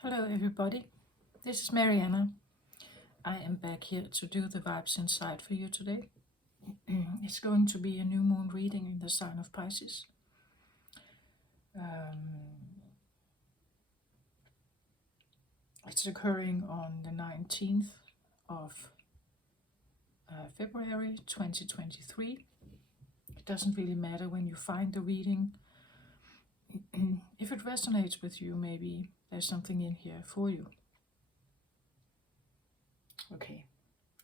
Hello everybody, this is Mariana. I am back here to do the vibes inside for you today. It's going to be a new moon reading in the sign of Pisces. It's occurring on the 19th of February 2023. It doesn't really matter when you find the reading. If it resonates with you, maybe there's something in here for you. Okay,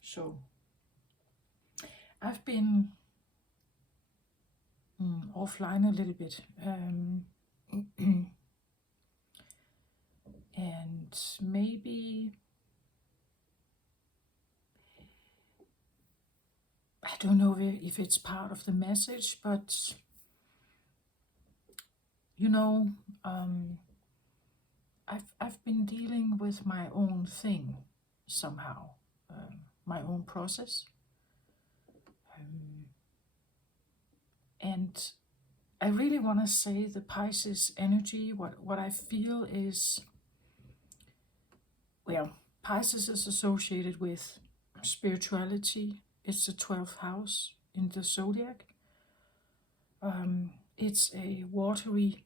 so I've been offline a little bit, and maybe I don't know if it's part of the message, but you know, I've been dealing with my own thing somehow, my own process, and I really want to say the Pisces energy. What I feel is, well, Pisces is associated with spirituality. It's the 12th house in the zodiac. It's a watery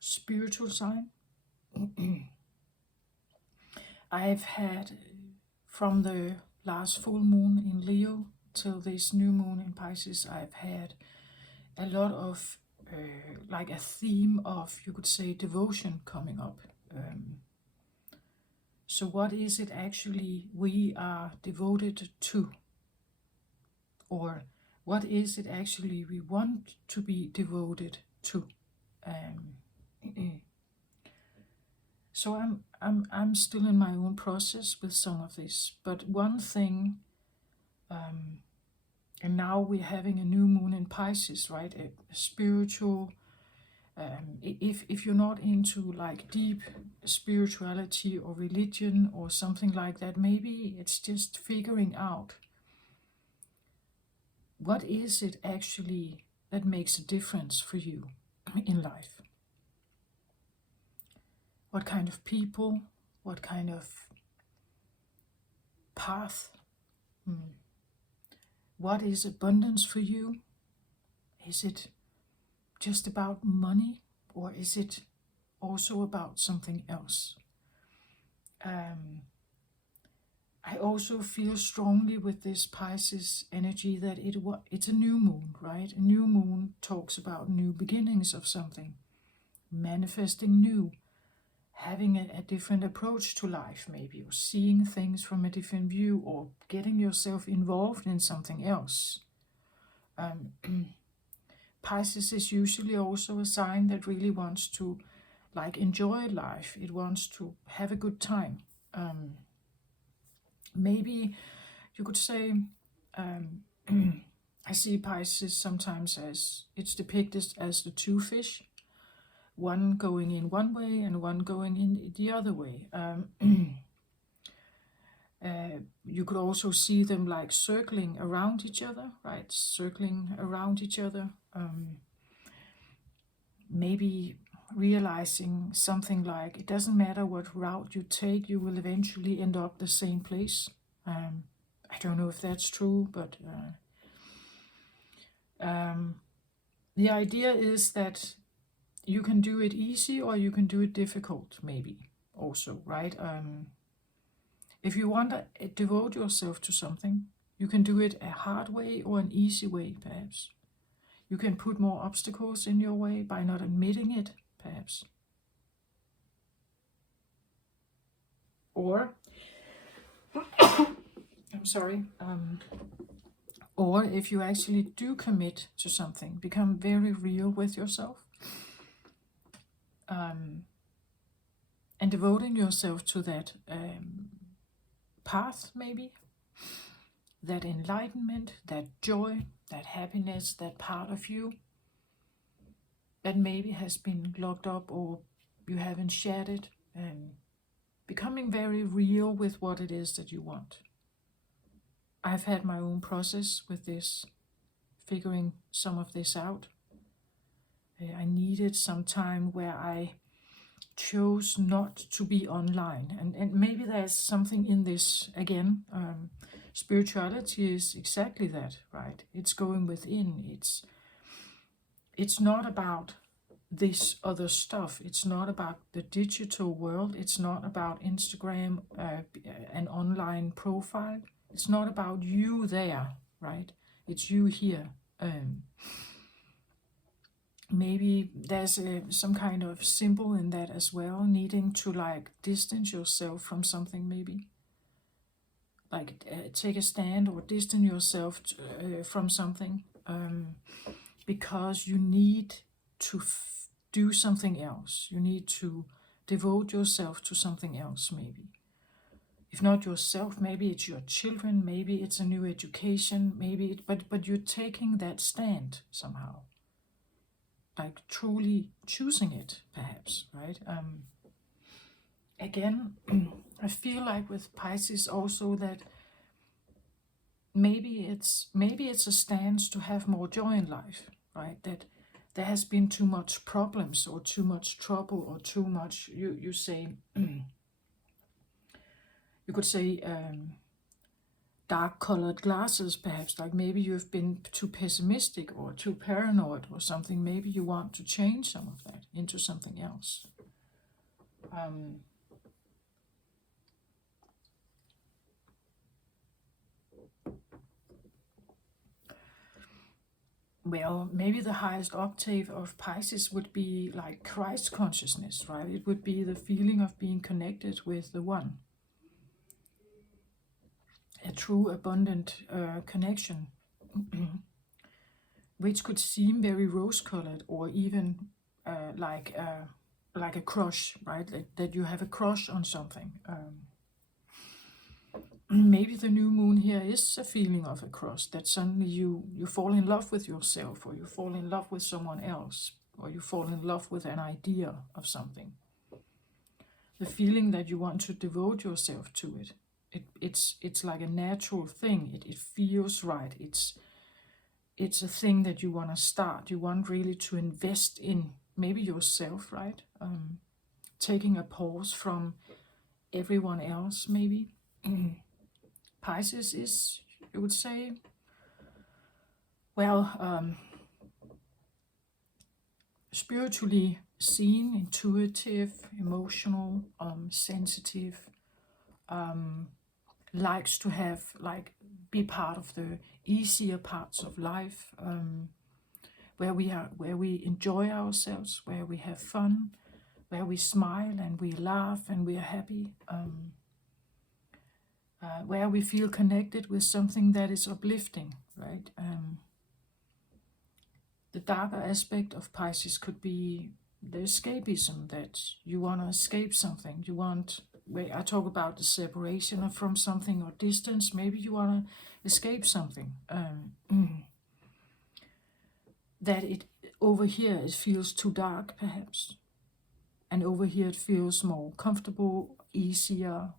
spiritual sign. I've had, from the last full moon in Leo till this new moon in Pisces, I've had a lot of like a theme of, you could say, devotion coming up. So what is it actually we are devoted to? Or what is it actually we want to be devoted to? So I'm still in my own process with some of this. But one thing, and now we're having a new moon in Pisces, right? A spiritual. If you're not into like deep spirituality or religion or something like that, maybe it's just figuring out what is it actually that makes a difference for you in life. What kind of people, what kind of path, what is abundance for you? Is it just about money, or is it also about something else? I also feel strongly with this Pisces energy that it's a new moon, right? A new moon talks about new beginnings of something, manifesting new, having a different approach to life, maybe, or seeing things from a different view, or getting yourself involved in something else. Pisces is usually also a sign that really wants to like enjoy life. It wants to have a good time. Maybe you could say, I see Pisces sometimes as it's depicted as the two fish, one going in one way and one going in the other way. You could also see them like circling around each other, right? Circling around each other. Maybe realizing something like it doesn't matter what route you take, you will eventually end up the same place. I don't know if that's true, but the idea is that you can do it easy or you can do it difficult, maybe also, right? If you want to devote yourself to something, you can do it a hard way or an easy way, perhaps. You can put more obstacles in your way by not admitting it, perhaps. Or, I'm sorry, or if you actually do commit to something, become very real with yourself, and devoting yourself to that path, maybe, that enlightenment, that joy, that happiness, that part of you that maybe has been locked up or you haven't shared it, and becoming very real with what it is that you want. I've had my own process with this, figuring some of this out. I needed some time where I chose not to be online. And maybe there's something in this again. Spirituality is exactly that, right? It's going within. It's not about this other stuff. It's not about the digital world. It's not about Instagram, an online profile. It's not about you there, right? It's you here. Maybe there's some kind of symbol in that as well, needing to like distance yourself from something, maybe like take a stand or distance yourself from something, because you need to do something else. You need to devote yourself to something else, maybe. If not yourself, maybe it's your children, maybe it's a new education, maybe but you're taking that stand somehow, like truly choosing it, perhaps, right? Again, I feel like with Pisces also that maybe it's a stance to have more joy in life, right? That there has been too much problems or too much trouble or too much, you say, you could say, dark colored glasses, perhaps, like maybe you've been too pessimistic or too paranoid or something. Maybe you want to change some of that into something else. Well, maybe the highest octave of Pisces would be like Christ consciousness, right? It would be the feeling of being connected with the One, a true abundant connection, which could seem very rose-colored or even like a crush, right? That you have a crush on something. Maybe the new moon here is a feeling of a crush, that suddenly you fall in love with yourself, or you fall in love with someone else, or you fall in love with an idea of something. The feeling that you want to devote yourself to it. It's like a natural thing. It feels right. It's a thing that you want to start. You want really to invest in maybe yourself, right? Taking a pause from everyone else, maybe. Pisces is, you would say, well, spiritually seen, intuitive, emotional, sensitive, likes to have, like, be part of the easier parts of life, where we enjoy ourselves, where we have fun, where we smile and we laugh and we are happy, where we feel connected with something that is uplifting, right? The darker aspect of Pisces could be the escapism, that you want to escape something. You want, where I talk about the separation from something or distance, maybe you want to escape something. That it over here it feels too dark, perhaps, and over here it feels more comfortable, easier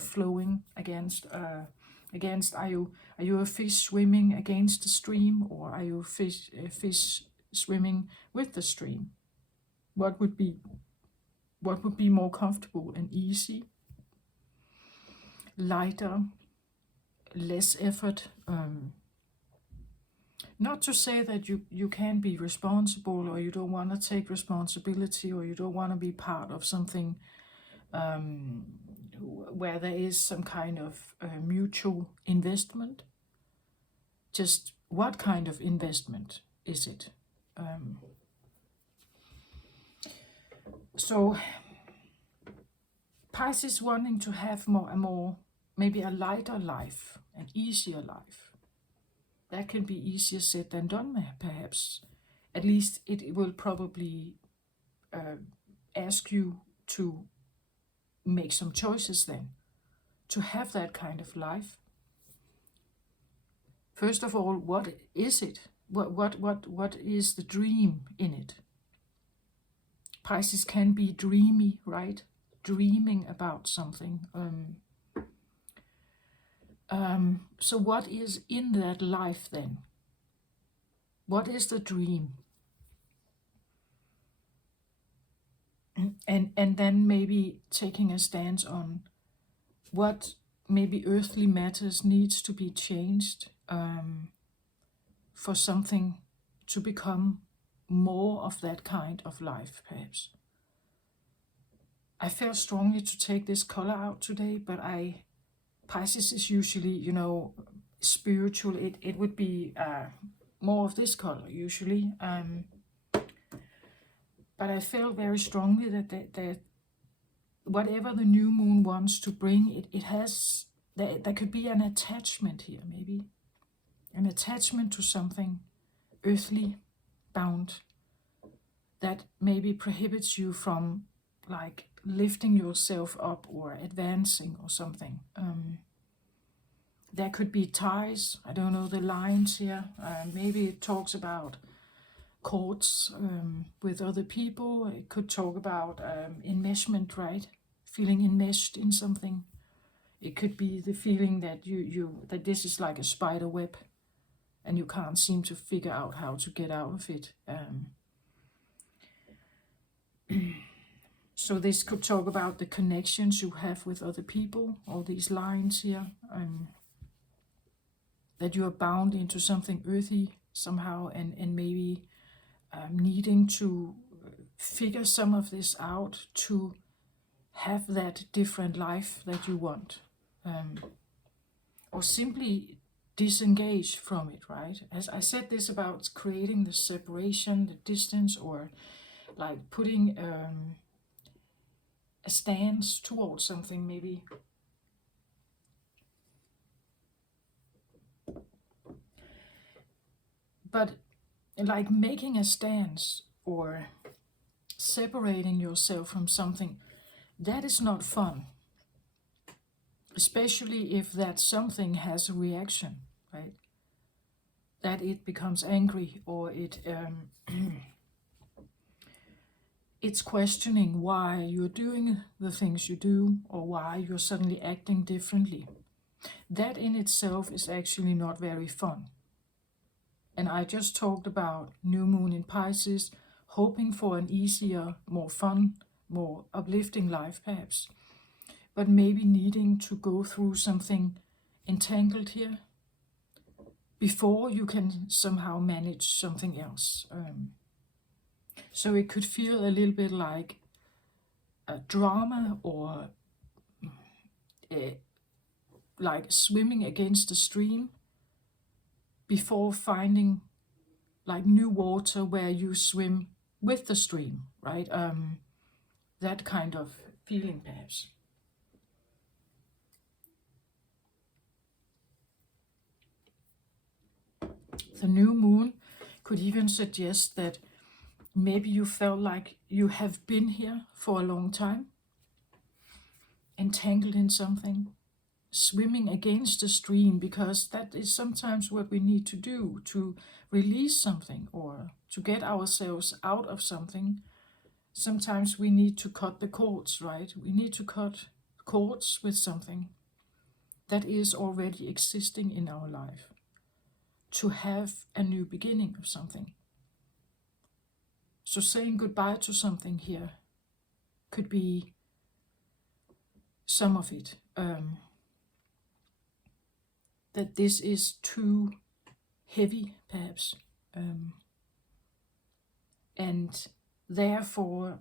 flowing against. Are you a fish swimming against the stream, or are you a fish swimming with the stream? What would be more comfortable and easy, lighter, less effort? Not to say that you can't be responsible, or you don't want to take responsibility, or you don't want to be part of something where there is some kind of mutual investment. Just what kind of investment is it? So Pisces wanting to have maybe a lighter life, an easier life. That can be easier said than done, perhaps. At least it will probably ask you to make some choices then, to have that kind of life. First of all, what is it? What is the dream in it? Pisces can be dreamy, right? Dreaming about something. So what is in that life then? What is the dream? and then maybe taking a stance on what maybe earthly matters needs to be changed for something to become more of that kind of life, perhaps. I felt strongly to take this color out today, but Pisces is usually, spiritual. It would be more of this color usually. But I felt very strongly that whatever the new moon wants to bring, it has, there could be an attachment here, maybe. An attachment to something earthly bound that maybe prohibits you from like lifting yourself up or advancing or something. There could be ties, I don't know the lines here. Maybe it talks about cords with other people. It could talk about enmeshment, right? Feeling enmeshed in something. It could be the feeling that that this is like a spider web and you can't seem to figure out how to get out of it. So this could talk about the connections you have with other people, all these lines here, that you are bound into something earthy somehow, and maybe needing to figure some of this out to have that different life that you want, or simply disengage from it, right? As I said this about creating the separation, the distance, or like putting a stance towards something, maybe. But like making a stance or separating yourself from something, that is not fun. Especially if that something has a reaction, right? That it becomes angry, or it it's questioning why you're doing the things you do, or why you're suddenly acting differently. That in itself is actually not very fun. And I just talked about new moon in Pisces, hoping for an easier, more fun, more uplifting life perhaps, but maybe needing to go through something entangled here before you can somehow manage something else. So it could feel a little bit like a drama, or like swimming against the stream before finding like new water where you swim with the stream, right? That kind of feeling perhaps. The new moon could even suggest that maybe you felt like you have been here for a long time, entangled in something, swimming against the stream, because that is sometimes what we need to do to release something or to get ourselves out of something. Sometimes we need to cut the cords, right? We need to cut cords with something that is already existing in our life to have a new beginning of something. So saying goodbye to something here could be some of it. That this is too heavy, perhaps. And therefore,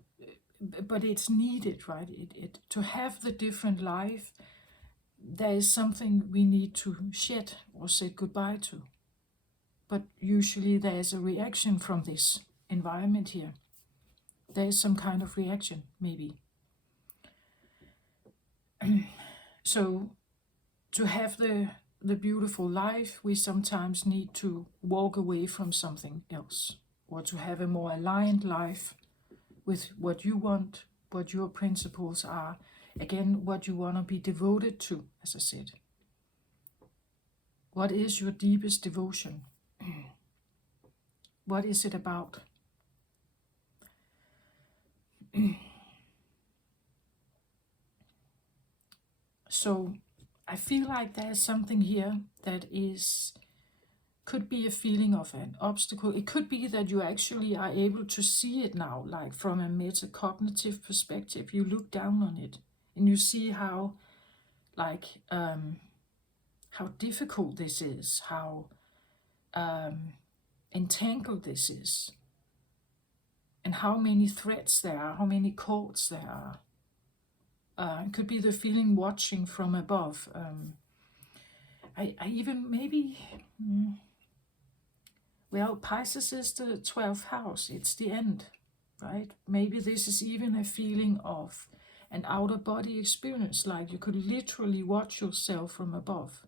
but it's needed, right? It to have the different life, there is something we need to shed or say goodbye to. But usually there is a reaction from this environment here. There is some kind of reaction, maybe. So to have the beautiful life, we sometimes need to walk away from something else, or to have a more aligned life with what you want, what your principles are, again, what you want to be devoted to, as I said. What is your deepest devotion? What is it about? So I feel like there's something here that is Could be a feeling of an obstacle. It could be that you actually are able to see it now, like from a metacognitive perspective. You look down on it and you see how, like, how difficult this is, how entangled this is, and how many threads there are, how many cords there are. It could be the feeling watching from above. I even maybe, well, Pisces is the 12th house. It's the end, right? Maybe this is even a feeling of an outer body experience, like you could literally watch yourself from above.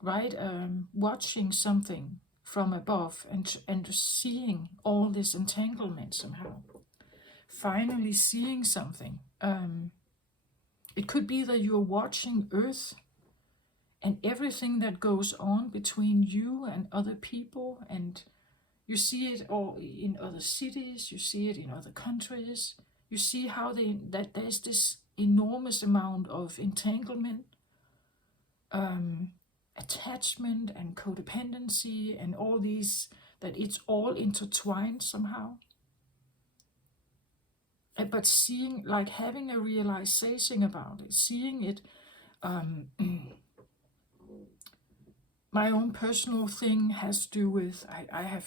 Right? Watching something from above and seeing all this entanglement somehow. Finally seeing something. It could be that you're watching Earth and everything that goes on between you and other people, and you see it all in other cities, you see it in other countries, you see how that there's this enormous amount of entanglement, attachment and codependency and all these, that it's all intertwined somehow. But seeing, like having a realization about it, seeing it, my own personal thing has to do with, I have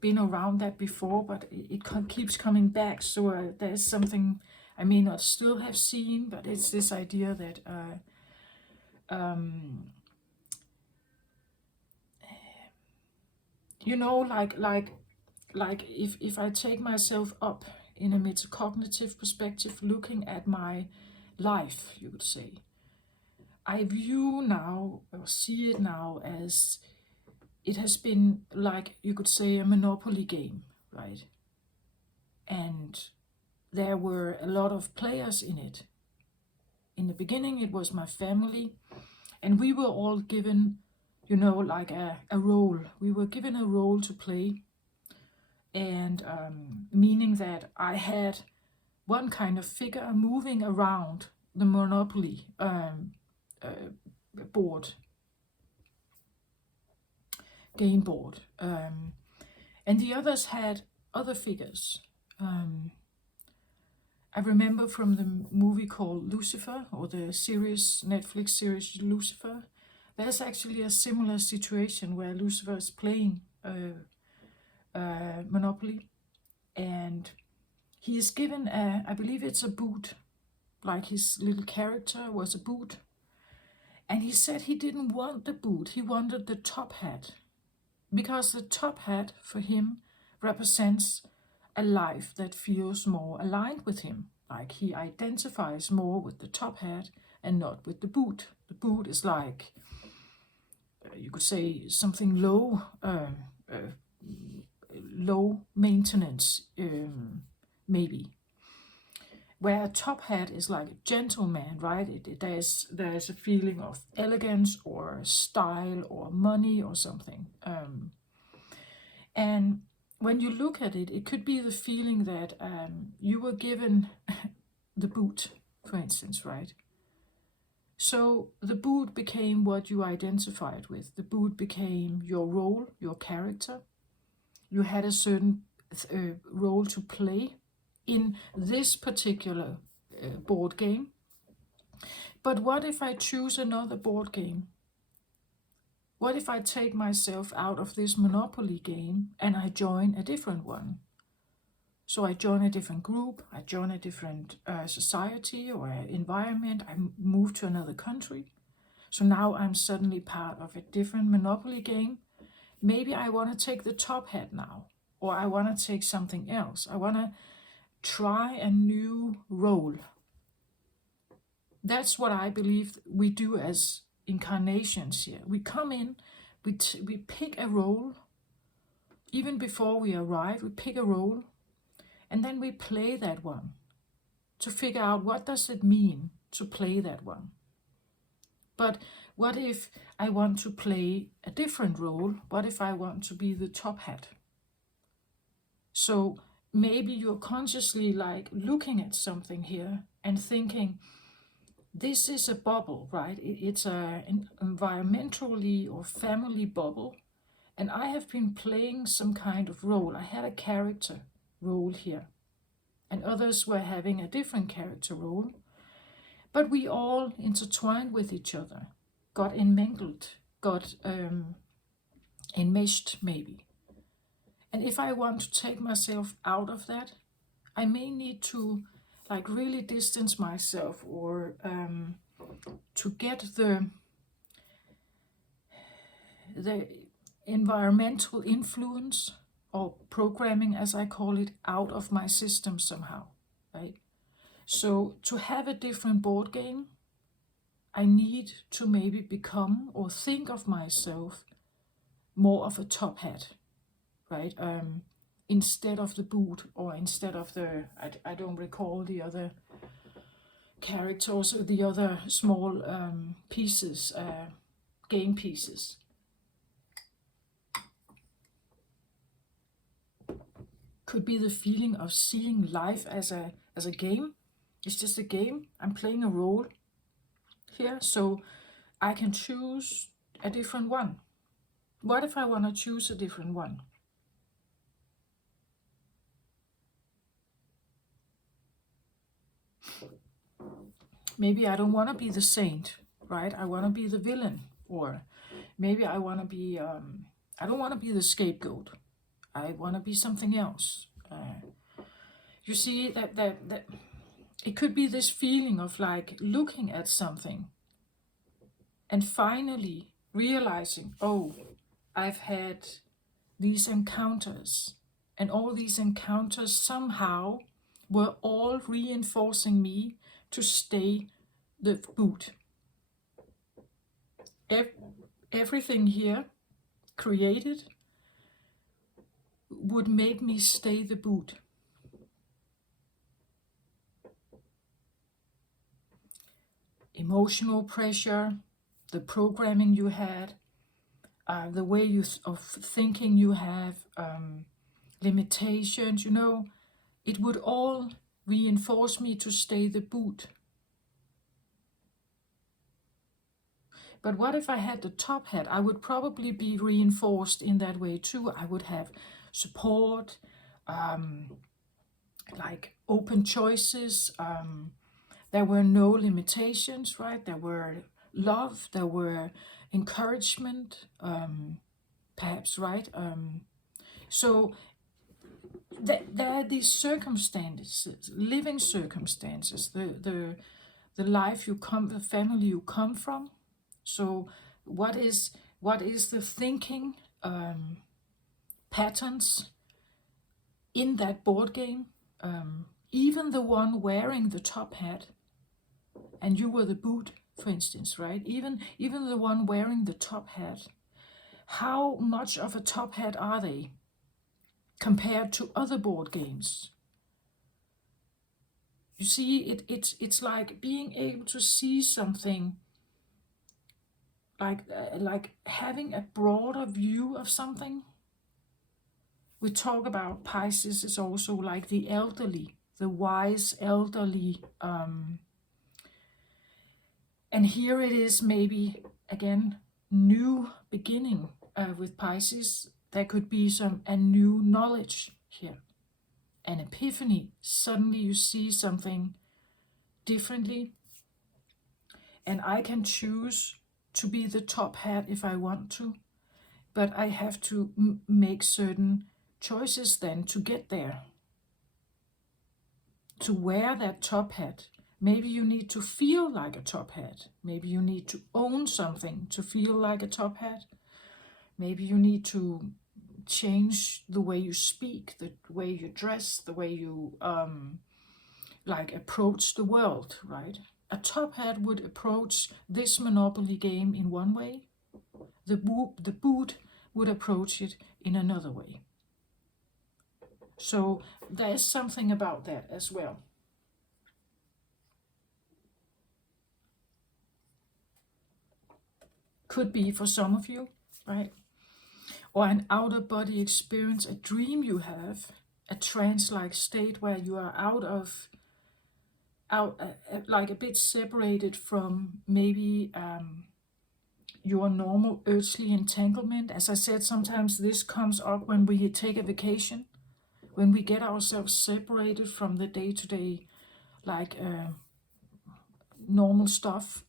been around that before, but it keeps coming back. So there's something I may not still have seen, but it's this idea that you know, like if I take myself up in a metacognitive perspective, looking at my life, you could say, I view now or see it now as it has been, like you could say, a monopoly game, right? And there were a lot of players in it. In the beginning, it was my family, and we were all given, you know, like a role. We were given a role to play, and meaning that I had one kind of figure moving around the monopoly board, game board, and the others had other figures. I remember from the movie called Lucifer, or the series, Netflix series Lucifer, there's actually a similar situation where Lucifer is playing Monopoly, and he is given I believe it's a boot, like his little character was a boot. And he said he didn't want the boot, he wanted the top hat. Because the top hat for him represents a life that feels more aligned with him. Like he identifies more with the top hat and not with the boot. The boot is like, you could say, something low, low maintenance, maybe. Where a top hat is like a gentleman, right? There's a feeling of elegance or style or money or something. And when you look at it, it could be the feeling that you were given the boot, for instance, right? So the boot became what you identified with. The boot became your role, your character. You had a certain role to play in this particular board game. But what if I choose another board game? What if I take myself out of this Monopoly game and I join a different one? So I join a different group, I join a different society or environment, I move to another country. So now I'm suddenly part of a different Monopoly game. Maybe I want to take the top hat now, or I want to take something else. I want to try a new role. That's what I believe we do as incarnations here. We come in, we pick a role. Even before we arrive, we pick a role, and then we play that one to figure out what does it mean to play that one. But what if I want to play a different role? What if I want to be the top hat? So maybe you're consciously like looking at something here and thinking, This is a bubble, right? It's an environmentally or family bubble. And I have been playing some kind of role. I had a character role here, and others were having a different character role. But we all intertwined with each other, got enmangled, got enmeshed, maybe. And if I want to take myself out of that, I may need to like really distance myself, or to get the environmental influence or programming, as I call it, out of my system somehow, right? So to have a different board game, I need to maybe become or think of myself more of a top hat, right? Instead of the boot, or instead of I don't recall the other characters or the other small pieces, game pieces. Could be the feeling of seeing life as a game. It's just a game. I'm playing a role here, so I can choose a different one. What if I want to choose a different one? Maybe I don't want to be the saint, right? I want to be the villain. Or maybe I want to be, I don't want to be the scapegoat. I want to be something else. You see, that it could be this feeling of like looking at something and finally realizing, oh, I've had these encounters, and all these encounters somehow were all reinforcing me to stay the boot. Everything here created would make me stay the boot. Emotional pressure, the programming you had, the way of thinking you have, limitations, it would all reinforce me to stay the boot. But what if I had the top hat? I would probably be reinforced in that way too. I would have support, like open choices. There were no limitations, right? There were love, there were encouragement, perhaps, right? So there are these circumstances, living circumstances, the life you come, the family you come from. So what is the thinking patterns in that board game? Even the one wearing the top hat, and you were the boot, for instance, right? Even the one wearing the top hat, how much of a top hat are they compared to other board games? You see, it's like being able to see something, like having a broader view of something. We talk about Pisces is also like the elderly, the wise elderly. And here it is, maybe again, new beginning with Pisces. There could be a new knowledge here, an epiphany. Suddenly you see something differently, and I can choose to be the top hat if I want to, but I have to make certain choices then to get there. To wear that top hat, maybe you need to feel like a top hat. Maybe you need to own something to feel like a top hat. Maybe you need to change the way you speak, the way you dress, the way you like approach the world, right? A top hat would approach this Monopoly game in one way. The boot would approach it in another way. So there's something about that as well. Could be for some of you, right? Or an outer body experience, a dream you have, a trance-like state where you are out out, like a bit separated from maybe your normal earthly entanglement. As I said, sometimes this comes up when we take a vacation, when we get ourselves separated from the day-to-day, like normal stuff.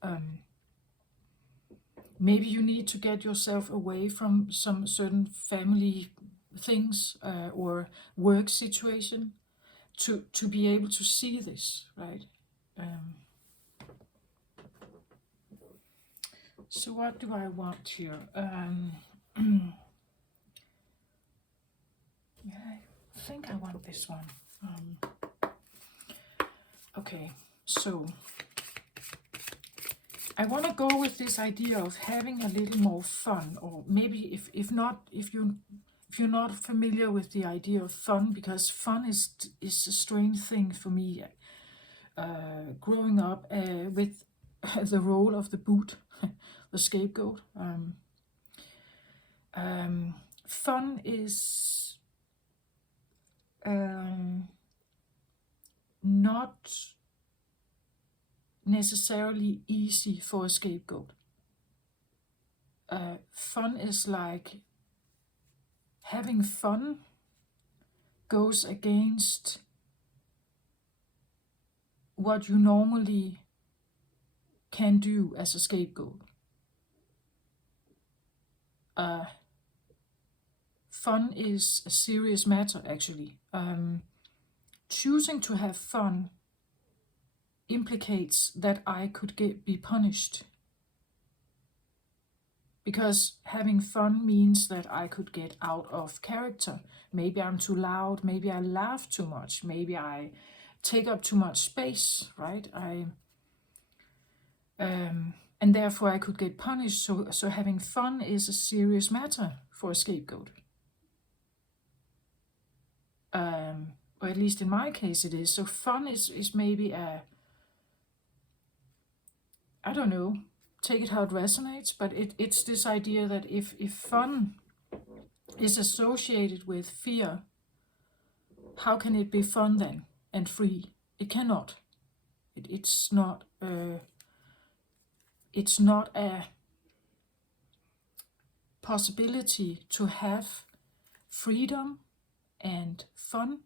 Maybe you need to get yourself away from some certain family things or work situation to be able to see this, right? Um, so what do I want here? Yeah, I think I want this one. Okay, so I want to go with this idea of having a little more fun, or maybe if you're not familiar with the idea of fun, because fun is a strange thing for me. Growing up with the role of the boot, the scapegoat. Fun is not necessarily easy for a scapegoat. Fun is like having fun goes against what you normally can do as a scapegoat. Fun is a serious matter, actually. Choosing to have fun implicates that I could be punished. Because having fun means that I could get out of character. Maybe I'm too loud, maybe I laugh too much, maybe I take up too much space, right? And therefore I could get punished. So having fun is a serious matter for a scapegoat. Or at least in my case it is. So fun is maybe I don't know, take it how it resonates, but it's this idea that if fun is associated with fear, how can it be fun then and free? It cannot. It's not a possibility to have freedom and fun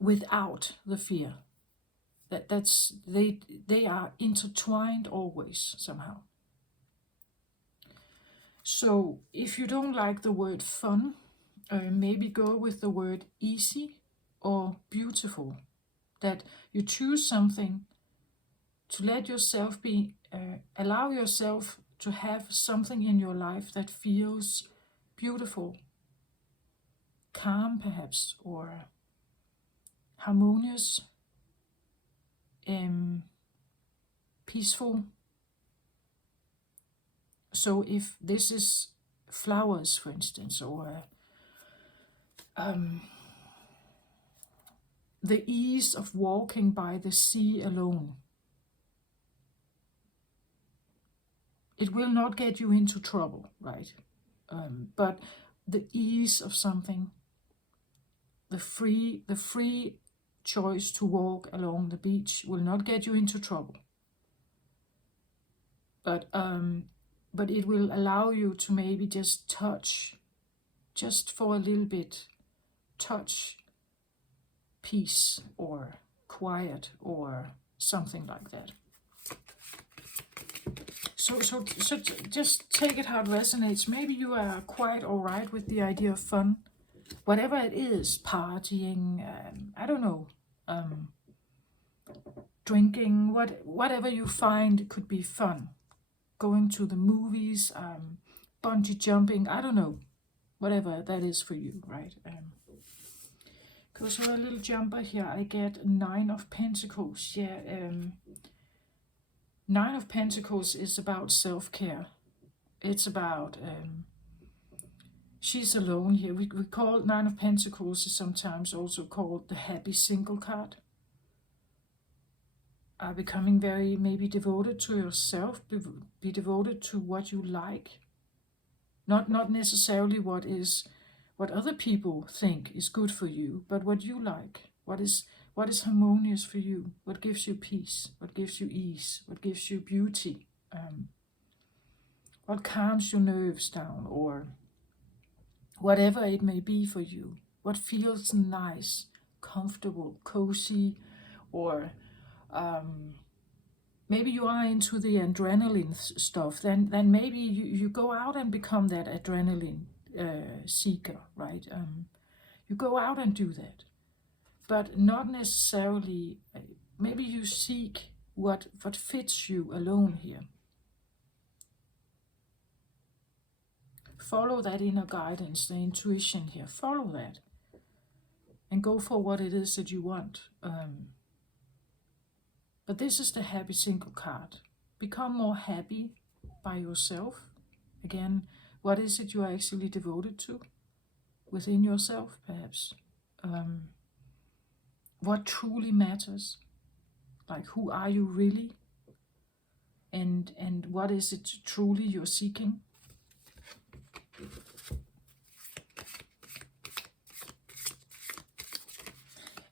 without the fear. They are intertwined always somehow. So if you don't like the word fun, maybe go with the word easy or beautiful. That you choose something to let yourself allow yourself to have something in your life that feels beautiful, calm perhaps, or harmonious, peaceful. So if this is flowers, for instance, or the ease of walking by the sea alone, it will not get you into trouble, right? But the ease of something, the free choice to walk along the beach will not get you into trouble. But it will allow you to maybe just touch, just for a little bit, touch peace or quiet or something like that. So just take it how it resonates. Maybe you are quite all right with the idea of fun, whatever it is, partying, I don't know, drinking, whatever you find could be fun. Going to the movies, bungee jumping, I don't know, whatever that is for you, right? Goes for a little jumper here. I get 9 of Pentacles. Yeah, 9 of Pentacles is about self-care. It's about she's alone here. We call 9 of Pentacles is sometimes also called the happy single card. Are becoming very maybe devoted to yourself, be devoted to what you like. Not necessarily what other people think is good for you, but what you like. What What is harmonious for you? What gives you peace? What gives you ease? What gives you beauty? What calms your nerves down, or whatever it may be for you? What feels nice, comfortable, cozy, or maybe you are into the adrenaline stuff, then maybe you go out and become that adrenaline seeker, right? You go out and do that, but not necessarily, maybe you seek what fits you alone here. Follow that inner guidance, the intuition here, follow that, and go for what it is that you want. But this is the happy single card. Become more happy by yourself. Again, what is it you are actually devoted to within yourself, perhaps? What truly matters? Like, who are you really? And what is it truly you're seeking?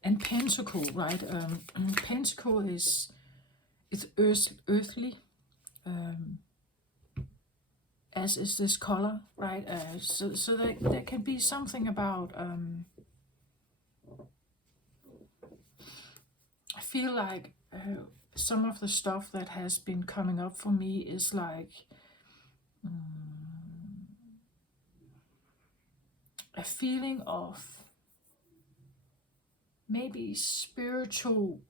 And Pentacle, right? Pentacle is earthly, as is this color, right? So there can be something about, I feel like some of the stuff that has been coming up for me is like a feeling of maybe spiritual,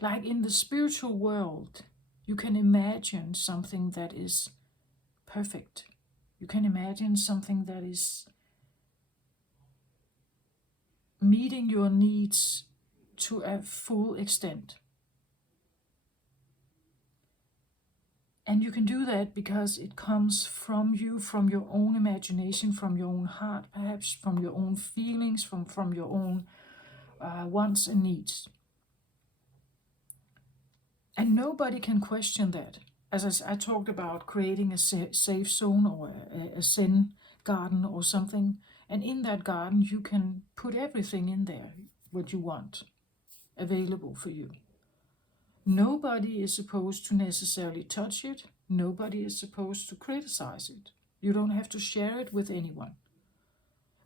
like in the spiritual world, you can imagine something that is perfect. You can imagine something that is meeting your needs to a full extent. And you can do that because it comes from you, from your own imagination, from your own heart, perhaps from your own feelings, from your own wants and needs. And nobody can question that. As I talked about creating a safe zone or a Zen garden or something. And in that garden, you can put everything in there, what you want, available for you. Nobody is supposed to necessarily touch it. Nobody is supposed to criticize it. You don't have to share it with anyone.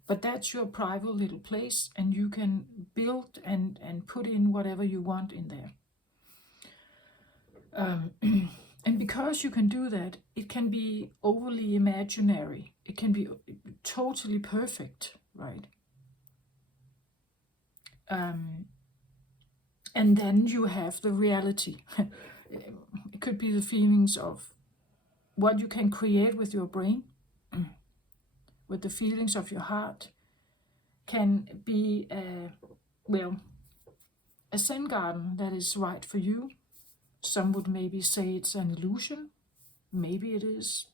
But that's your private little place, and you can build and put in whatever you want in there. And because you can do that, it can be overly imaginary. It can be totally perfect, right? And then you have the reality. It could be the feelings of what you can create with your brain, with the feelings of your heart, can be, a Zen garden that is right for you. Some would maybe say it's an illusion. Maybe it is.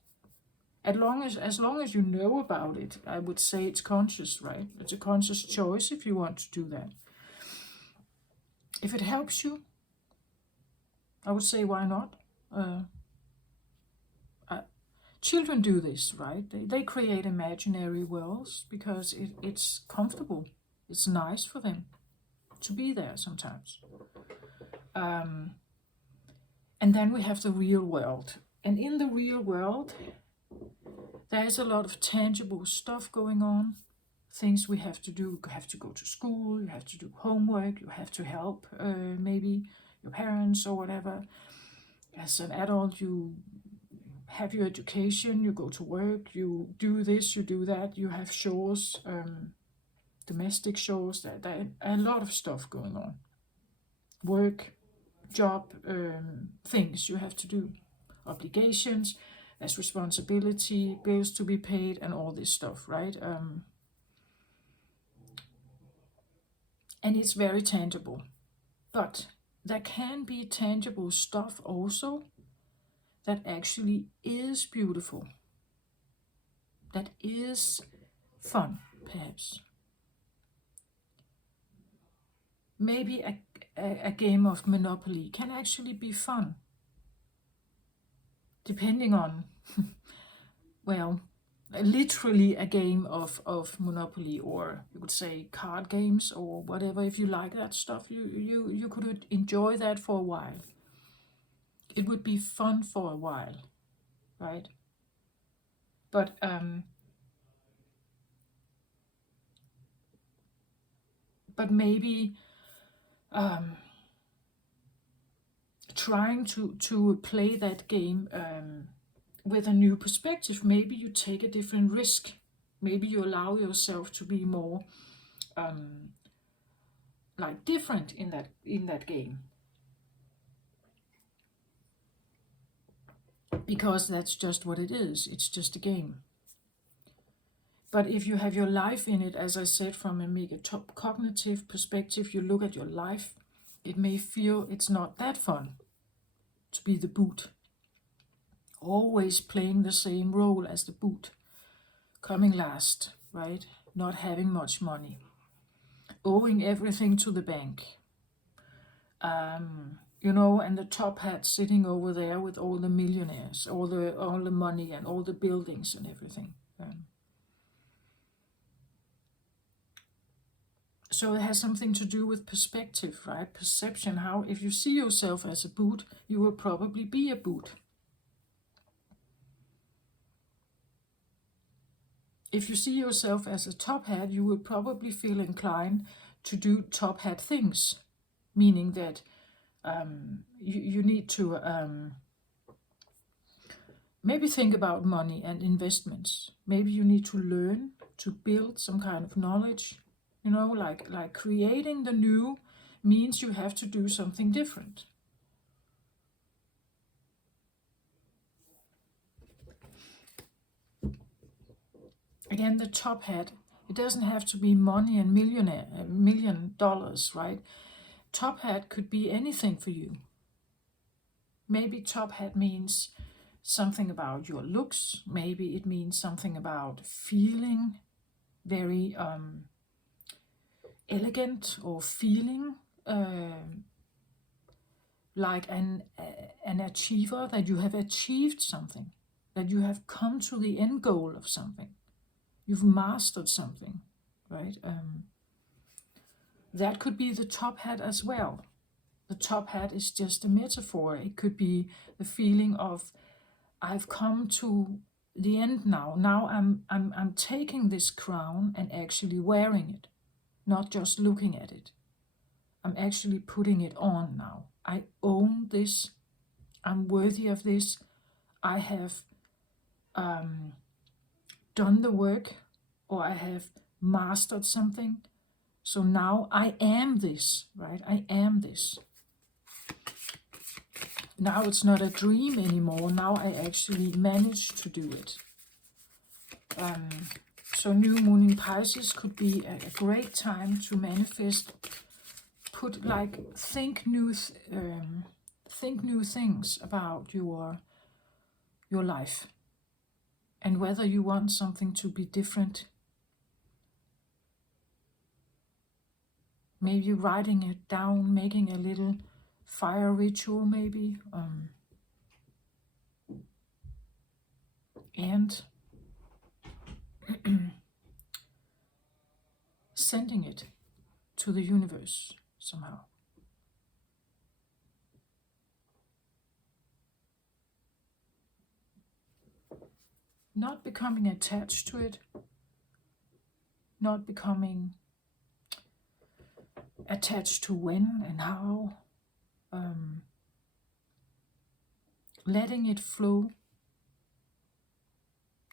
As long as you know about it, I would say it's conscious, right? It's a conscious choice if you want to do that. If it helps you, I would say why not? Children do this, right? They create imaginary worlds because it's comfortable. It's nice for them to be there sometimes. And then we have the real world. And in the real world, there's a lot of tangible stuff going on. Things we have to do. You have to go to school, you have to do homework, you have to help maybe your parents or whatever. As an adult, you have your education, you go to work, you do this, you do that, you have chores, domestic chores, there are a lot of stuff going on. Work, job, things you have to do, obligations, as responsibility, bills to be paid, and all this stuff, right? And it's very tangible. But there can be tangible stuff also that actually is beautiful, that is fun, perhaps. Maybe a game of Monopoly can actually be fun, depending on, well, literally a game of Monopoly, or you could say card games or whatever. If you like that stuff, you could enjoy that for a while. It would be fun for a while, right? But maybe trying to play that game with a new perspective. Maybe you take a different risk. Maybe you allow yourself to be more like different in that game, because that's just what it is. It's just a game. But if you have your life in it, as I said, from a mega top cognitive perspective, you look at your life, it may feel it's not that fun to be the boot, always playing the same role as the boot, coming last, right? Not having much money, owing everything to the bank, and the top hat sitting over there with all the millionaires, all the money and all the buildings and everything. So it has something to do with perspective, right? Perception. How, if you see yourself as a boot, you will probably be a boot. If you see yourself as a top hat, you will probably feel inclined to do top hat things, meaning that you need to maybe think about money and investments. Maybe you need to learn to build some kind of knowledge. Like creating the new means you have to do something different. Again, the top hat, it doesn't have to be money and $1 million, right? Top hat could be anything for you. Maybe top hat means something about your looks. Maybe it means something about feeling very elegant, or feeling like an achiever, that you have achieved something, that you have come to the end goal of something. You've mastered something, right? That could be the top hat as well. The top hat is just a metaphor. It could be the feeling of, I've come to the end now. Now I'm taking this crown and actually wearing it, not just looking at it. I'm actually putting it on now. I own this. I'm worthy of this. I have done the work, or I have mastered something. So now I am this, right? I am this. Now it's not a dream anymore. Now I actually managed to do it. So new moon in Pisces could be a great time to manifest. Think new things about your life, and whether you want something to be different. Maybe writing it down, making a little fire ritual, maybe, and sending it to the universe somehow. Not becoming attached to it, not becoming attached to when and how, letting it flow.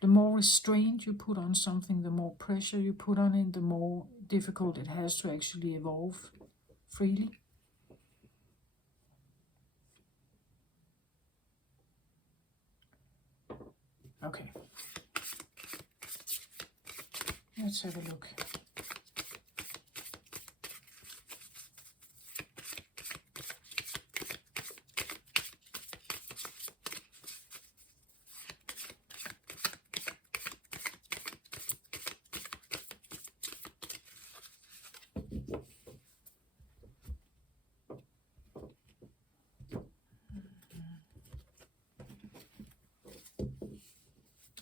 The more restraint you put on something, the more pressure you put on it, the more difficult it has to actually evolve freely. Okay. Let's have a look.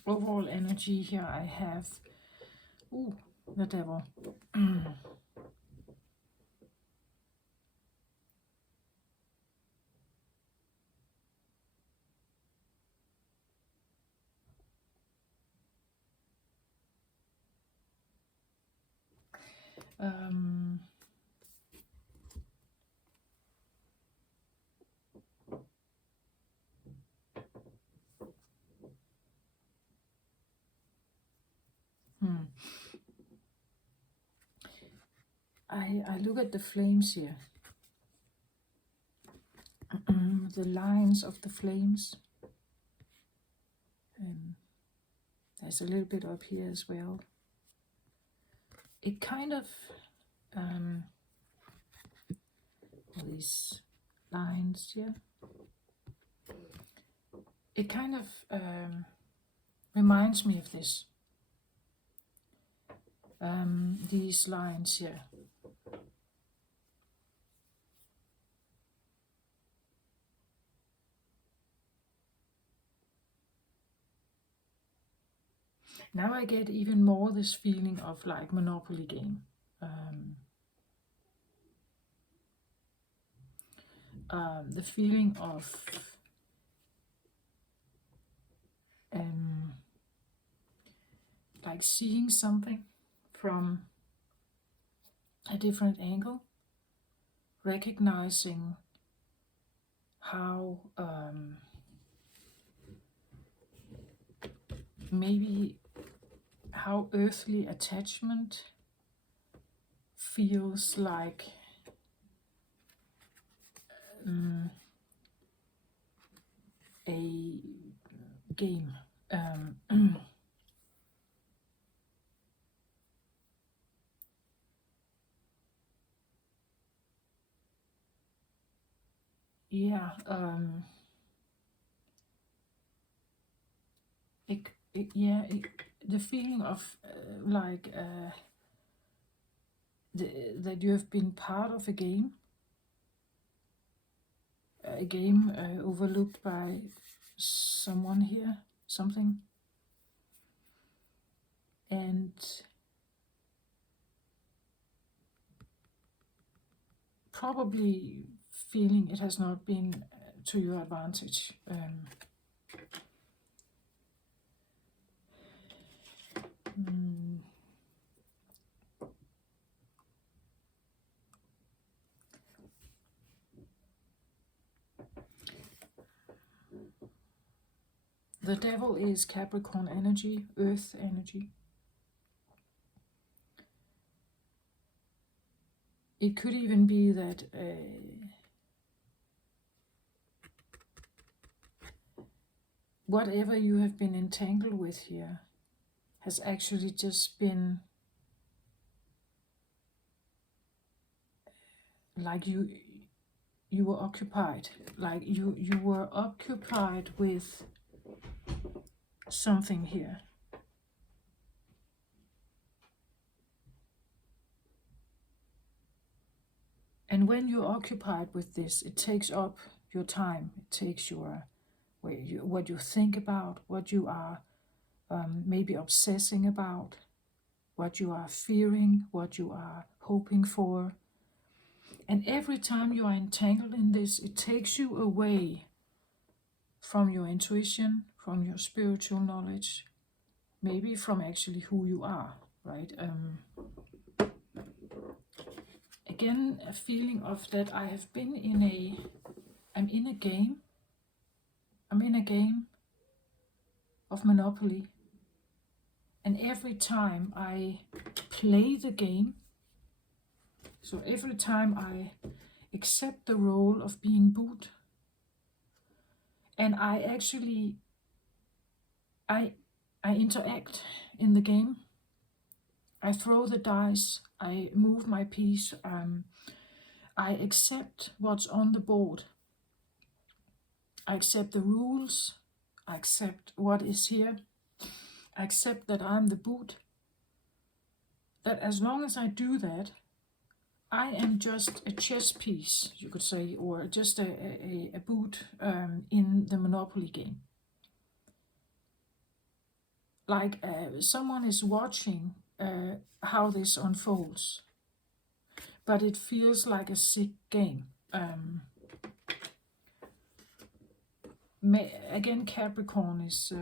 Overall energy here I have, the devil. um, hmm. I look at the flames here. The lines of the flames. There's a little bit up here as well. It kind of, these lines here, it kind of reminds me of this. These lines here. Now I get even more this feeling of like Monopoly game. The feeling of like seeing something from a different angle, recognizing how maybe how earthly attachment feels like a game. Yeah, the feeling of that you have been part of a game overlooked by someone here, something, and probably feeling it has not been to your advantage. The devil is Capricorn energy, earth energy. It could even be that whatever you have been entangled with here has actually just been like you were occupied, like you were occupied with something here. And when you're occupied with this, it takes up your time. It takes your what you think about, what you are maybe obsessing about, what you are fearing, what you are hoping for. And every time you are entangled in this, it takes you away from your intuition, from your spiritual knowledge, maybe from actually who you are, right? Again, a feeling of that I have been I'm in a game of Monopoly. And every time I play the game, so every time I accept the role of being boot, and I actually, I interact in the game, I throw the dice, I move my piece, I accept what's on the board, I accept the rules, I accept what is here, I accept that I'm the boot, that as long as I do that, I am just a chess piece, you could say, or just a boot in the Monopoly game. like someone is watching how this unfolds, but it feels like a sick game. Again, Capricorn is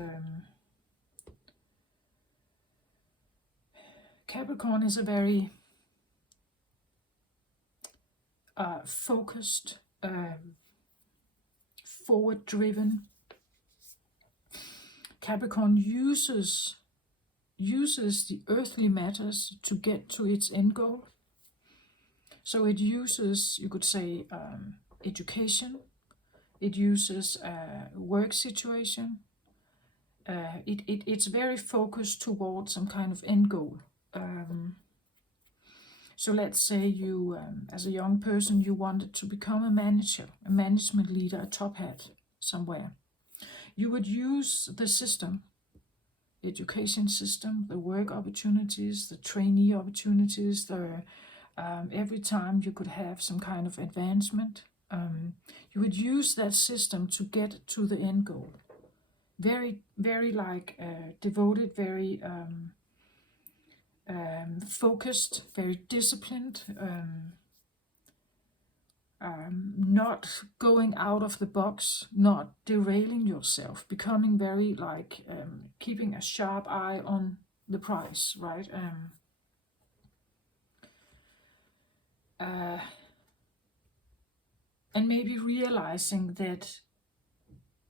a very focused, forward-driven. Capricorn uses the earthly matters to get to its end goal. So it uses, you could say, education. It uses work situation. It's very focused towards some kind of end goal. So let's say you, as a young person, you wanted to become a manager, a management leader, a top hat somewhere. You would use the system, education system, the work opportunities, the trainee opportunities, every time you could have some kind of advancement. You would use that system to get to the end goal. Very, very like devoted, very focused, very disciplined, not going out of the box, not derailing yourself, becoming very like keeping a sharp eye on the prize, right? And maybe realizing that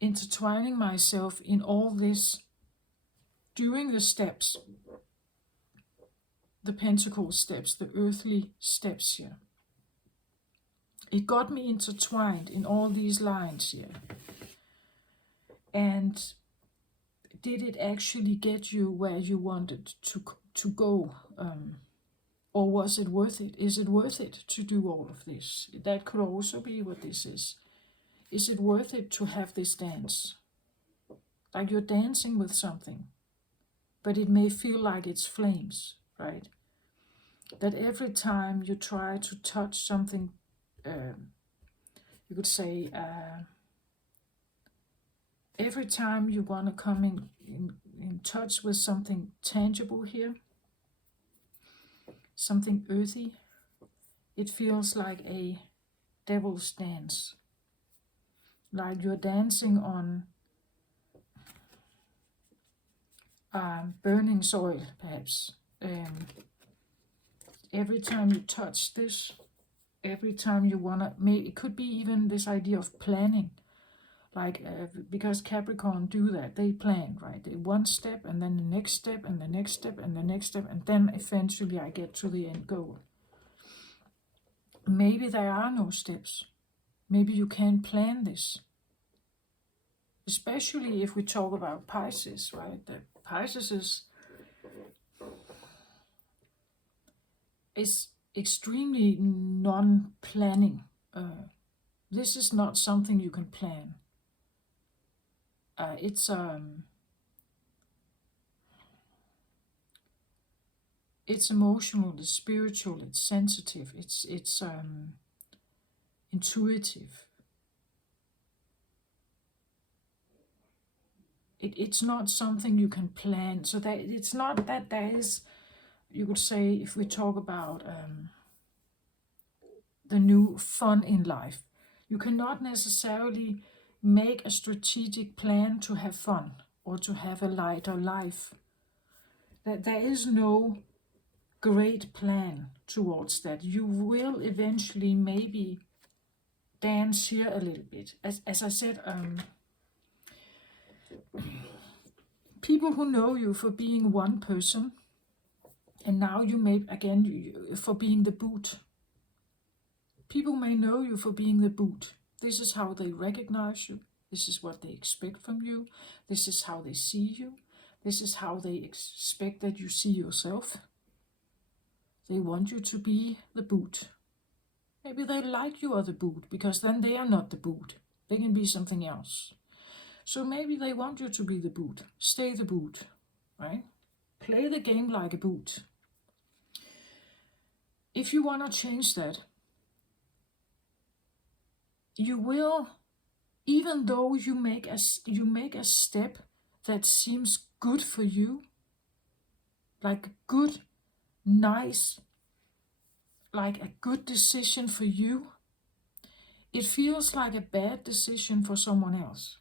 intertwining myself in all this during the steps, the pentacle steps, the earthly steps here, it got me intertwined in all these lines here. And did it actually get you where you wanted to go? Or was it worth it? Is it worth it to do all of this? That could also be what this is. Is it worth it to have this dance? Like you're dancing with something, but it may feel like it's flames, right? That every time you try to touch something, you could say, every time you want to come in touch with something tangible here, something earthy, it feels like a devil's dance. Like you're dancing on burning soil, perhaps. Every time you touch this, every time you want to make, it could be even this idea of planning. Like, because Capricorn do that, they plan, right? They one step, and then the next step, and the next step, and the next step, and then eventually I get to the end goal. Maybe there are no steps. Maybe you can't plan this. Especially if we talk about Pisces, right? The Pisces is extremely non-planning. This is not something you can plan. It's emotional, it's spiritual, it's sensitive, it's intuitive. It's not something you can plan. So that it's not that there is, you could say, if we talk about the new fun in life, you cannot necessarily make a strategic plan to have fun or to have a lighter life. That there is no great plan towards that. You will eventually maybe dance here a little bit. As I said, people who know you for being one person, and now you may, again, for being the boot. People may know you for being the boot. This is how they recognize you. This is what they expect from you. This is how they see you. This is how they expect that you see yourself. They want you to be the boot. Maybe they like you are the boot, because then they are not the boot. They can be something else. So maybe they want you to be the boot. Stay the boot, right? Play the game like a boot. If you want to change that, you will, even though you make a step that seems good for you, like a good, nice, like a good decision for you, it feels like a bad decision for someone else.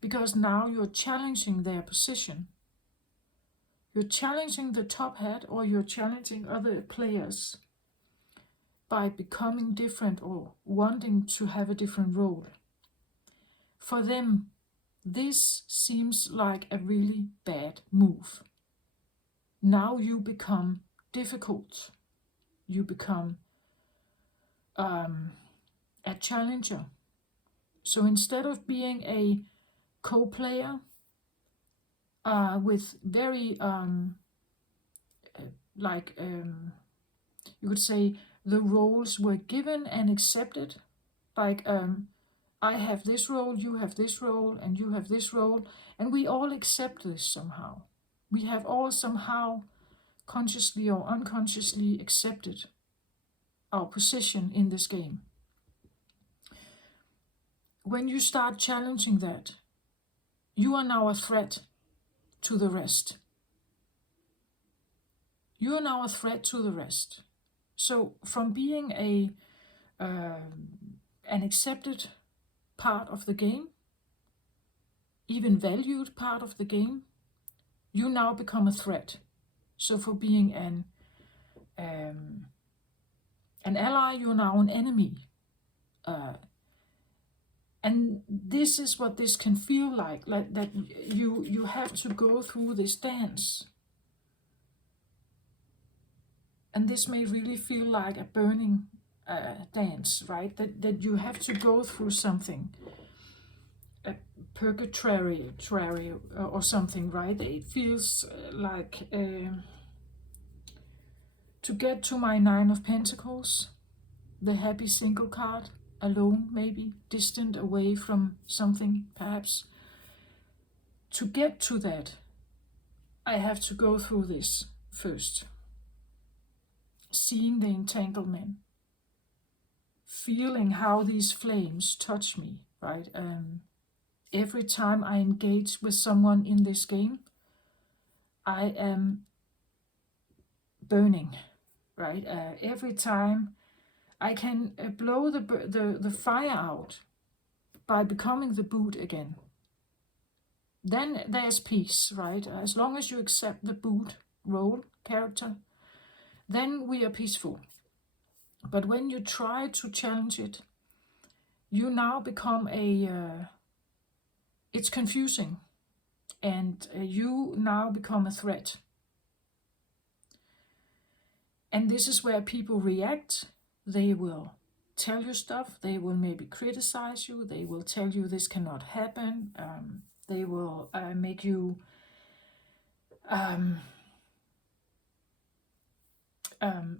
Because now you're challenging their position. You're challenging the top hat, or you're challenging other players by becoming different or wanting to have a different role. For them, this seems like a really bad move. Now you become difficult. You become a challenger. So instead of being a co-player with very you could say the roles were given and accepted, like I have this role, you have this role, and you have this role, and we all accept this somehow. We have all somehow consciously or unconsciously accepted our position in this game. When you start challenging that, you are now a threat to the rest. You are now a threat to the rest. So from being an accepted part of the game, even valued part of the game, you now become a threat. So for being an ally, you're now an enemy. And this is what this can feel like that you have to go through this dance. And this may really feel like a burning dance, right? That you have to go through something, a purgatory or something, right? It feels like to get to my Nine of Pentacles, the happy single card, alone maybe, distant away from something perhaps. To get to that, I have to go through this first. Seeing the entanglement, feeling how these flames touch me, right? Every time I engage with someone in this game, I am burning, right? Every time I can blow the fire out by becoming the boot again. Then there's peace, right? As long as you accept the boot role character, then we are peaceful. But when you try to challenge it, you now become it's confusing, and you now become a threat. And this is where people react. They will tell you stuff, they will maybe criticize you, they will tell you this cannot happen, they will make you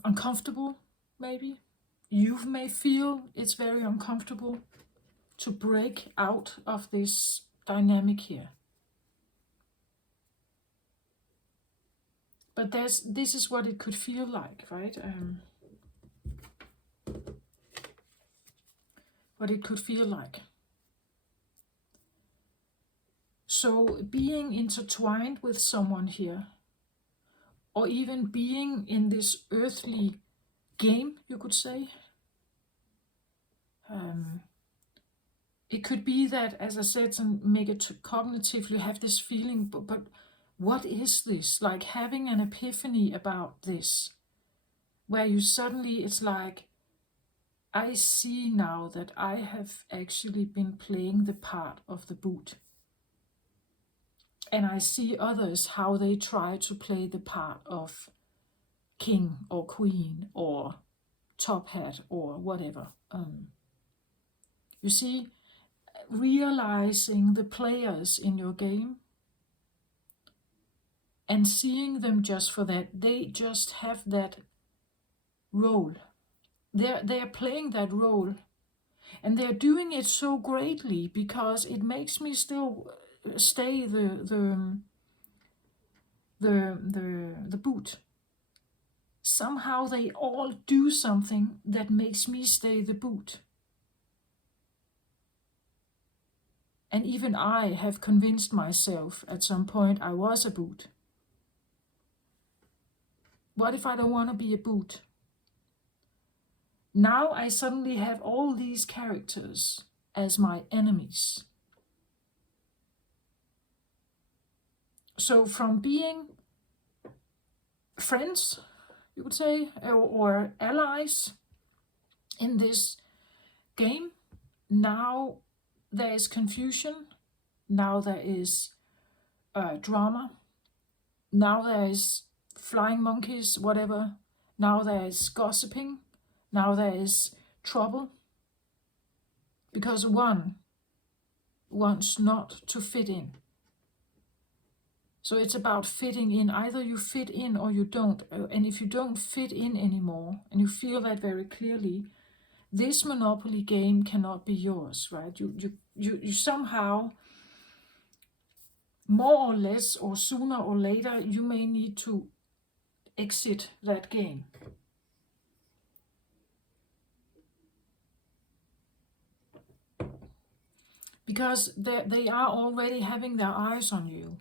uncomfortable, maybe. You may feel it's very uncomfortable to break out of this dynamic here. But this is what it could feel like, right? What it could feel like. So being intertwined with someone here, or even being in this earthly game, you could say, it could be that, as I said, and make it cognitively have this feeling, but what is this? Like having an epiphany about this, where you suddenly, it's like, I see now that I have actually been playing the part of the boot. And I see others, how they try to play the part of king or queen or top hat or whatever. You see, realizing the players in your game and seeing them just for that, they just have that role. They're playing that role, and they're doing it so greatly because it makes me still stay the boot. Somehow they all do something that makes me stay the boot. And even I have convinced myself at some point I was a boot. What if I don't want to be a boot? Now I suddenly have all these characters as my enemies. So from being friends, you would say, or allies in this game, now there is confusion, now there is drama, now there is flying monkeys, whatever, now there is gossiping, now there is trouble, because one wants not to fit in. So it's about fitting in. Either you fit in or you don't. And if you don't fit in anymore, and you feel that very clearly, this Monopoly game cannot be yours, right? You somehow, more or less, or sooner or later, you may need to exit that game. Because they are already having their eyes on you.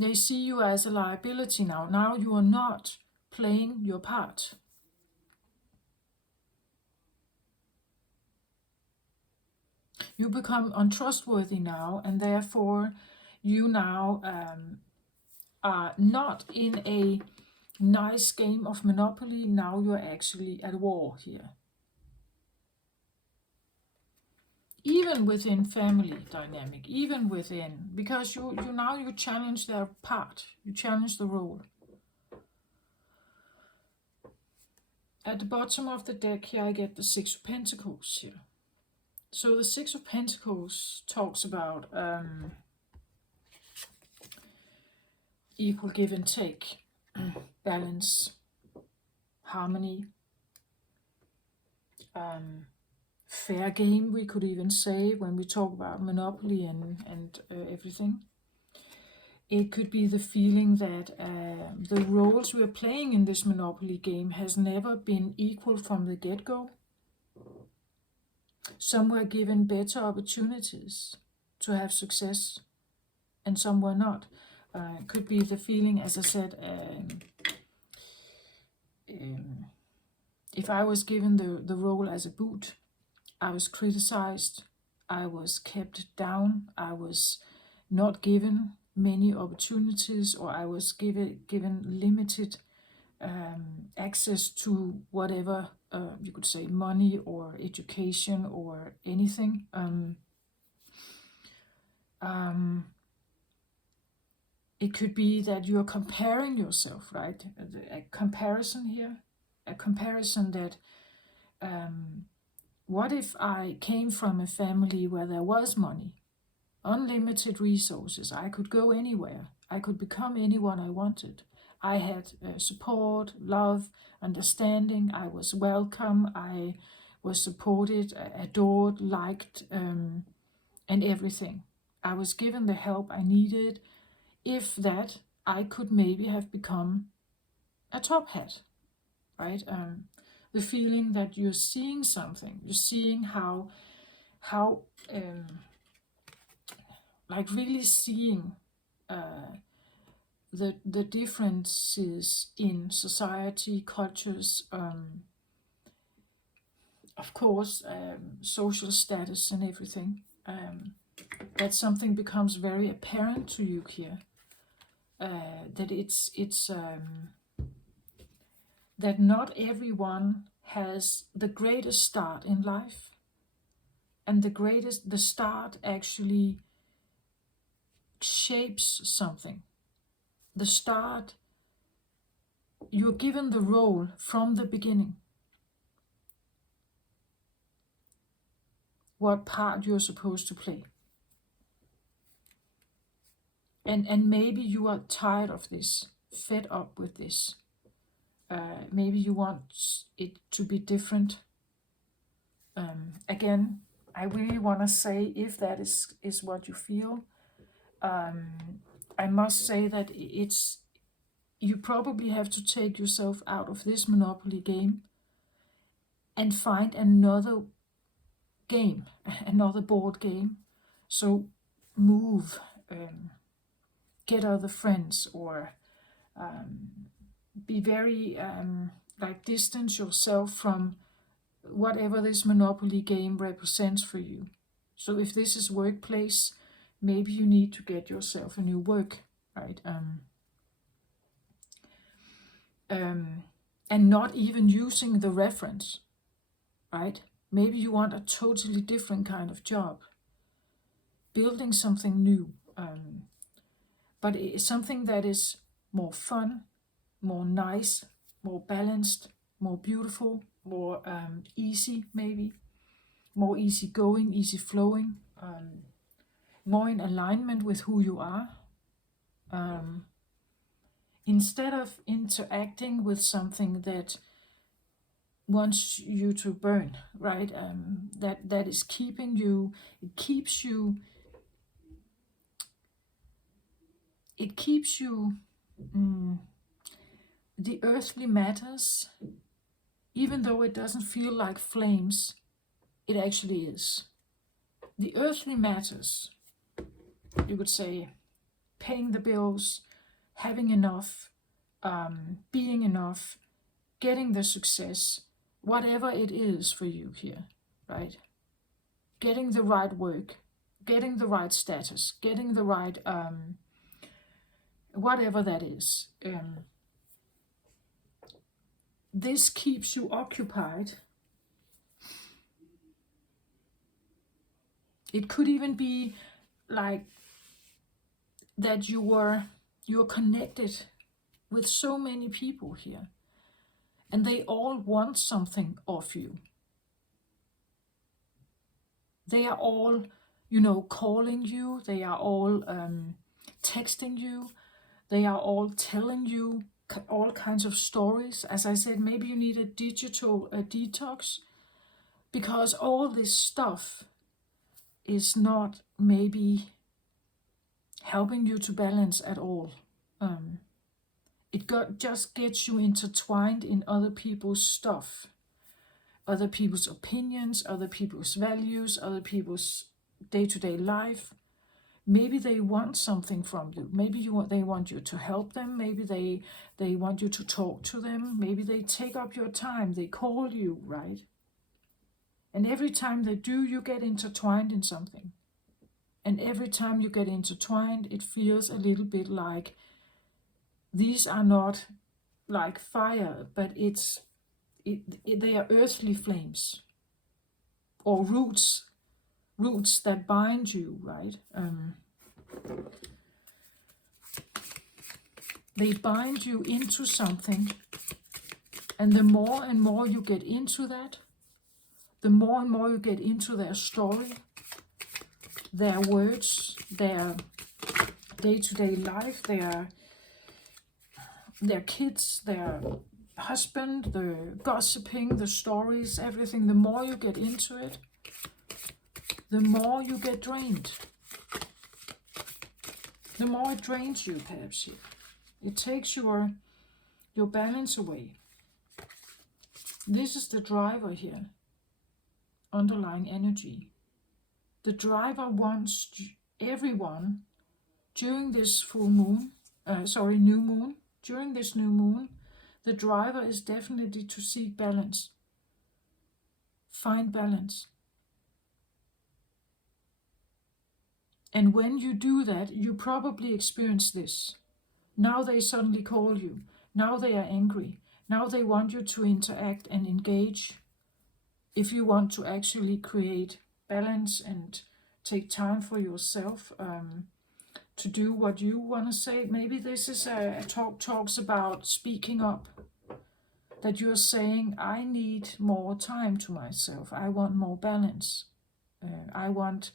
They see you as a liability now. Now you are not playing your part. You become untrustworthy now, and therefore you now are not in a nice game of Monopoly. Now you're actually at war here. Even within family dynamic, even within, because you now you challenge their part, you challenge the role. At the bottom of the deck here, I get the Six of Pentacles here. So the Six of Pentacles talks about equal give and take, balance, harmony, fair game, we could even say, when we talk about Monopoly and everything. It could be the feeling that the roles we are playing in this Monopoly game has never been equal from the get-go. Some were given better opportunities to have success, and some were not. Could be the feeling, as I said, if I was given the role as a boot, I was criticized, I was kept down, I was not given many opportunities, or I was given limited access to whatever, you could say, money or education or anything. It could be that you're comparing yourself, right? A comparison here, a comparison that what if I came from a family where there was money, unlimited resources, I could go anywhere, I could become anyone I wanted. I had support, love, understanding, I was welcome, I was supported, adored, liked, and everything. I was given the help I needed. If that, I could maybe have become a top hat, right? The feeling that you're seeing something, you're seeing how like really seeing the differences in society, cultures, of course, social status and everything. That something becomes very apparent to you here. That it's that not everyone has the greatest start in life, and the start actually shapes something. The start, you're given the role from the beginning, what part you're supposed to play. And maybe you are tired of this, fed up with this. Maybe you want it to be different. Again, I really want to say, if that is what you feel, I must say that you probably have to take yourself out of this Monopoly game and find another game, another board game. So move, get other friends, or be very like distance yourself from whatever this Monopoly game represents for you. So if this is workplace, maybe you need to get yourself a new work, right? And not even using the reference, right? Maybe you want a totally different kind of job, building something new, but it's something that is more fun, more nice, more balanced, more beautiful, more easy, maybe more easygoing, easy flowing, more in alignment with who you are. Instead of interacting with something that wants you to burn, right? That is keeping you. It keeps you. The earthly matters, even though it doesn't feel like flames, it actually is. The earthly matters, you could say, paying the bills, having enough, being enough, getting the success, whatever it is for you here, right? Getting the right work, getting the right status, getting the right, whatever that is. This keeps you occupied. It could even be like that you're connected with so many people here, and they all want something of you. They are all, calling you. They are all texting you. They are all telling you all kinds of stories. As I said, maybe you need a digital detox, because all this stuff is not maybe helping you to balance at all. Just gets you intertwined in other people's stuff, other people's opinions, other people's values, other people's day-to-day life. Maybe they want something from you. Maybe they want you to help them. Maybe they want you to talk to them. Maybe they take up your time. They call you, right? And every time they do, you get intertwined in something. And every time you get intertwined, it feels a little bit like these are not like fire, but they are earthly flames, or roots that bind you, right? They bind you into something, and the more and more you get into that, the more and more you get into their story, their words, their day-to-day life, their kids, their husband, the gossiping, the stories, everything. The more you get into it, the more you get drained. The more it drains you, perhaps. It takes your balance away. This is the driver here, underlying energy. The driver wants everyone during this new moon. During this new moon, the driver is definitely to seek balance. Find balance. And when you do that, you probably experience this. Now they suddenly call you. Now they are angry. Now they want you to interact and engage. If you want to actually create balance and take time for yourself, to do what you want to say. Maybe this is a talks about speaking up. That you're saying, I need more time to myself. I want more balance. I want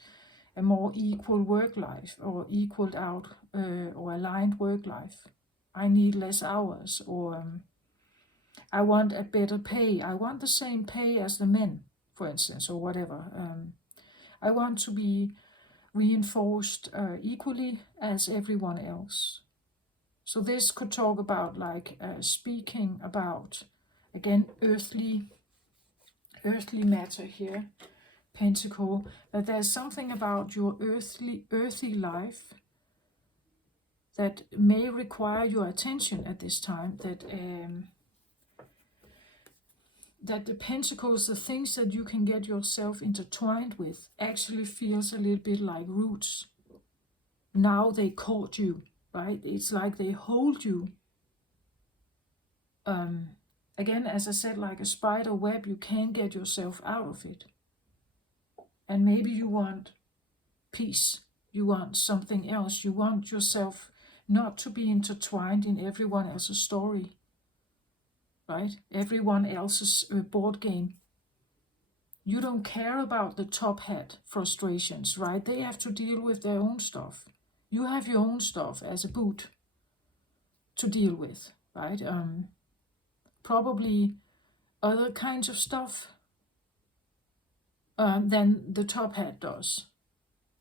a more equal work life, or equaled out or aligned work life. I need less hours, or I want a better pay. I want the same pay as the men, for instance, or whatever. I want to be reinforced equally as everyone else. So this could talk about like speaking about, again, earthly matter here. Pentacle, that there's something about your earthy life that may require your attention at this time, that the pentacles, the things that you can get yourself intertwined with, actually feels a little bit like roots. Now they caught you, right? It's like they hold you. Again, as I said, like a spider web, you can't get yourself out of it. And maybe you want peace. You want something else. You want yourself not to be intertwined in everyone else's story, right? Everyone else's board game. You don't care about the top hat frustrations, right? They have to deal with their own stuff. You have your own stuff as a boot to deal with, right? Probably other kinds of stuff than the top hat does.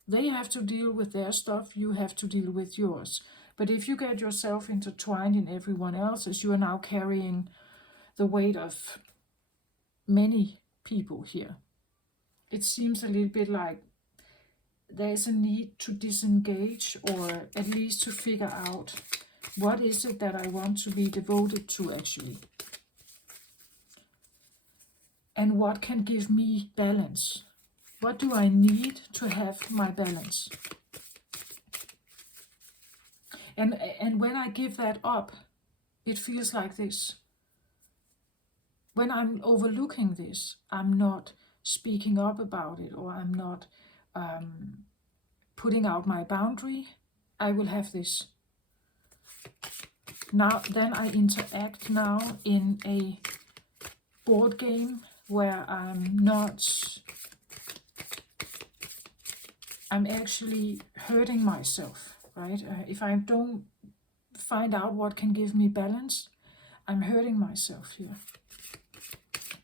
They have to deal with their stuff, you have to deal with yours. But if you get yourself intertwined in everyone else's, you are now carrying the weight of many people here. It seems a little bit like there's a need to disengage, or at least to figure out what is it that I want to be devoted to actually. And what can give me balance? What do I need to have my balance? And when I give that up, it feels like this. When I'm overlooking this, I'm not speaking up about it, or I'm not putting out my boundary, I will have this. Now, then I interact now in a board game where I'm actually hurting myself, right? If I don't find out what can give me balance, I'm hurting myself here.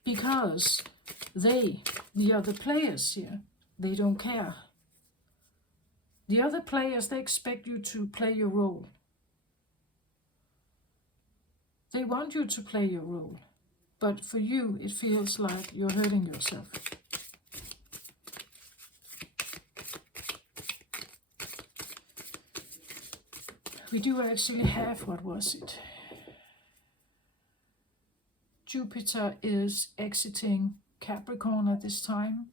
Because the other players here, they don't care. The other players, they expect you to play your role. They want you to play your role. But for you, it feels like you're hurting yourself. We do actually have, what was it? Jupiter is exiting Capricorn at this time.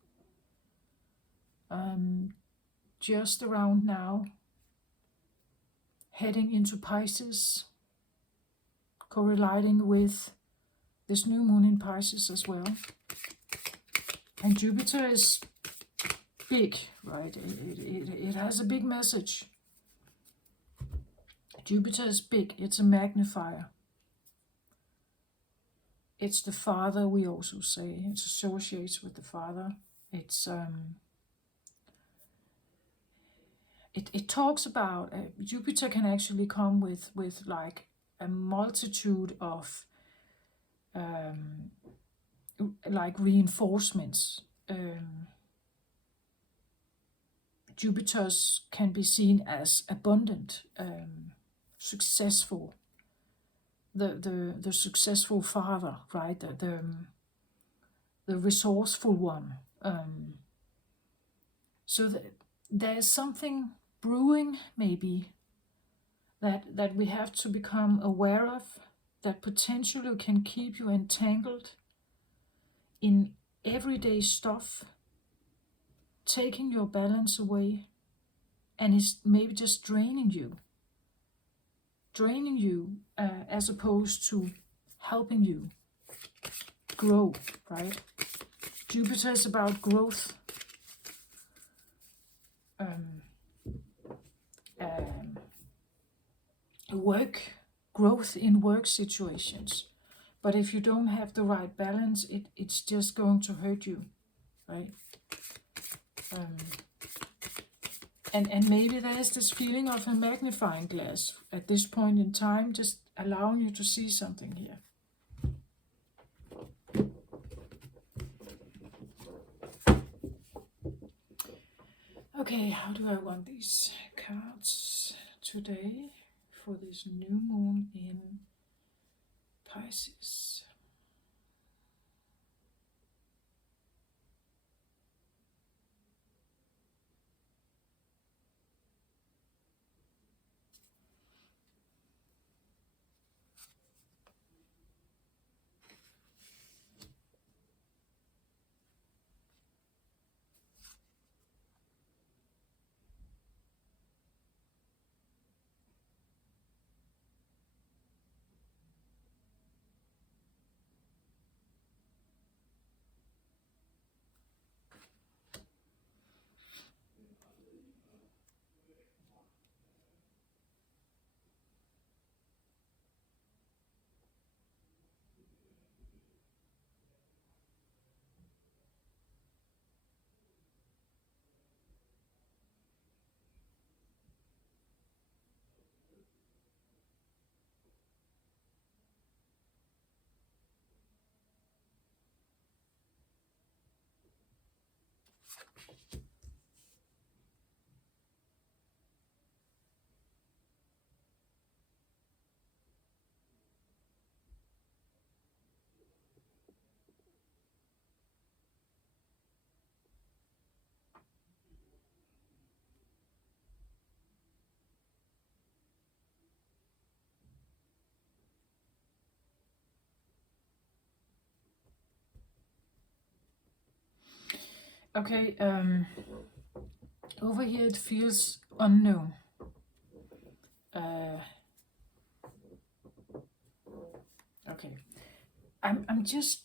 Just around now, heading into Pisces, correlating with this new moon in Pisces as well. And Jupiter is big, right? It has a big message. Jupiter is big. It's a magnifier. It's the father, we also say. It associates with the father. It talks about Jupiter can actually come with like a multitude of like reinforcements. Jupiter's can be seen as abundant, successful, the successful father, right? The resourceful one. So there's something brewing, maybe, that we have to become aware of, that potentially can keep you entangled in everyday stuff, taking your balance away, and is maybe just draining you as opposed to helping you grow, right? Jupiter is about growth, growth in work situations. But if you don't have the right balance, it's just going to hurt you, right? And maybe there's this feeling of a magnifying glass at this point in time, just allowing you to see something here. Okay, how do I want these cards today for this new moon in Pisces? Okay, over here it feels unknown. Okay, I'm just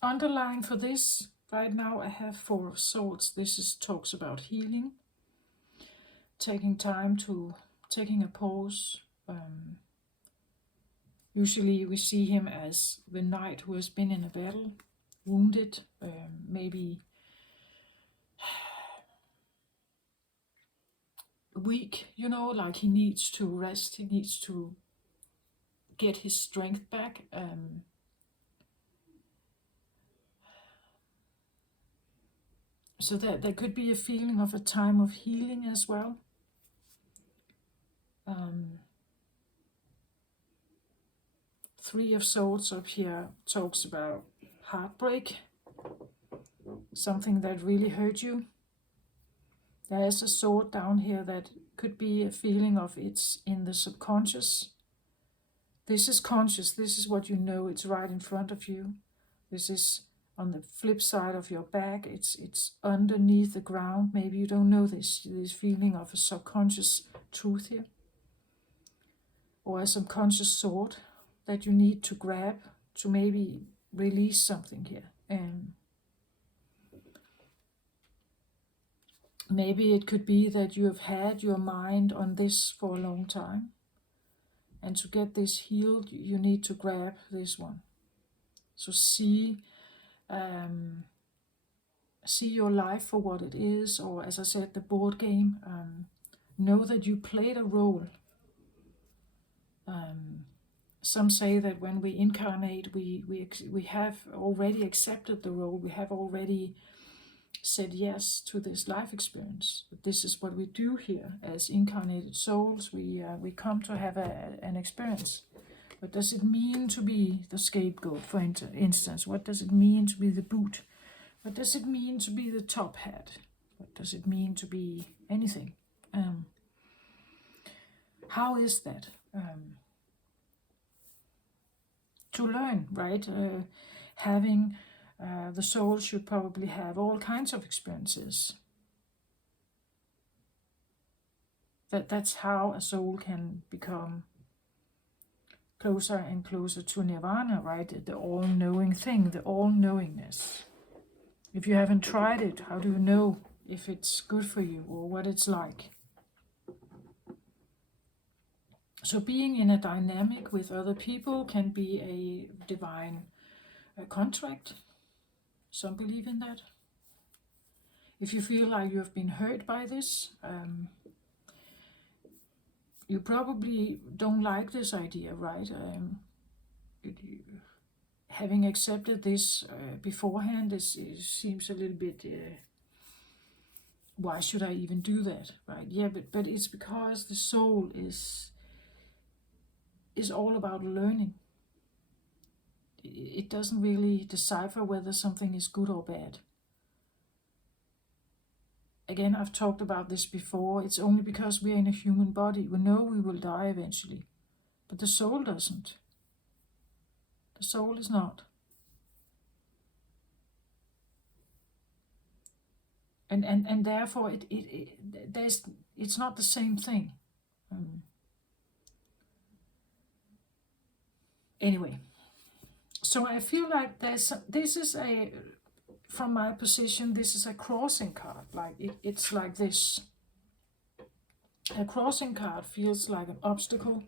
underlying for this right now. I have Four of Swords. This is talks about healing, taking time to taking a pause. Usually we see him as the knight who has been in a battle, wounded, maybe weak, like he needs to rest, he needs to get his strength back. So there could be a feeling of a time of healing as well. Three of Swords up here talks about heartbreak, something that really hurt you. There is a sword down here that could be a feeling of it's in the subconscious. This is conscious, this is what you know, it's right in front of you. This is on the flip side of your back, it's underneath the ground. Maybe you don't know this feeling of a subconscious truth here. Or a subconscious sword that you need to grab to maybe release something here. And maybe it could be that you have had your mind on this for a long time. And to get this healed, you need to grab this one. So see your life for what it is, or as I said, the board game. Know that you played a role. Some say that when we incarnate, we have already accepted the role. We have already said yes to this life experience. This is what we do here as incarnated souls. We come to have an experience. What does it mean to be the scapegoat, for instance? What does it mean to be the boot? What does it mean to be the top hat? What does it mean to be anything? How is that? To learn, right? Having the soul should probably have all kinds of experiences. That's how a soul can become closer and closer to nirvana, right? The all-knowing thing, the all-knowingness. If you haven't tried it, how do you know if it's good for you or what it's like? So being in a dynamic with other people can be a divine contract. Some believe in that. If you feel like you have been hurt by this, you probably don't like this idea, right? Having accepted this beforehand seems a little bit, why should I even do that, right? Yeah, but it's because the soul is all about learning. It doesn't really decipher whether something is good or bad. Again, I've talked about this before. It's only because we are in a human body. We know we will die eventually. But the soul doesn't. The soul is not. And therefore it's not the same thing. Anyway, so I feel like this is from my position, this is a crossing card. Like it's like this. A crossing card feels like an obstacle,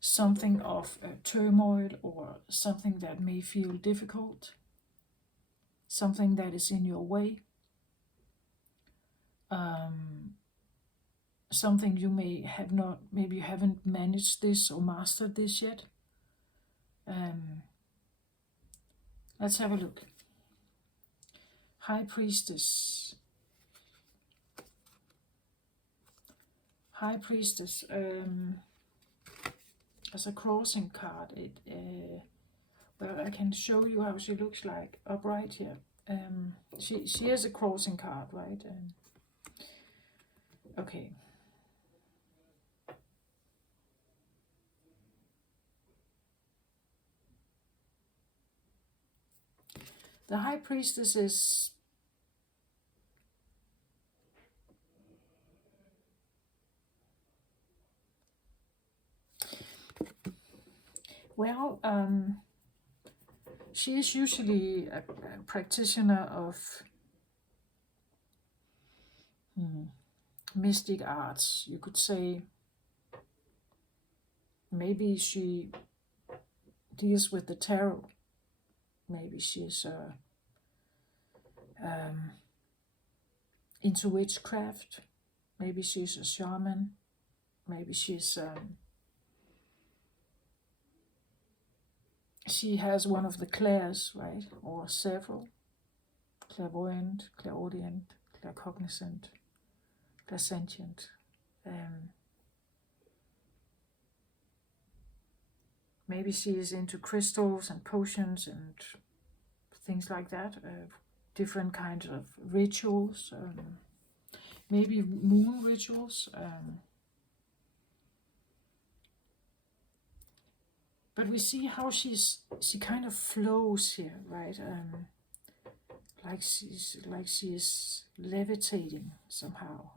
something of turmoil, or something that may feel difficult, something that is in your way, something you may have not, maybe you haven't managed this or mastered this yet. Let's have a look. High Priestess. High Priestess. As a crossing card, well, I can show you how she looks like upright here. She has a crossing card, right? Okay. The High Priestess is Well, she is usually a practitioner of mystic arts. You could say maybe she deals with the tarot. Maybe she's into witchcraft. Maybe she's a shaman. Maybe she has one of the clairs, right? Or several: clairvoyant, clairaudient, claircognizant, clairsentient. Um, maybe she is into crystals and potions and things like that. Different kinds of rituals. Maybe moon rituals. But we see how she kind of flows here, right? Like she's levitating somehow,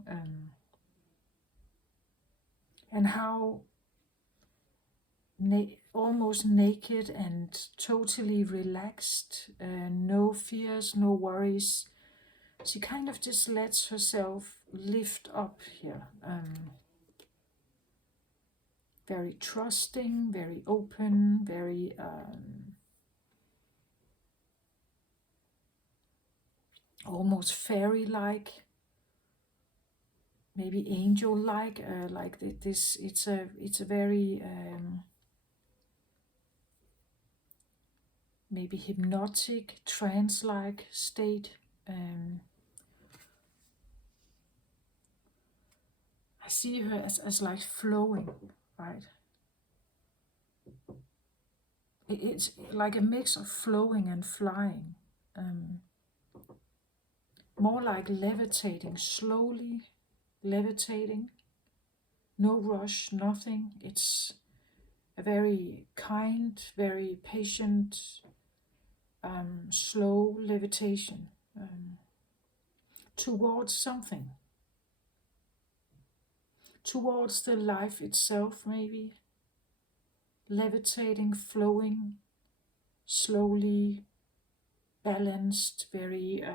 and how almost naked and totally relaxed, no fears, no worries. She kind of just lets herself lift up here. Very trusting, very open, very almost fairy-like, maybe angel-like. Like this, it's a very maybe hypnotic, trance-like state. I see her as like flowing, right? It's like a mix of flowing and flying. More like levitating, slowly levitating. No rush, nothing. It's a very kind, very patient, slow levitation towards something. Towards the life itself, maybe. Levitating, flowing, slowly, balanced, very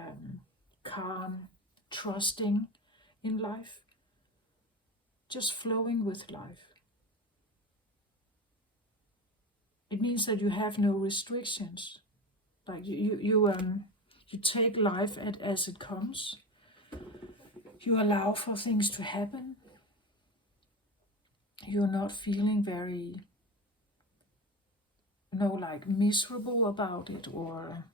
calm, trusting in life. Just flowing with life. It means that you have no restrictions. Like you take life as it comes. You allow for things to happen. You're not feeling very, like miserable about it, or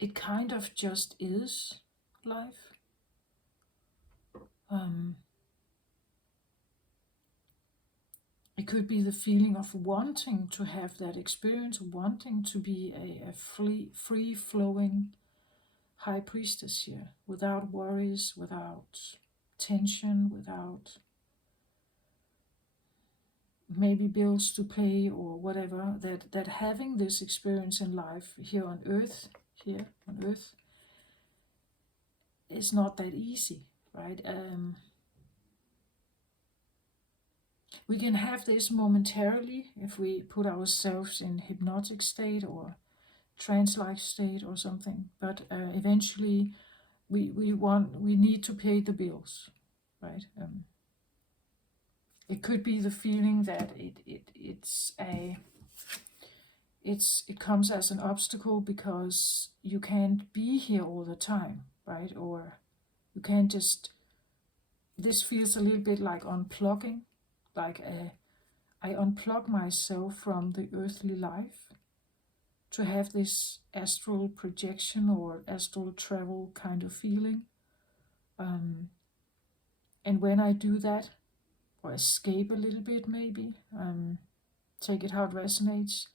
it kind of just is life. It could be the feeling of wanting to have that experience, wanting to be a free flowing high priestess here, without worries, without tension, without maybe bills to pay or whatever. That having this experience in life here on earth is not that easy, right? We can have this momentarily if we put ourselves in hypnotic state or trance-like state or something, but eventually we need to pay the bills, right? It could be the feeling that it comes as an obstacle because you can't be here all the time, right? Or you can't just. This feels a little bit like unplugging, like I unplug myself from the earthly life to have this astral projection or astral travel kind of feeling. And when I do that, or escape a little bit maybe, take it how it resonates,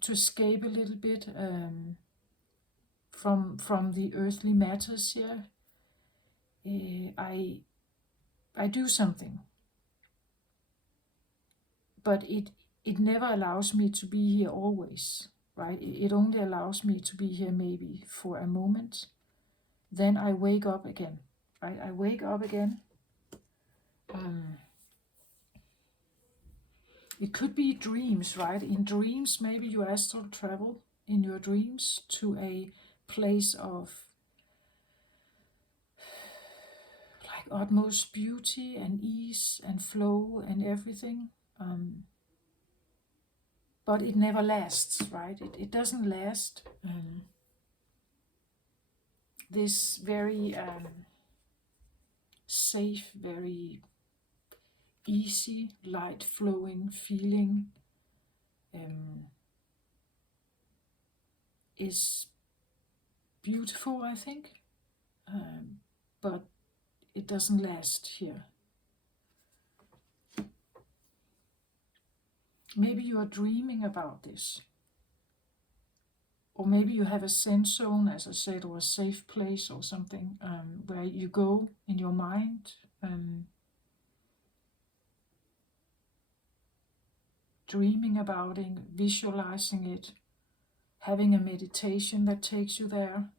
to escape a little bit from the earthly matters here, I do something, but it never allows me to be here always, right? It only allows me to be here maybe for a moment. Then I wake up again, right? I wake up again. It could be dreams, right? In dreams, maybe you astral travel in your dreams to a place of like utmost beauty and ease and flow and everything. But it never lasts, right? It doesn't last. This very safe, very easy, light flowing feeling is beautiful, I think, but it doesn't last here. Maybe you are dreaming about this, or maybe you have a sense zone, as I said, or a safe place or something where you go in your mind. Dreaming about it, visualizing it, having a meditation that takes you there.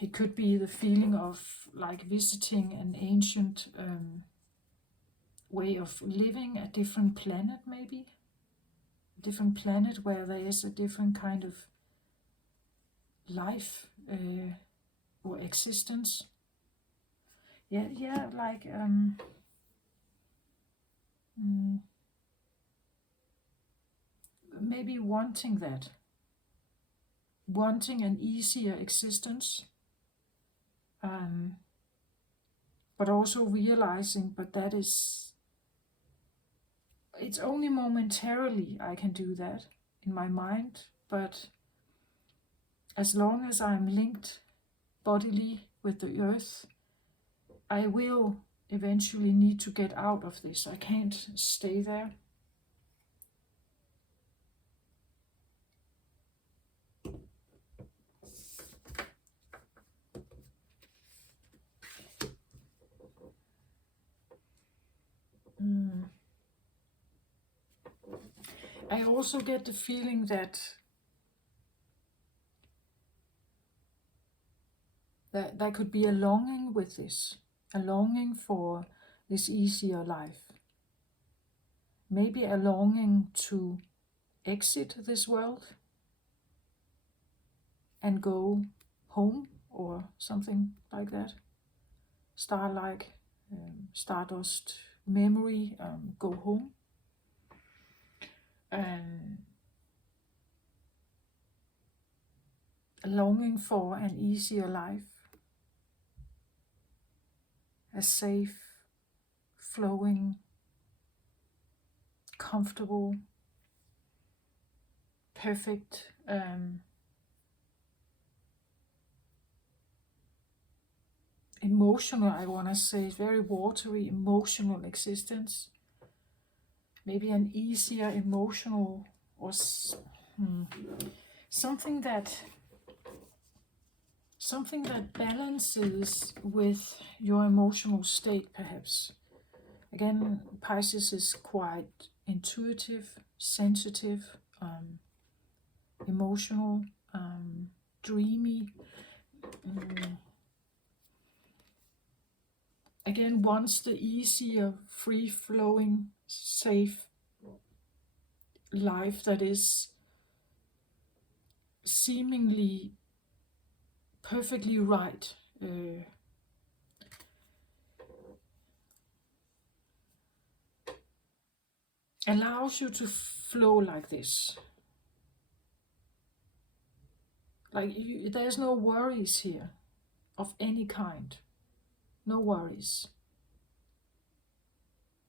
It could be the feeling of like visiting an ancient way of living, a different planet maybe. A different planet where there is a different kind of life or existence. Yeah, like maybe wanting that. Wanting an easier existence. But also realizing, but that is, it's only momentarily I can do that in my mind, but as long as I'm linked bodily with the earth, I will eventually need to get out of this. I can't stay there. I also get the feeling that there could be a longing with this, a longing for this easier life. Maybe a longing to exit this world and go home or something like that. Starlike, Stardust memory, go home. And a longing for an easier life, a safe, flowing, comfortable, perfect, emotional, I want to say, very watery, emotional existence. Maybe an easier emotional or something that balances with your emotional state, perhaps. Again, Pisces is quite intuitive, sensitive, emotional, dreamy. Again, wants the easier, free-flowing, safe life that is seemingly perfectly right. Allows you to flow like this. Like there's no worries here of any kind. No worries.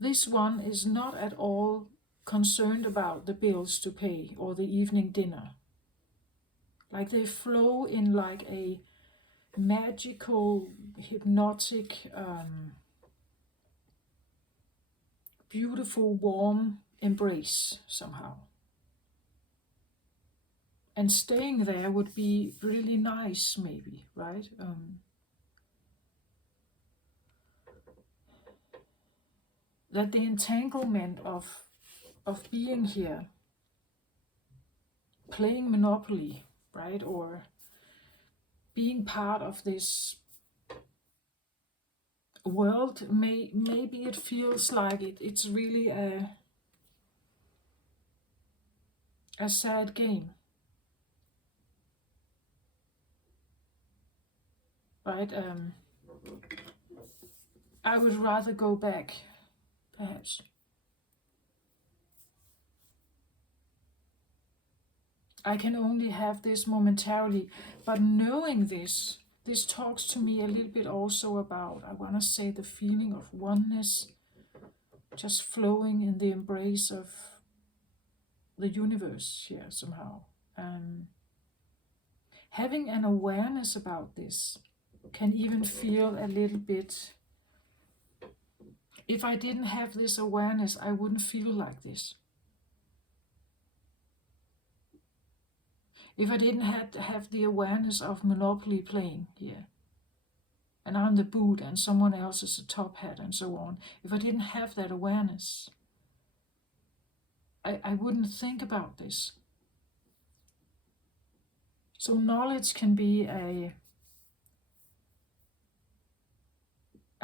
This one is not at all concerned about the bills to pay or the evening dinner. Like they flow in like a magical, hypnotic, beautiful, warm embrace somehow. And staying there would be really nice, maybe, right? That the entanglement of being here, playing Monopoly, right, or being part of this world, maybe it feels like it's really a sad game, right? I would rather go back, perhaps. I can only have this momentarily, but knowing this talks to me a little bit also about, I want to say, the feeling of oneness, just flowing in the embrace of the universe here somehow. Having an awareness about this can even feel a little bit, if I didn't have this awareness, I wouldn't feel like this. If I didn't have the awareness of Monopoly playing here, and I'm the boot and someone else is a top hat and so on, if I didn't have that awareness, I wouldn't think about this. So knowledge can be a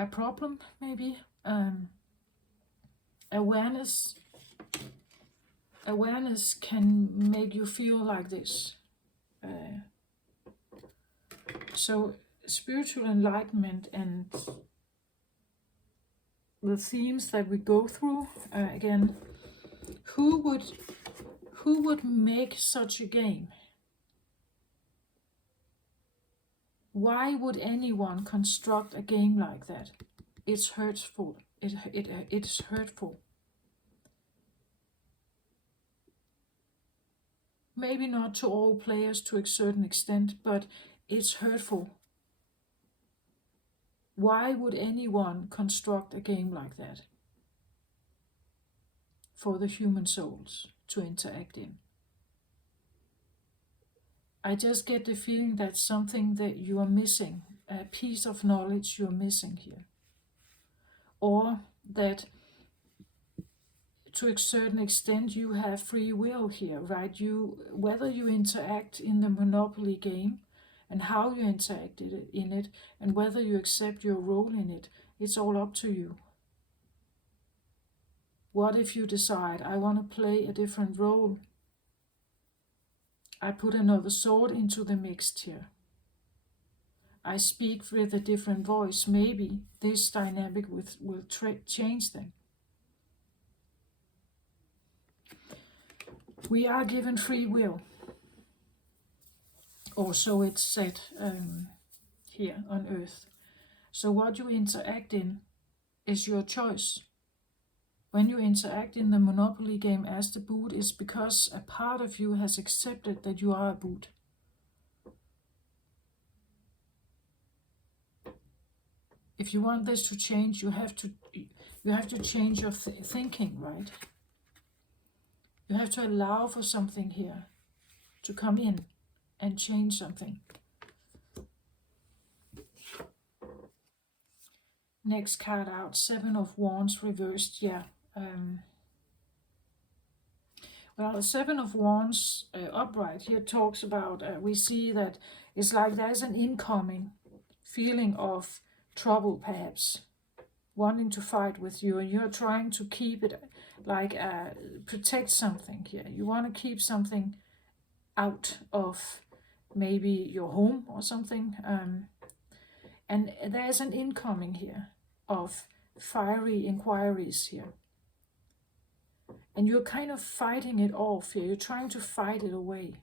problem, maybe. Awareness can make you feel like this. So spiritual enlightenment and the themes that we go through, again, who would make such a game? Why would anyone construct a game like that? It's hurtful. It's hurtful. Maybe not to all players to a certain extent, but it's hurtful. Why would anyone construct a game like that for the human souls to interact in? I just get the feeling that's something that you are missing, a piece of knowledge you're missing here. Or that to a certain extent you have free will here, right? Whether you interact in the Monopoly game and how you interact in it, and whether you accept your role in it, it's all up to you. What if you decide, I want to play a different role? I put another sword into the mix here. I speak with a different voice. Maybe this dynamic will change them. We are given free will. Or so it's said here on Earth. So what you interact in is your choice. When you interact in the Monopoly game as the boot, it's because a part of you has accepted that you are a boot. If you want this to change, you have to change your thinking, right? You have to allow for something here to come in and change something. Next card out, Seven of Wands reversed. Yeah. Well, Seven of Wands upright here talks about, we see that it's like there's an incoming feeling of trouble, perhaps, wanting to fight with you, and you're trying to keep it, like protect something here. You want to keep something out of maybe your home or something. And there's an incoming here of fiery inquiries here. And you're kind of fighting it off here. You're trying to fight it away.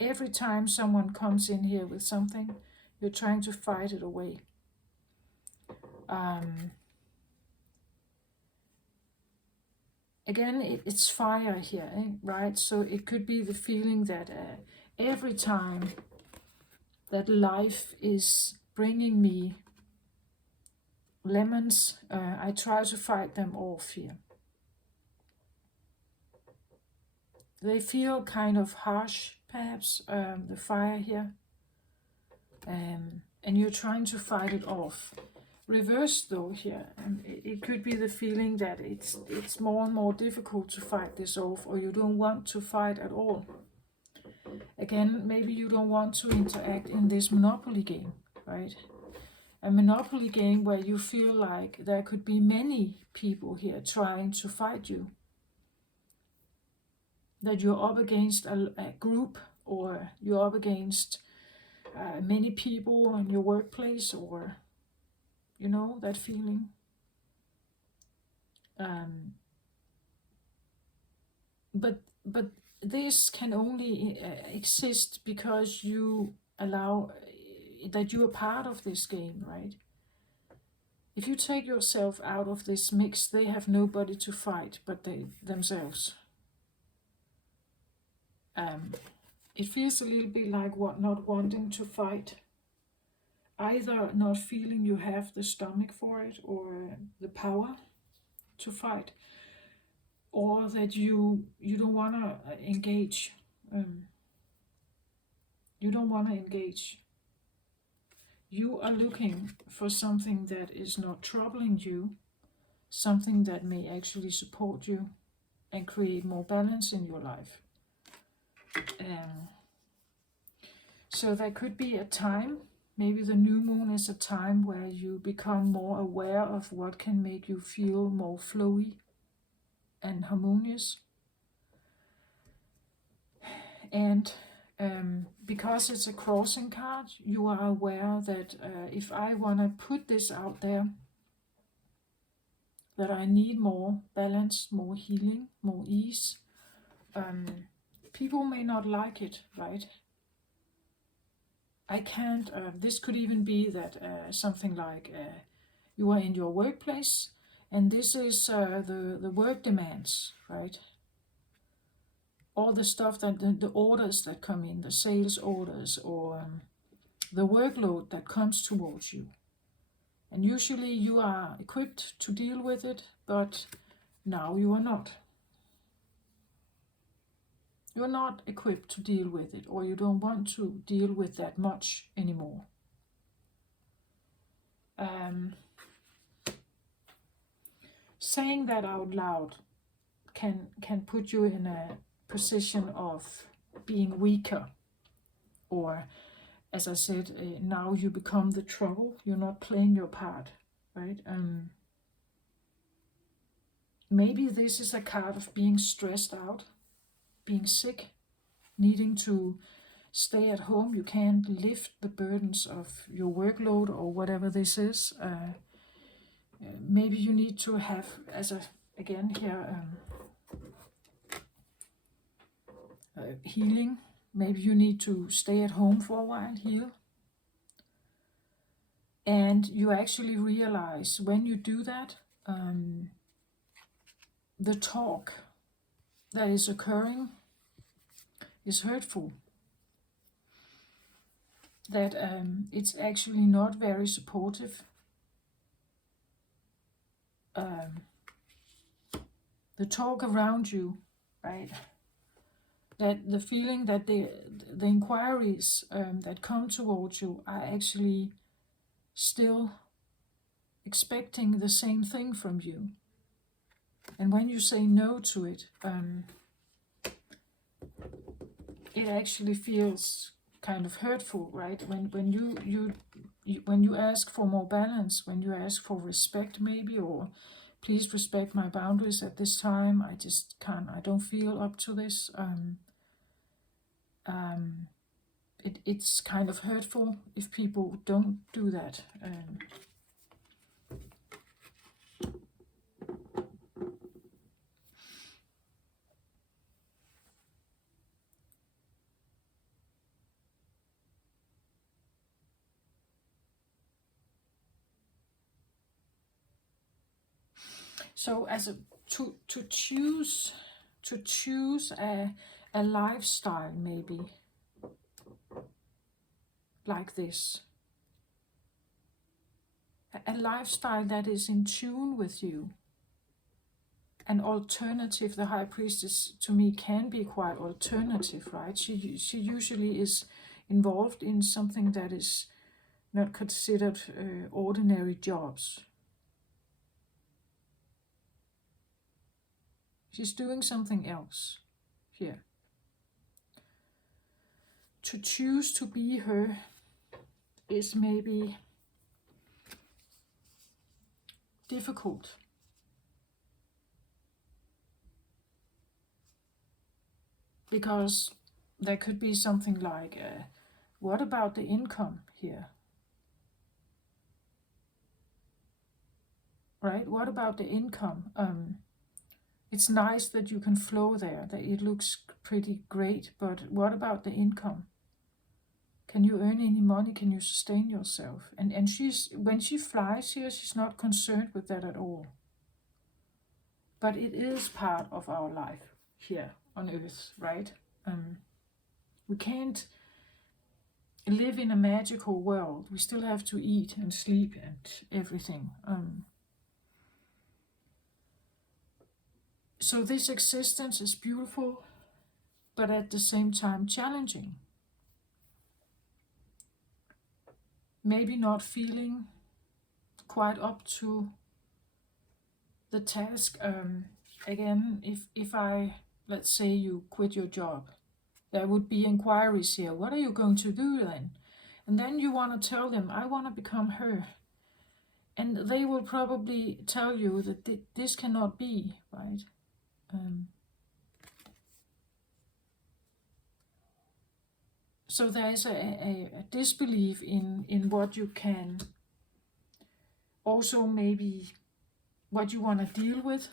Every time someone comes in here with something, you're trying to fight it away. Again, it's fire here, right? So it could be the feeling that every time that life is bringing me lemons, I try to fight them off here. They feel kind of harsh, perhaps, the fire here. And you're trying to fight it off. Reversed though here, it could be the feeling that it's more and more difficult to fight this off, or you don't want to fight at all. Again, maybe you don't want to interact in this Monopoly game, right? a monopoly game where you feel like there could be many people here trying to fight you. That you're up against a group, or you're up against many people in your workplace, or you know that feeling. But this can only exist because you allow that you are part of this game, right? If you take yourself out of this mix, they have nobody to fight but they themselves. It feels a little bit like not wanting to fight, either not feeling you have the stomach for it or the power to fight, or that you don't want to engage. You don't want to engage. You are looking for something that is not troubling you, something that may actually support you and create more balance in your life. So there could be a time, maybe the new moon is a time where you become more aware of what can make you feel more flowy and harmonious. And because it's a crossing card, you are aware that if I want to put this out there, that I need more balance, more healing, more ease, people may not like it, right? I can't, this could even be that something like you are in your workplace and this is the work demands, right? All the stuff that the orders that come in, the sales orders, or the workload that comes towards you. And usually you are equipped to deal with it, but now you are not. You're not equipped to deal with it, or you don't want to deal with that much anymore. Saying that out loud can put you in a position of being weaker, or as I said, now you become the trouble. You're not playing your part, right? Maybe this is a card of being stressed out, being sick, needing to stay at home. You can't lift the burdens of your workload or whatever this is. Maybe you need to have, again here, healing. Maybe you need to stay at home for a while, heal. And you actually realize when you do that, the talk that is occurring is hurtful. That it's actually not very supportive. The talk around you, right? That the feeling that the inquiries that come towards you are actually still expecting the same thing from you. And when you say no to it, it actually feels kind of hurtful, right? When you ask for more balance, when you ask for respect, maybe, or please respect my boundaries at this time. I just can't. I don't feel up to this. It's kind of hurtful if people don't do that. So to choose a lifestyle, maybe like this, a lifestyle that is in tune with you. An alternative, the High Priestess to me can be quite alternative, right? She usually is involved in something that is not considered ordinary jobs. She's doing something else here. To choose to be her is maybe difficult. Because there could be something like, what about the income here? Right? What about the income? It's nice that you can flow there, that it looks pretty great, but what about the income? Can you earn any money? Can you sustain yourself? And she's, when she flies here, she's not concerned with that at all. But it is part of our life here on Earth, right? We can't live in a magical world. We still have to eat and sleep and everything. So this existence is beautiful, but at the same time challenging. Maybe not feeling quite up to the task. Again, if I, let's say you quit your job, there would be inquiries here. What are you going to do then? And then you want to tell them, I want to become her. And they will probably tell you that this cannot be, right? So there is a disbelief in what you can, also maybe what you want to deal with.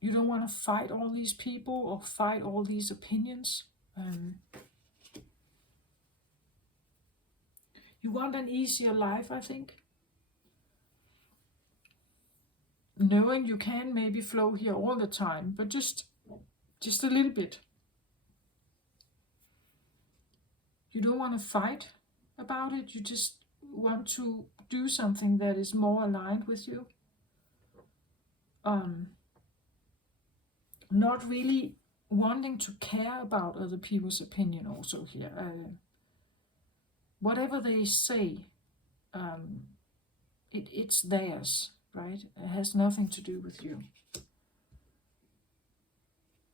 You don't want to fight all these people or fight all these opinions. You want an easier life, I think. Knowing you can maybe flow here all the time, but just a little bit. You don't want to fight about it. You just want to do something that is more aligned with you. Not really wanting to care about other people's opinion also here. Whatever they say, it's theirs, right? It has nothing to do with you.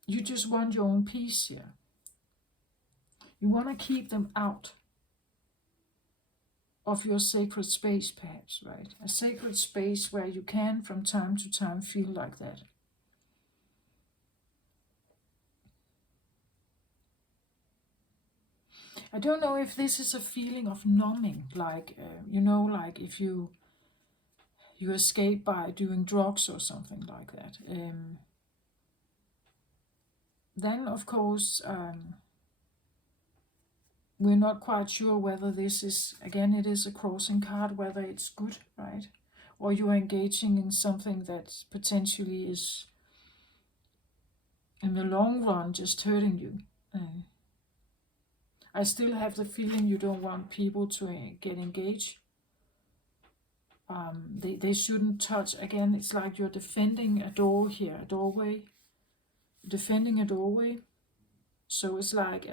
You just want your own peace here. You want to keep them out of your sacred space, perhaps, right? A sacred space where you can, from time to time, feel like that. I don't know if this is a feeling of numbing, like, like if you escape by doing drugs or something like that. Then, of course, we're not quite sure whether this is, again, it is a crossing card, whether it's good, right? Or you are engaging in something that potentially is, in the long run, just hurting you. I still have the feeling you don't want people to get engaged. They shouldn't touch. Again, it's like you're defending a door here, a doorway. Defending a doorway. So it's like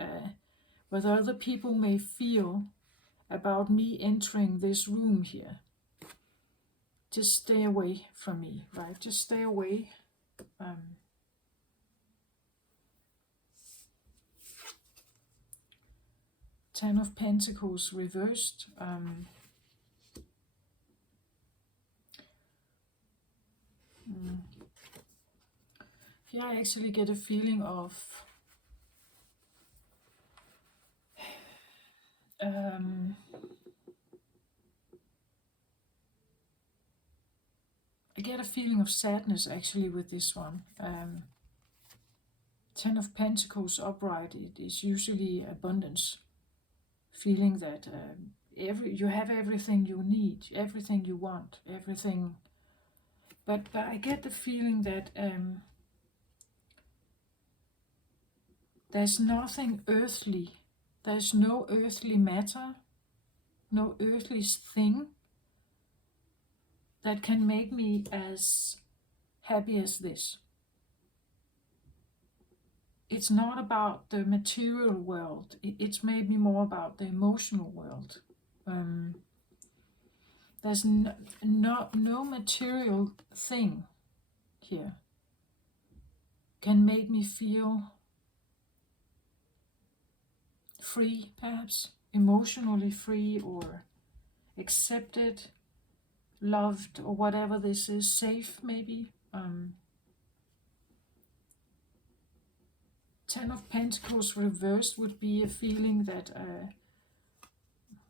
what other people may feel about me entering this room here. Just stay away from me, right? Just stay away. Ten of Pentacles reversed. Here I actually get a feeling of I get a feeling of sadness actually with this one. Ten of Pentacles upright, it is usually abundance. Feeling that you have everything you need, everything you want, everything. But I get the feeling that there's nothing earthly. There's no earthly matter, no earthly thing that can make me as happy as this. It's not about the material world. It's maybe more about the emotional world. There's no material thing here can make me feel free, perhaps emotionally free, or accepted, loved, or whatever this is, safe maybe. Ten of Pentacles reversed would be a feeling that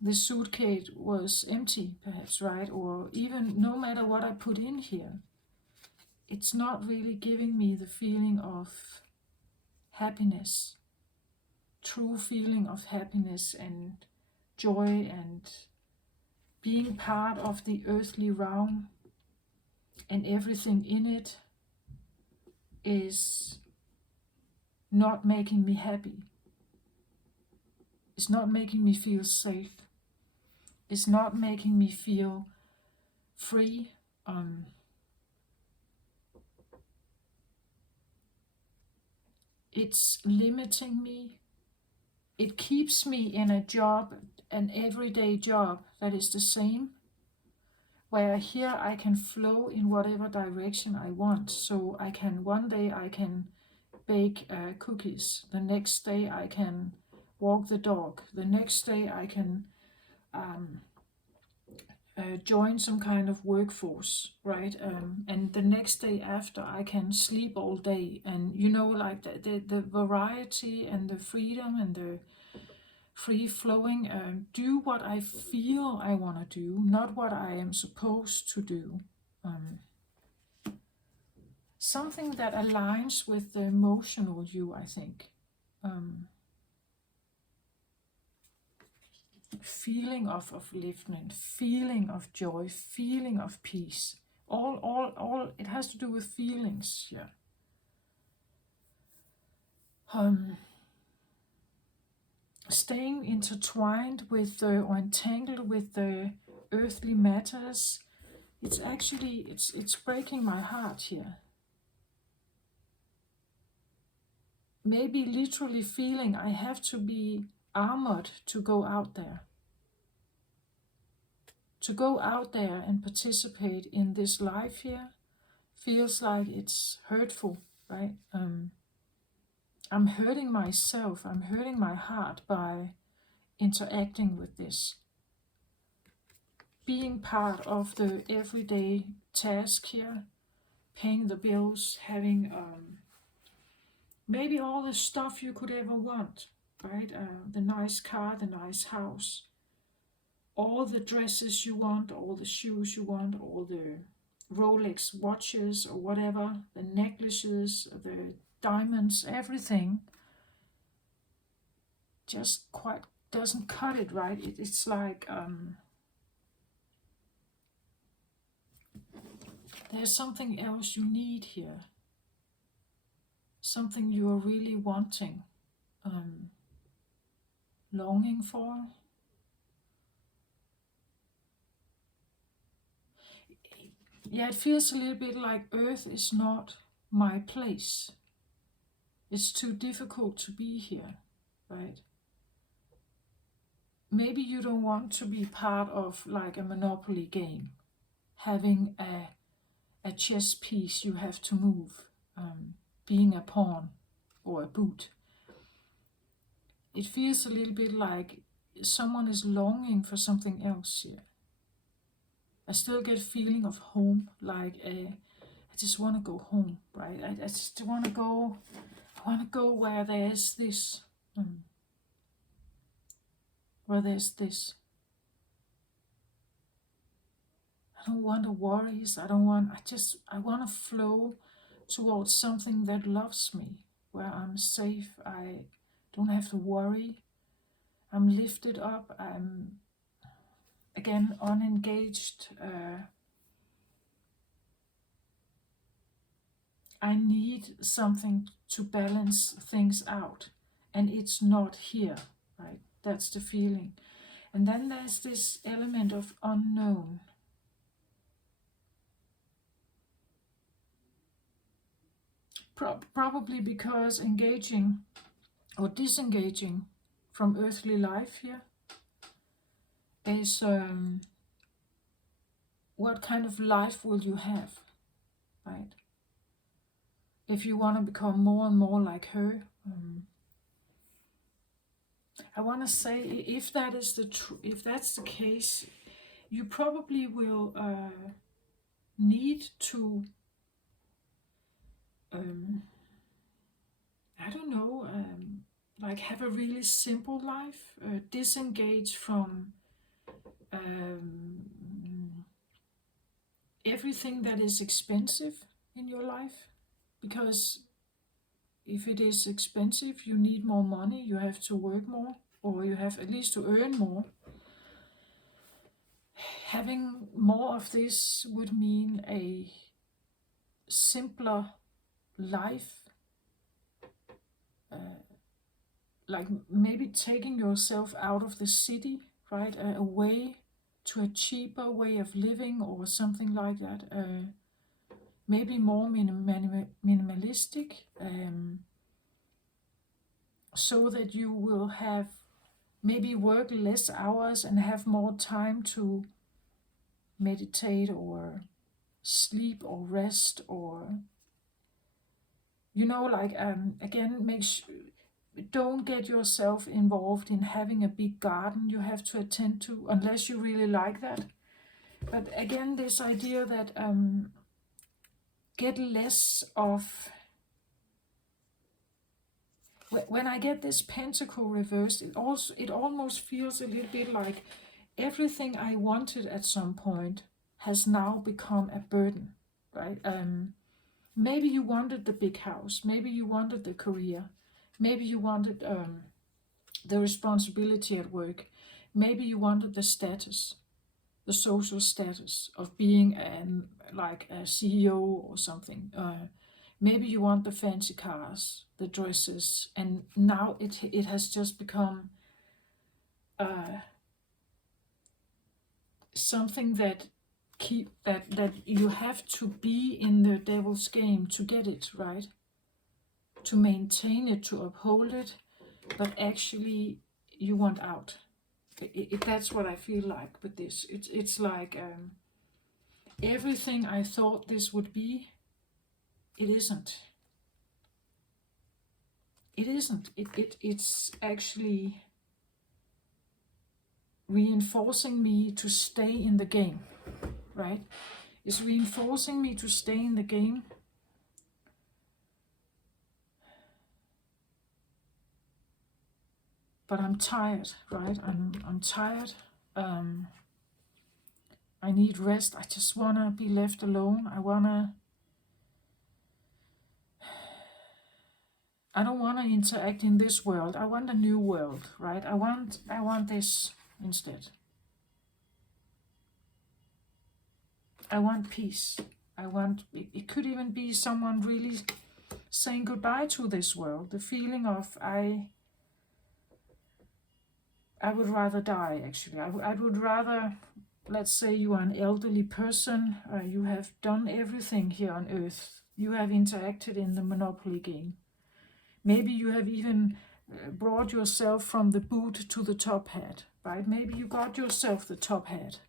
the suitcase was empty, perhaps, right? Or even no matter what I put in here, it's not really giving me the feeling of happiness, true feeling of happiness and joy and being part of the earthly realm, and everything in it is not making me happy. It's not making me feel safe. It's not making me feel free. It's limiting me. It keeps me in a job, an everyday job that is the same, where here I can flow in whatever direction I want. So one day I can bake cookies. The next day I can walk the dog. The next day I can join some kind of workforce, right? And the next day after I can sleep all day. And like the variety and the freedom and the free flowing, do what I feel I want to do, not what I am supposed to do. Something that aligns with the emotional you, I think. Feeling of upliftment, feeling of joy, feeling of peace. All it has to do with feelings, yeah. Staying intertwined with or entangled with the earthly matters, it's actually it's breaking my heart here. Maybe literally feeling I have to be armored to go out there. To go out there and participate in this life here feels like it's hurtful, right? I'm hurting myself, I'm hurting my heart by interacting with this. Being part of the everyday task here, paying the bills, having maybe all the stuff you could ever want, right? The nice car, the nice house, all the dresses you want, all the shoes you want, all the Rolex watches or whatever, the necklaces, the diamonds, everything just quite doesn't cut it, right? It's like there's something else you need here, something you are really wanting, longing for. Yeah, it feels a little bit like Earth is not my place. It's too difficult to be here, right? Maybe you don't want to be part of like a Monopoly game, having a chess piece you have to move, being a pawn or a boot. It feels a little bit like someone is longing for something else here. I still get a feeling of home, like I just want to go home, right? I just want to go. I want to go where there's this, where there's this. I don't want the worries. I want to flow towards something that loves me, where I'm safe. I don't have to worry. I'm lifted up. I'm again unengaged. I need something to balance things out, and it's not here, right? That's the feeling. And then there's this element of unknown. Probably because engaging or disengaging from earthly life here is what kind of life will you have, right? If you want to become more and more like her, I want to say if that is if that's the case, you probably will need to, I don't know, like have a really simple life, disengage from um, everything that is expensive in your life. Because if it is expensive, you need more money, you have to work more, or you have at least to earn more. Having more of this would mean a simpler life, like maybe taking yourself out of the city, right? Away to a cheaper way of living or something like that. Maybe more minimalistic, so that you will have maybe work less hours and have more time to meditate or sleep or rest, or like again, don't get yourself involved in having a big garden you have to attend to unless you really like that. But again, this idea that get less of, when I get this pentacle reversed, it almost feels a little bit like everything I wanted at some point has now become a burden, right? Maybe you wanted the big house, maybe you wanted the career, maybe you wanted the responsibility at work, maybe you wanted the status, the social status of being like a CEO or something. Maybe you want the fancy cars, the dresses, and now it has just become something that that you have to be in the devil's game to get it, right? To maintain it, to uphold it, but actually you want out. That's what I feel like with this. It's like everything I thought this would be, it isn't. It isn't. It's actually reinforcing me to stay in the game, right? It's reinforcing me to stay in the game. But I'm tired, right? I'm tired. I need rest. I just wanna be left alone. I don't wanna interact in this world. I want a new world, right? I want this instead. I want peace. It could even be someone really saying goodbye to this world. The feeling of I would rather die, actually. I would rather, let's say you are an elderly person, you have done everything here on earth. You have interacted in the Monopoly game. Maybe you have even brought yourself from the boot to the top hat, right? Maybe you got yourself the top hat.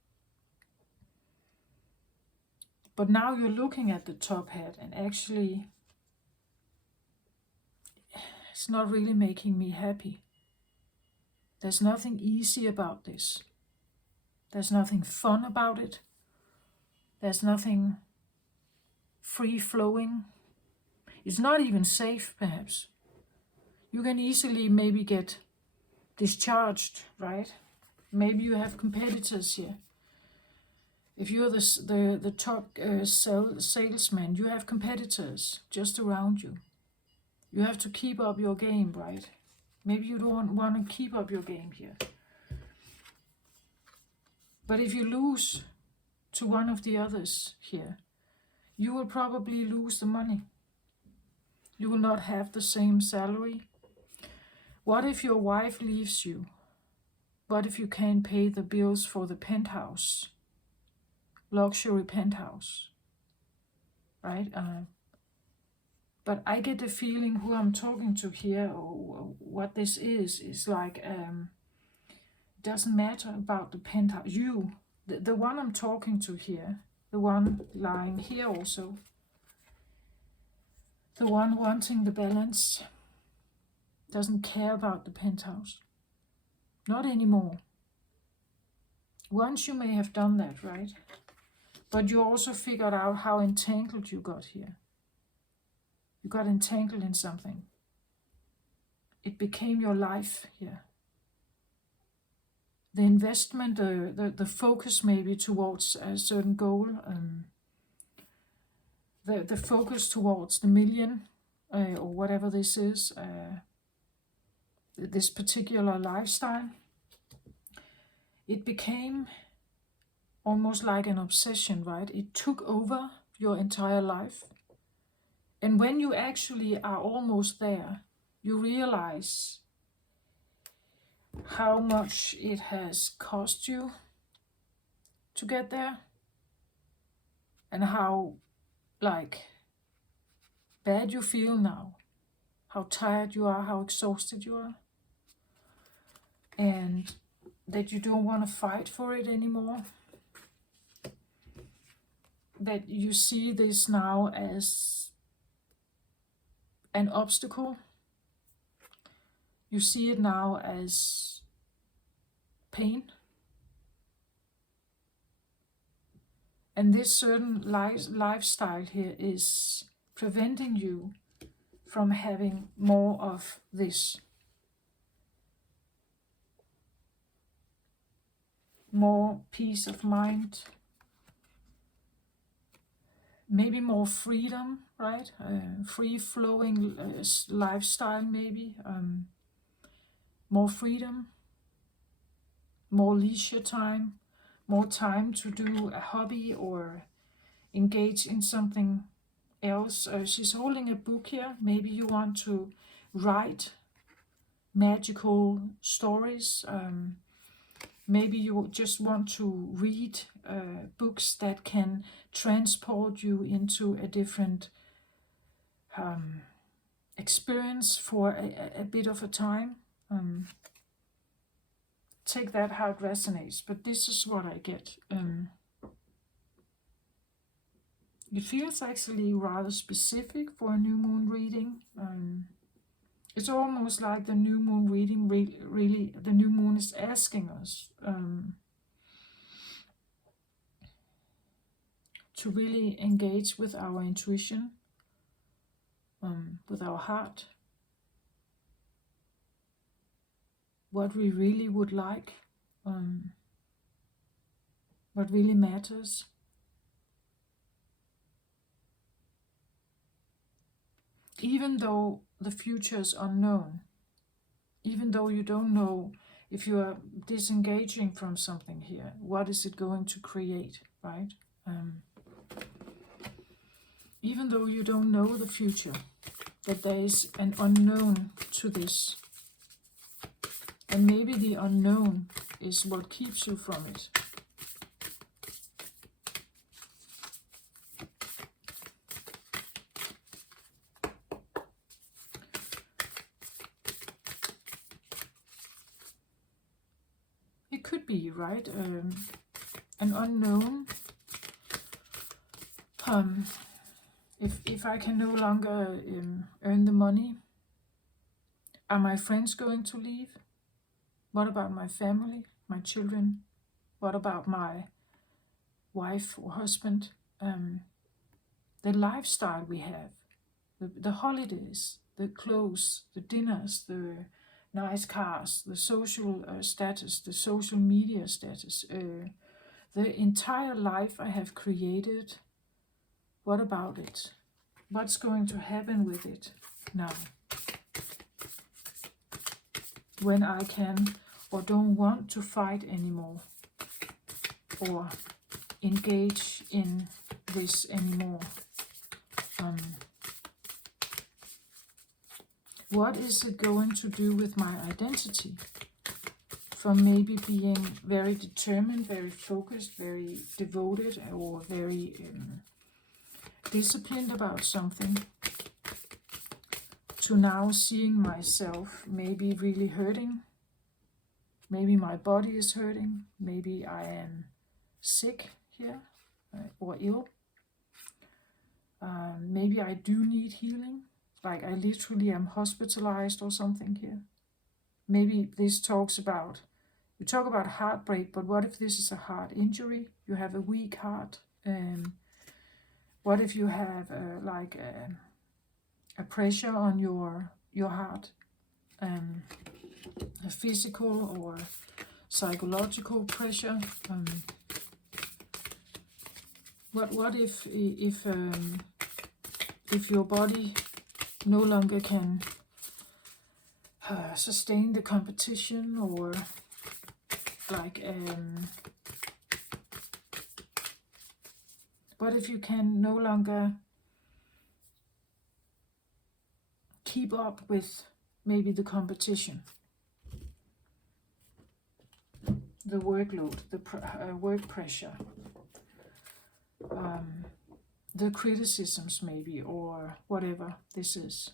But now you're looking at the top hat and actually it's not really making me happy. There's nothing easy about this. There's nothing fun about it. There's nothing free-flowing. It's not even safe, perhaps. You can easily maybe get discharged, right? Maybe you have competitors here. If you're the top salesman, you have competitors just around you. You have to keep up your game, right? Maybe you don't want to keep up your game here. But if you lose to one of the others here, you will probably lose the money. You will not have the same salary. What if your wife leaves you? What if you can't pay the bills for the penthouse, luxury penthouse, right? But I get the feeling who I'm talking to here, or what this is like, doesn't matter about the penthouse. You, the one I'm talking to here, the one lying here also, the one wanting the balance, doesn't care about the penthouse. Not anymore. Once you may have done that, right? But you also figured out how entangled you got here. You got entangled in something. It became your life here. The investment, the focus maybe towards a certain goal, the focus towards the million, or whatever this is, this particular lifestyle, it became almost like an obsession, right? It took over your entire life. And when you actually are almost there, you realize how much it has cost you to get there, and how bad you feel now, how tired you are, how exhausted you are, and that you don't want to fight for it anymore. That you see this now as an obstacle. You see it now as pain. And this certain lifestyle here is preventing you from having more of this. More peace of mind. Maybe more freedom, right? Free-flowing lifestyle, maybe. More freedom. More leisure time. More time to do a hobby or engage in something else. She's holding a book here. Maybe you want to write magical stories. Maybe you just want to read books that can transport you into a different experience for a bit of a time. Take that how it resonates, but this is what I get. It feels actually rather specific for a new moon reading. It's almost like the new moon reading, really the new moon is asking us to really engage with our intuition, with our heart, what we really would like, what really matters. Even though the future is unknown, even though you don't know if you are disengaging from something here, what is it going to create, right? Even though you don't know the future, that there is an unknown to this. And maybe the unknown is what keeps you from it. It could be, right? An unknown. If I can no longer earn the money, are my friends going to leave? What about my family, my children? What about my wife or husband? The lifestyle we have, the holidays, the clothes, the dinners, the nice cars, the social status, the social media status, the entire life I have created. What about it? What's going to happen with it now? When I can or don't want to fight anymore, or engage in this anymore. What is it going to do with my identity? From maybe being very determined, very focused, very devoted, or very disciplined about something, to now seeing myself maybe really hurting. Maybe my body is hurting. Maybe I am sick here or ill. Maybe I do need healing. Like I literally am hospitalized or something here. Maybe this talks about We talk about heartbreak, but what if this is a heart injury? You have a weak heart. What if you have like a pressure on your heart, a physical or psychological pressure? What if your body no longer can sustain the competition, or like what if you can no longer keep up with maybe the competition, the workload, the work pressure, the criticisms maybe, or whatever this is,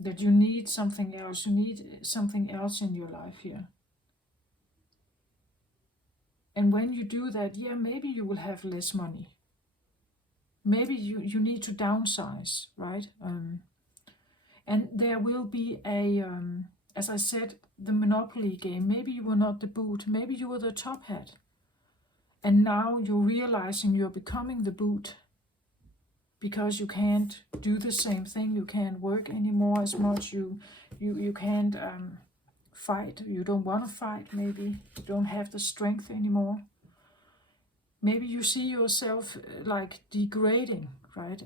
that you need something else, you need something else in your life here. And when you do that, yeah, maybe you will have less money. Maybe you need to downsize, right? And there will be a, as I said, the Monopoly game. Maybe you were not the boot, maybe you were the top hat. And now you're realizing you're becoming the boot, because you can't do the same thing, you can't work anymore as much, you can't fight, you don't want to fight, maybe you don't have the strength anymore. Maybe you see yourself like degrading, right?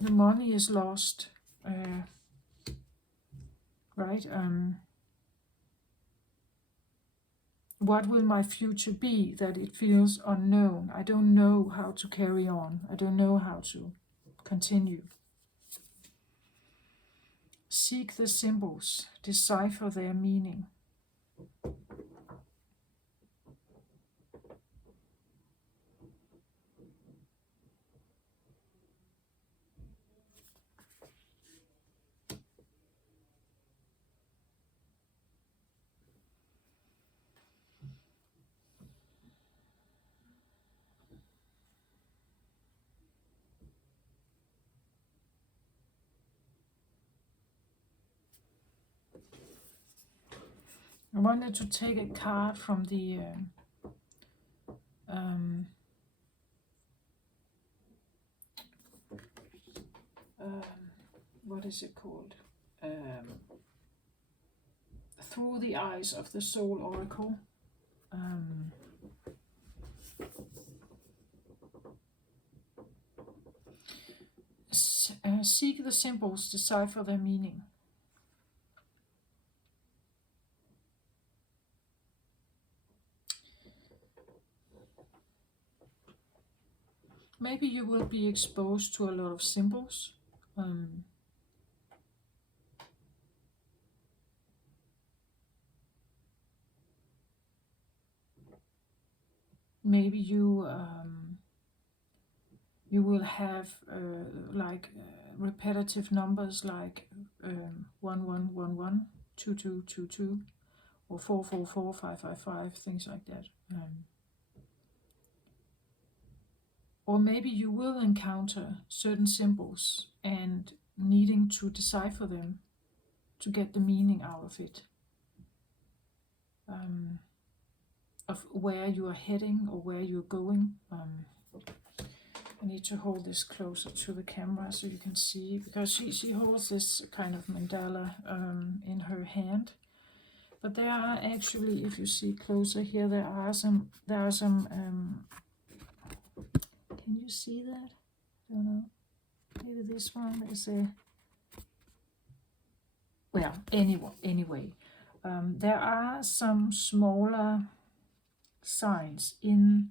The money is lost, right? What will my future be? That it feels unknown. I don't know how to carry on. I don't know how to continue. Seek the symbols, decipher their meaning. I wanted to take a card from the what is it called? Through the Eyes of the Soul Oracle. Seek the symbols, decipher their meaning. Maybe you will be exposed to a lot of symbols. Maybe you will have repetitive numbers like 1111, 2222, or 444, 555, things like that. Or maybe you will encounter certain symbols and needing to decipher them to get the meaning out of it, of where you are heading or where you're going. I need to hold this closer to the camera so you can see, because she holds this kind of mandala in her hand. But there are actually, if you see closer here, there are some can you see that? I don't know. Maybe this one is a, well, anyway, there are some smaller signs in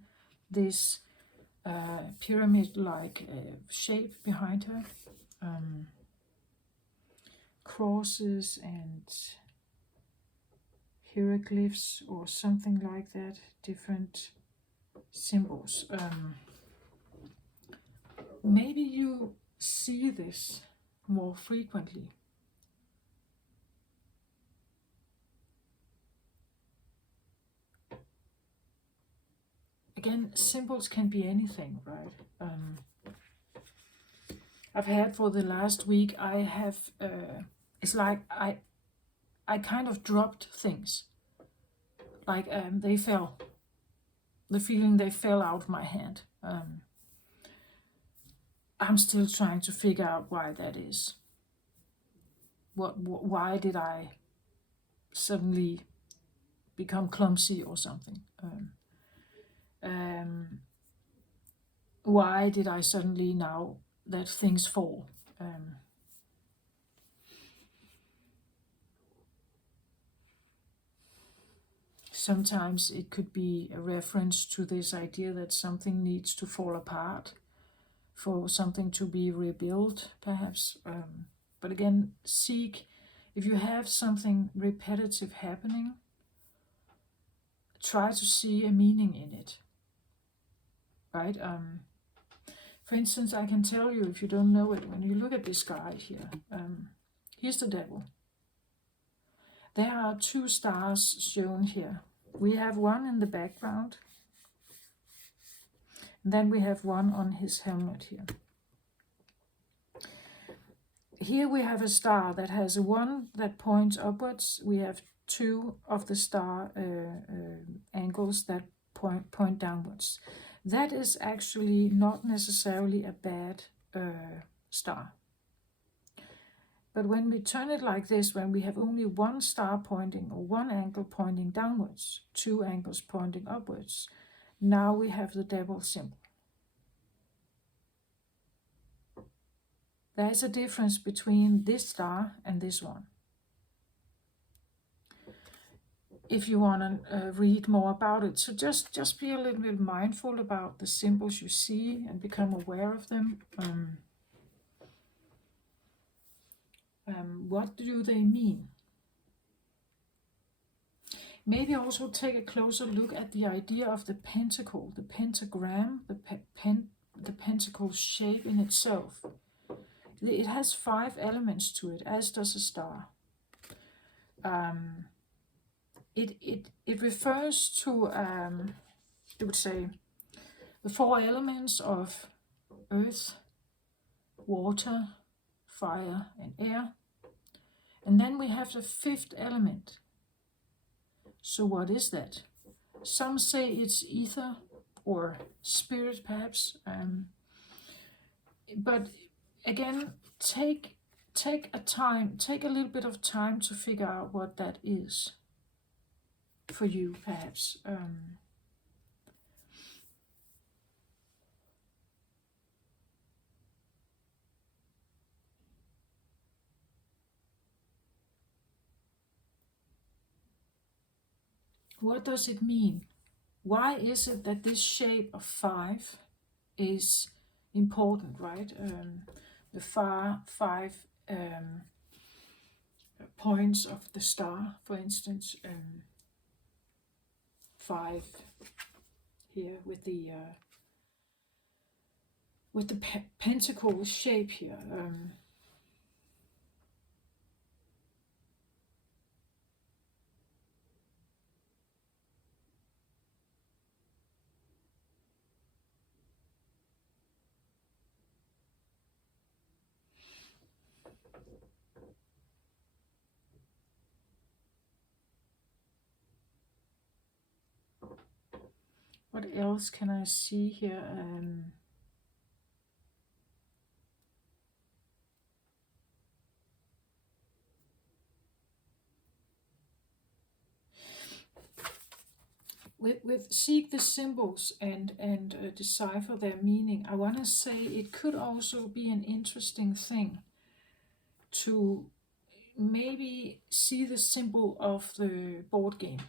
this pyramid-like shape behind her. Crosses and hieroglyphs or something like that, different symbols. Maybe you see this more frequently. Again, symbols can be anything, right? I've had for the last week, I have, it's like I kind of dropped things. Like they fell. The feeling they fell out of my hand. I'm still trying to figure out why that is. Why did I suddenly become clumsy or something? Why did I suddenly now that things fall? Sometimes it could be a reference to this idea that something needs to fall apart for something to be rebuilt, perhaps. But again, if you have something repetitive happening, try to see a meaning in it, right? For instance, I can tell you, if you don't know it, when you look at this guy here, here's the devil. There are 2 stars shown here. We have one in the background, and then we have one on his helmet here. Here we have a star that has one that points upwards. We have 2 of the star angles that point downwards. That is actually not necessarily a bad star. But when we turn it like this, when we have only one star pointing or one angle pointing downwards, 2 angles pointing upwards, now we have the devil symbol. There is a difference between this star and this one. If you want to read more about it, so just be a little bit mindful about the symbols you see and become aware of them. What do they mean? Maybe also take a closer look at the idea of the pentacle, the pentagram, the pentacle shape in itself. It has 5 elements to it, as does a star. It refers to, you would say, the 4 elements of earth, water, fire, and air. And then we have the 5th element. So what is that? Some say it's ether or spirit, perhaps. But again, take a little bit of time to figure out what that is for you, perhaps. What does it mean? Why is it that this shape of 5 is important, right? The 5 points of the star, for instance, 5 here with the pentacle shape here. What else can I see here? With seek the symbols and decipher their meaning, I want to say it could also be an interesting thing to maybe see the symbol of the board game.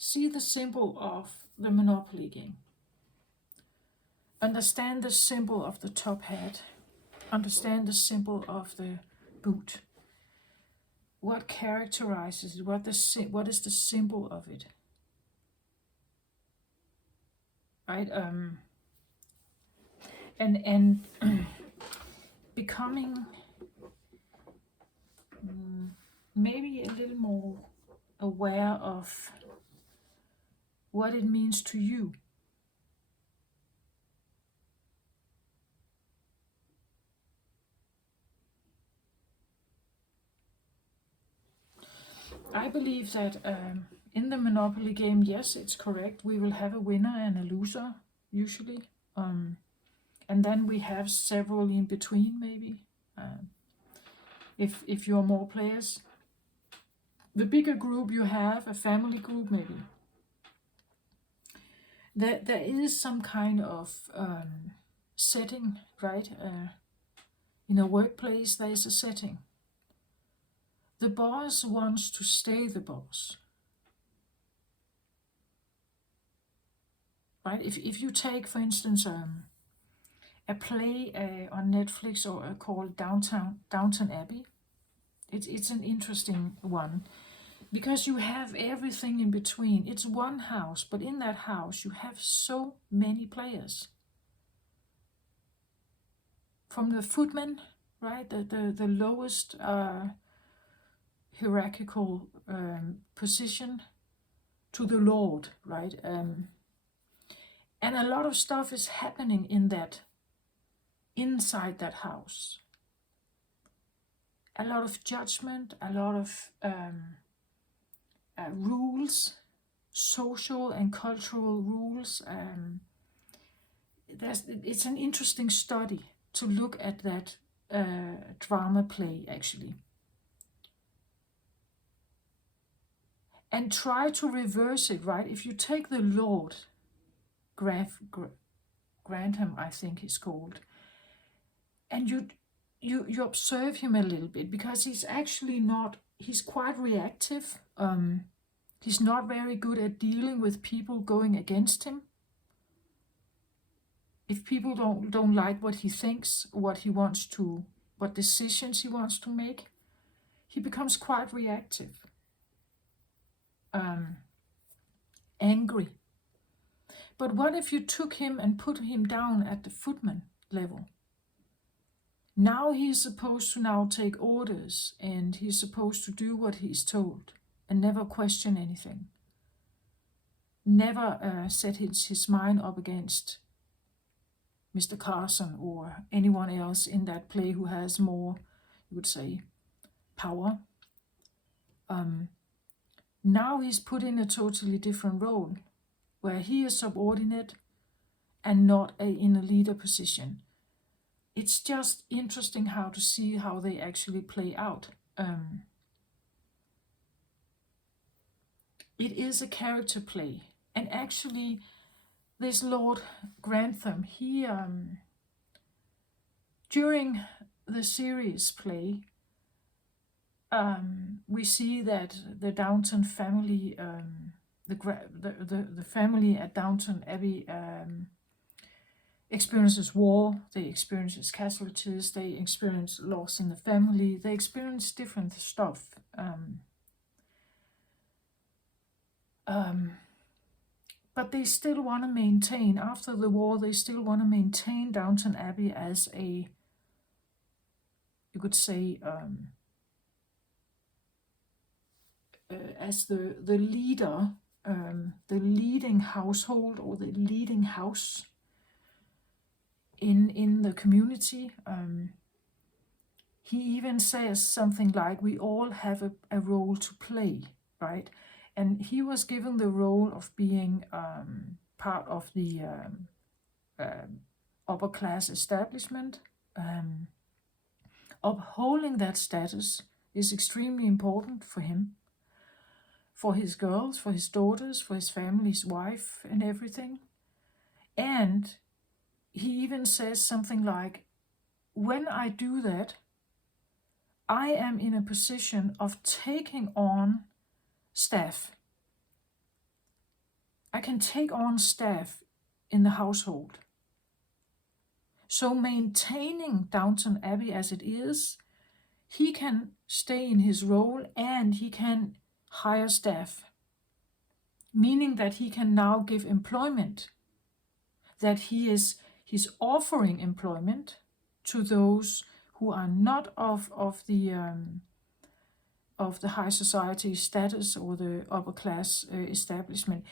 See the symbol of the Monopoly game. Understand the symbol of the top hat. Understand the symbol of the boot. What characterizes it? What is the symbol of it? Right? And becoming maybe a little more aware of what it means to you. I believe that in the Monopoly game, yes, it's correct. We will have a winner and a loser, usually. And then we have several in between, maybe. If you're more players. The bigger group you have, a family group, maybe. There is some kind of setting, right? In a workplace, there is a setting. The boss wants to stay the boss. Right? If you take, for instance, a play on Netflix or called Downton Abbey, it's an interesting one because you have everything in between. It's one house, but in that house you have so many players. From the footman, right, the lowest hierarchical position, to the lord, right, and a lot of stuff is happening inside that house. A lot of judgment, a lot of rules, social and cultural rules. It's an interesting study to look at that drama play, actually. And try to reverse it, right? If you take the Lord, Grantham, I think he's called, and you observe him a little bit, because he's actually not, he's quite reactive. He's not very good at dealing with people going against him. If people don't like what he thinks, what decisions he wants to make, he becomes quite reactive, angry. But what if you took him and put him down at the footman level? Now he's supposed to now take orders, and he's supposed to do what he's told and never question anything. Never set his mind up against Mr. Carson or anyone else in that play who has more, you would say, power. Now he's put in a totally different role, where he is subordinate and not in a leader position. It's just interesting how to see how they actually play out. It is a character play, and actually this Lord Grantham, he during the series play, we see that the Downton family, the family at Downton Abbey, experiences war, they experience casualties, they experience loss in the family, they experience different stuff. But they still want to maintain, after the war, they still want to maintain Downton Abbey as a, you could say, as the leader, the leading household, or the leading house in the community. He even says something like, we all have a role to play, right? And he was given the role of being part of the upper class establishment. Upholding that status is extremely important for him, for his girls, for his daughters, for his family, his wife, and everything. And he even says something like, when I do that, I am in a position of taking on staff. I can take on staff in the household. So maintaining Downton Abbey as it is, he can stay in his role and he can hire staff, meaning that he can now give employment, that he's offering employment to those who are not of the high society status or the upper class establishment.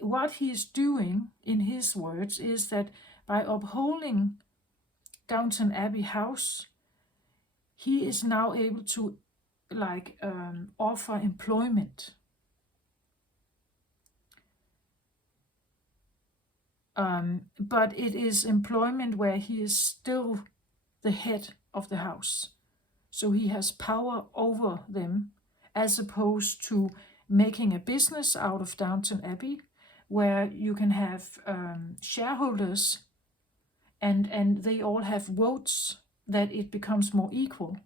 What he is doing, in his words, is that by upholding Downton Abbey House, he is now able to like offer employment. But it is employment where he is still the head of the house. So he has power over them, as opposed to making a business out of Downton Abbey, where you can have shareholders and they all have votes, that it becomes more equal,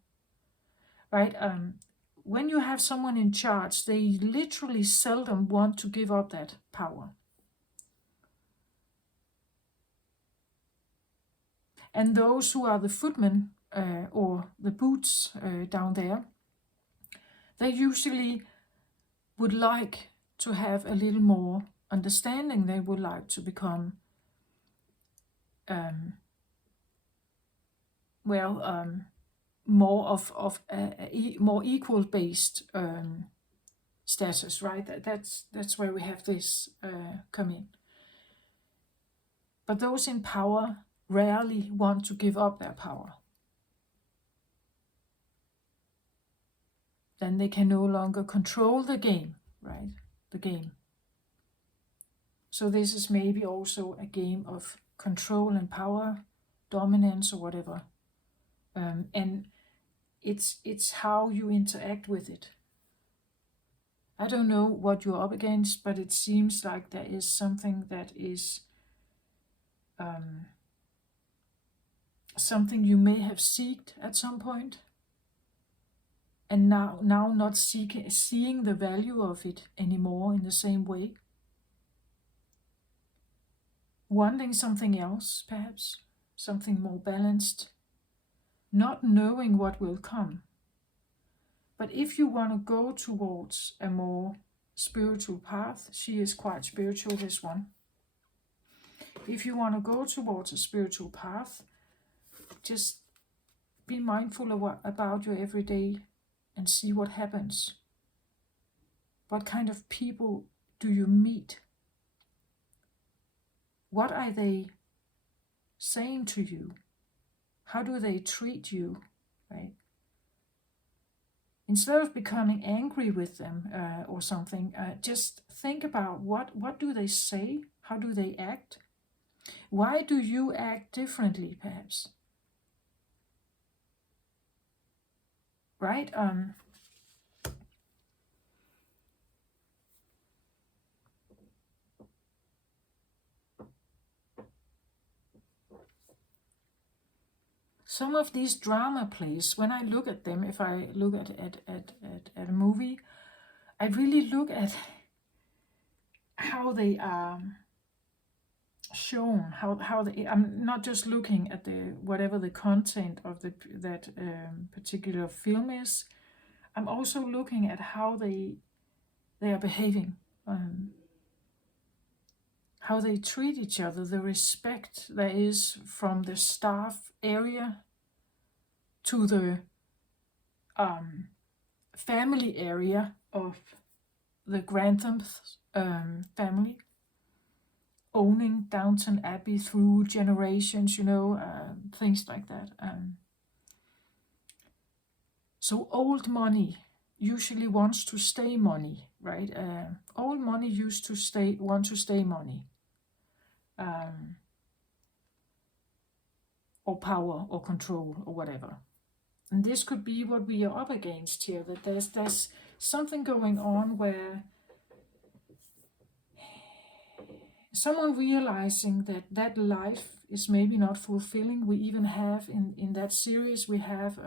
right? When you have someone in charge, they literally seldom want to give up that power. And those who are the footmen or the boots down there, they usually would like to have a little more understanding. They would like to become, more of a more equal based status, right? That's where we have this come in. But those in power rarely want to give up their power. Then they can no longer control the game, right? The game. So this is maybe also a game of control and power, dominance or whatever. And it's how you interact with it. I don't know what you're up against, but it seems like there is something that is something you may have sought at some point, and now not seeing the value of it anymore in the same way. Wanting something else, perhaps, something more balanced, not knowing what will come. But if you want to go towards a more spiritual path, she is quite spiritual, this one. If you want to go towards a spiritual path, just be mindful of about your everyday and see what happens. What kind of people do you meet? What are they saying to you? How do they treat you, right? Instead of becoming angry with them or something, just think about what do they say? How do they act? Why do you act differently, perhaps? Right? Some of these drama plays, when I look at them, if I look at a movie, I really look at how they are shown, how they. I'm not just looking at the whatever the content of that particular film is. I'm also looking at how they are behaving, how they treat each other, the respect there is from the staff area to the family area of the Granthams family, owning Downton Abbey through generations, things like that. So old money usually wants to stay money, right? Old money want to stay money, or power or control or whatever. And this could be what we are up against here, that there's something going on where someone realizing that life is maybe not fulfilling. We even have in that series, we have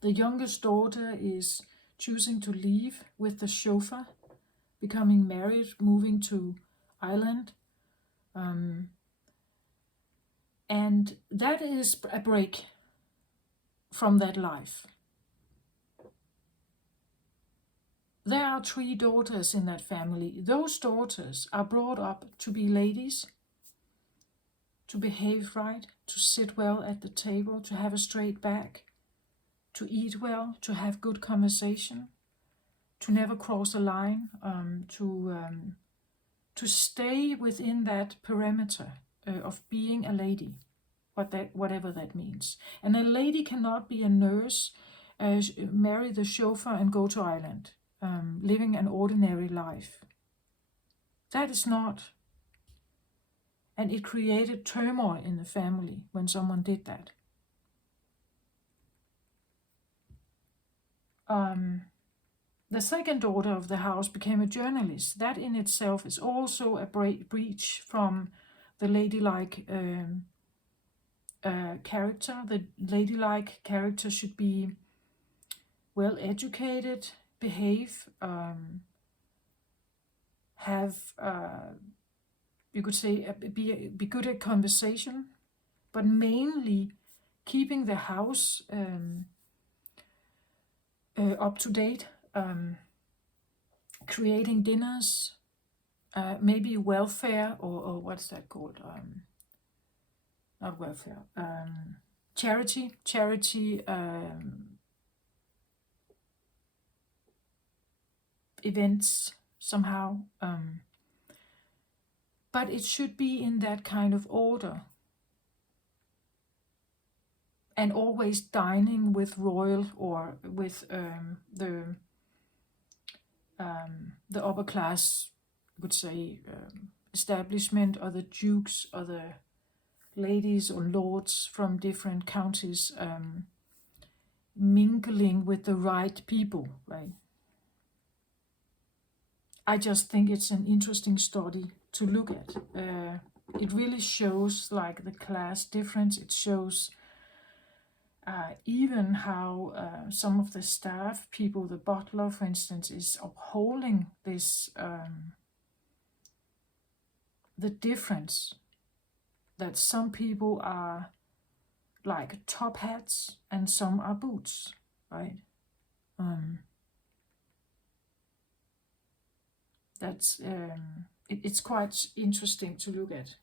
the youngest daughter is choosing to leave with the chauffeur, becoming married, moving to Ireland. And that is a break from that life. There are 3 daughters in that family. Those daughters are brought up to be ladies, to behave right, to sit well at the table, to have a straight back, to eat well, to have good conversation, to never cross a line, to stay within that perimeter of being a lady, whatever that means. And a lady cannot be a nurse, marry the chauffeur and go to Ireland, living an ordinary life. That is not. And it created turmoil in the family when someone did that. The second daughter of the house became a journalist. That in itself is also a breach from the ladylike character. The ladylike character should be well educated, behave, have, you could say, be good at conversation, but mainly keeping the house up to date, creating dinners, maybe welfare, or what's that called? Not welfare, charity events somehow. But it should be in that kind of order. And always dining with royal or with the upper class, would say, establishment, or the dukes or the ladies or lords from different counties, mingling with the right people, right? I just think it's an interesting study to look at. It really shows like the class difference. It shows even how some of the staff people, the butler, for instance, is upholding this, the difference that some people are like top hats and some are boots, right? That's it's quite interesting to look at.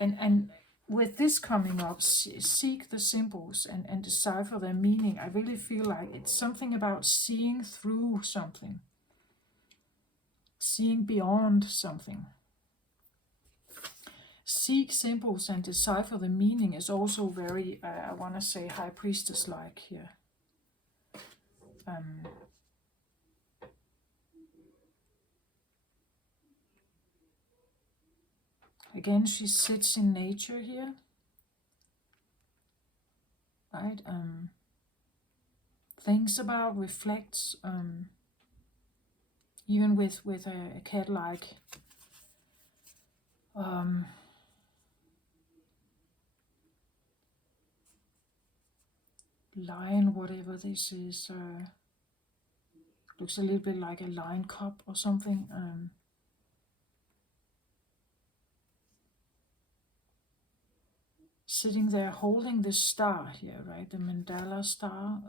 And with this coming up, seek the symbols and decipher their meaning. I really feel like it's something about seeing through something, seeing beyond something. Seek symbols and decipher the meaning is also very, I want to say, high priestess-like here. Again, she sits in nature here, right? Thinks about, reflects, even with a cat like lion, whatever this is, looks a little bit like a lion cub or something. Sitting there holding this star here, right? The mandala star.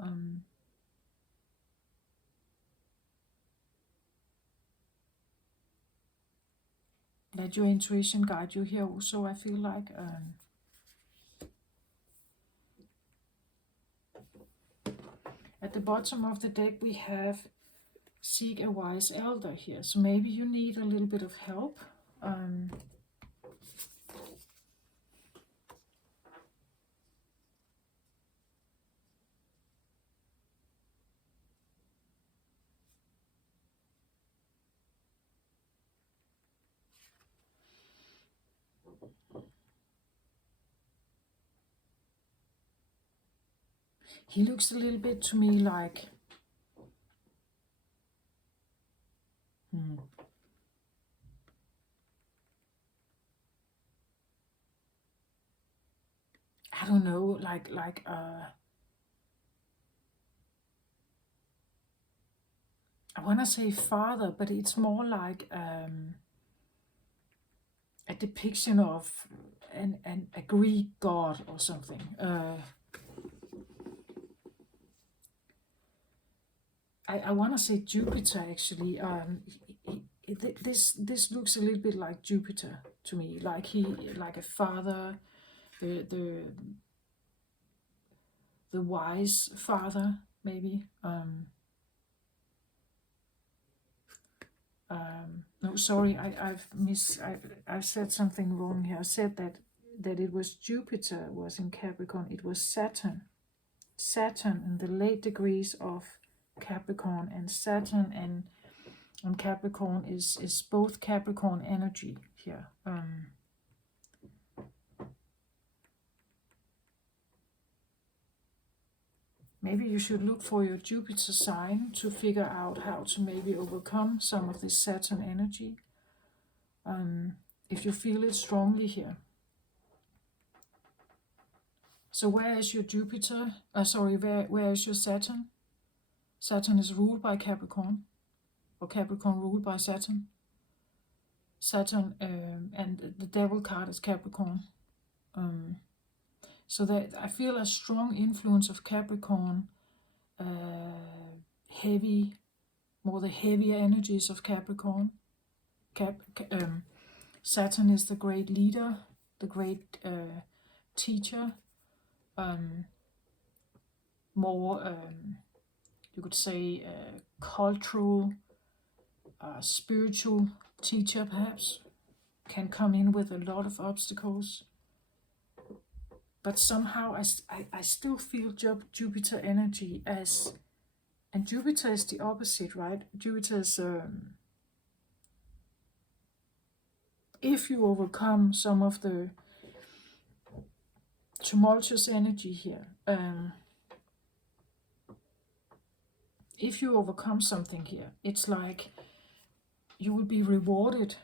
Let your intuition guide you here also, I feel like. At the bottom of the deck we have seek a wise elder here. So maybe you need a little bit of help. He looks a little bit to me like I don't know, like I want to say father, but it's more like a depiction of a Greek god or something. I want to say Jupiter, actually. This looks a little bit like Jupiter to me, like a father, the wise father, maybe. No, sorry, I've said something wrong here. I said that it was Jupiter was in Capricorn. It was Saturn. Saturn in the late degrees of Capricorn, and Saturn and Capricorn is both Capricorn energy here. Maybe you should look for your Jupiter sign to figure out how to maybe overcome some of this Saturn energy. If you feel it strongly here. So where is your Jupiter? Where is your Saturn? Saturn is ruled by Capricorn, or Capricorn ruled by Saturn. Saturn and the Devil card is Capricorn. So that I feel a strong influence of Capricorn, more the heavier energies of Capricorn. Saturn is the great leader, the great teacher, more, you could say, cultural, spiritual teacher perhaps, can come in with a lot of obstacles. But somehow I still feel Jupiter energy as, and Jupiter is the opposite, right? Jupiter is, if you overcome some of the tumultuous energy here, if you overcome something here, it's like you will be rewarded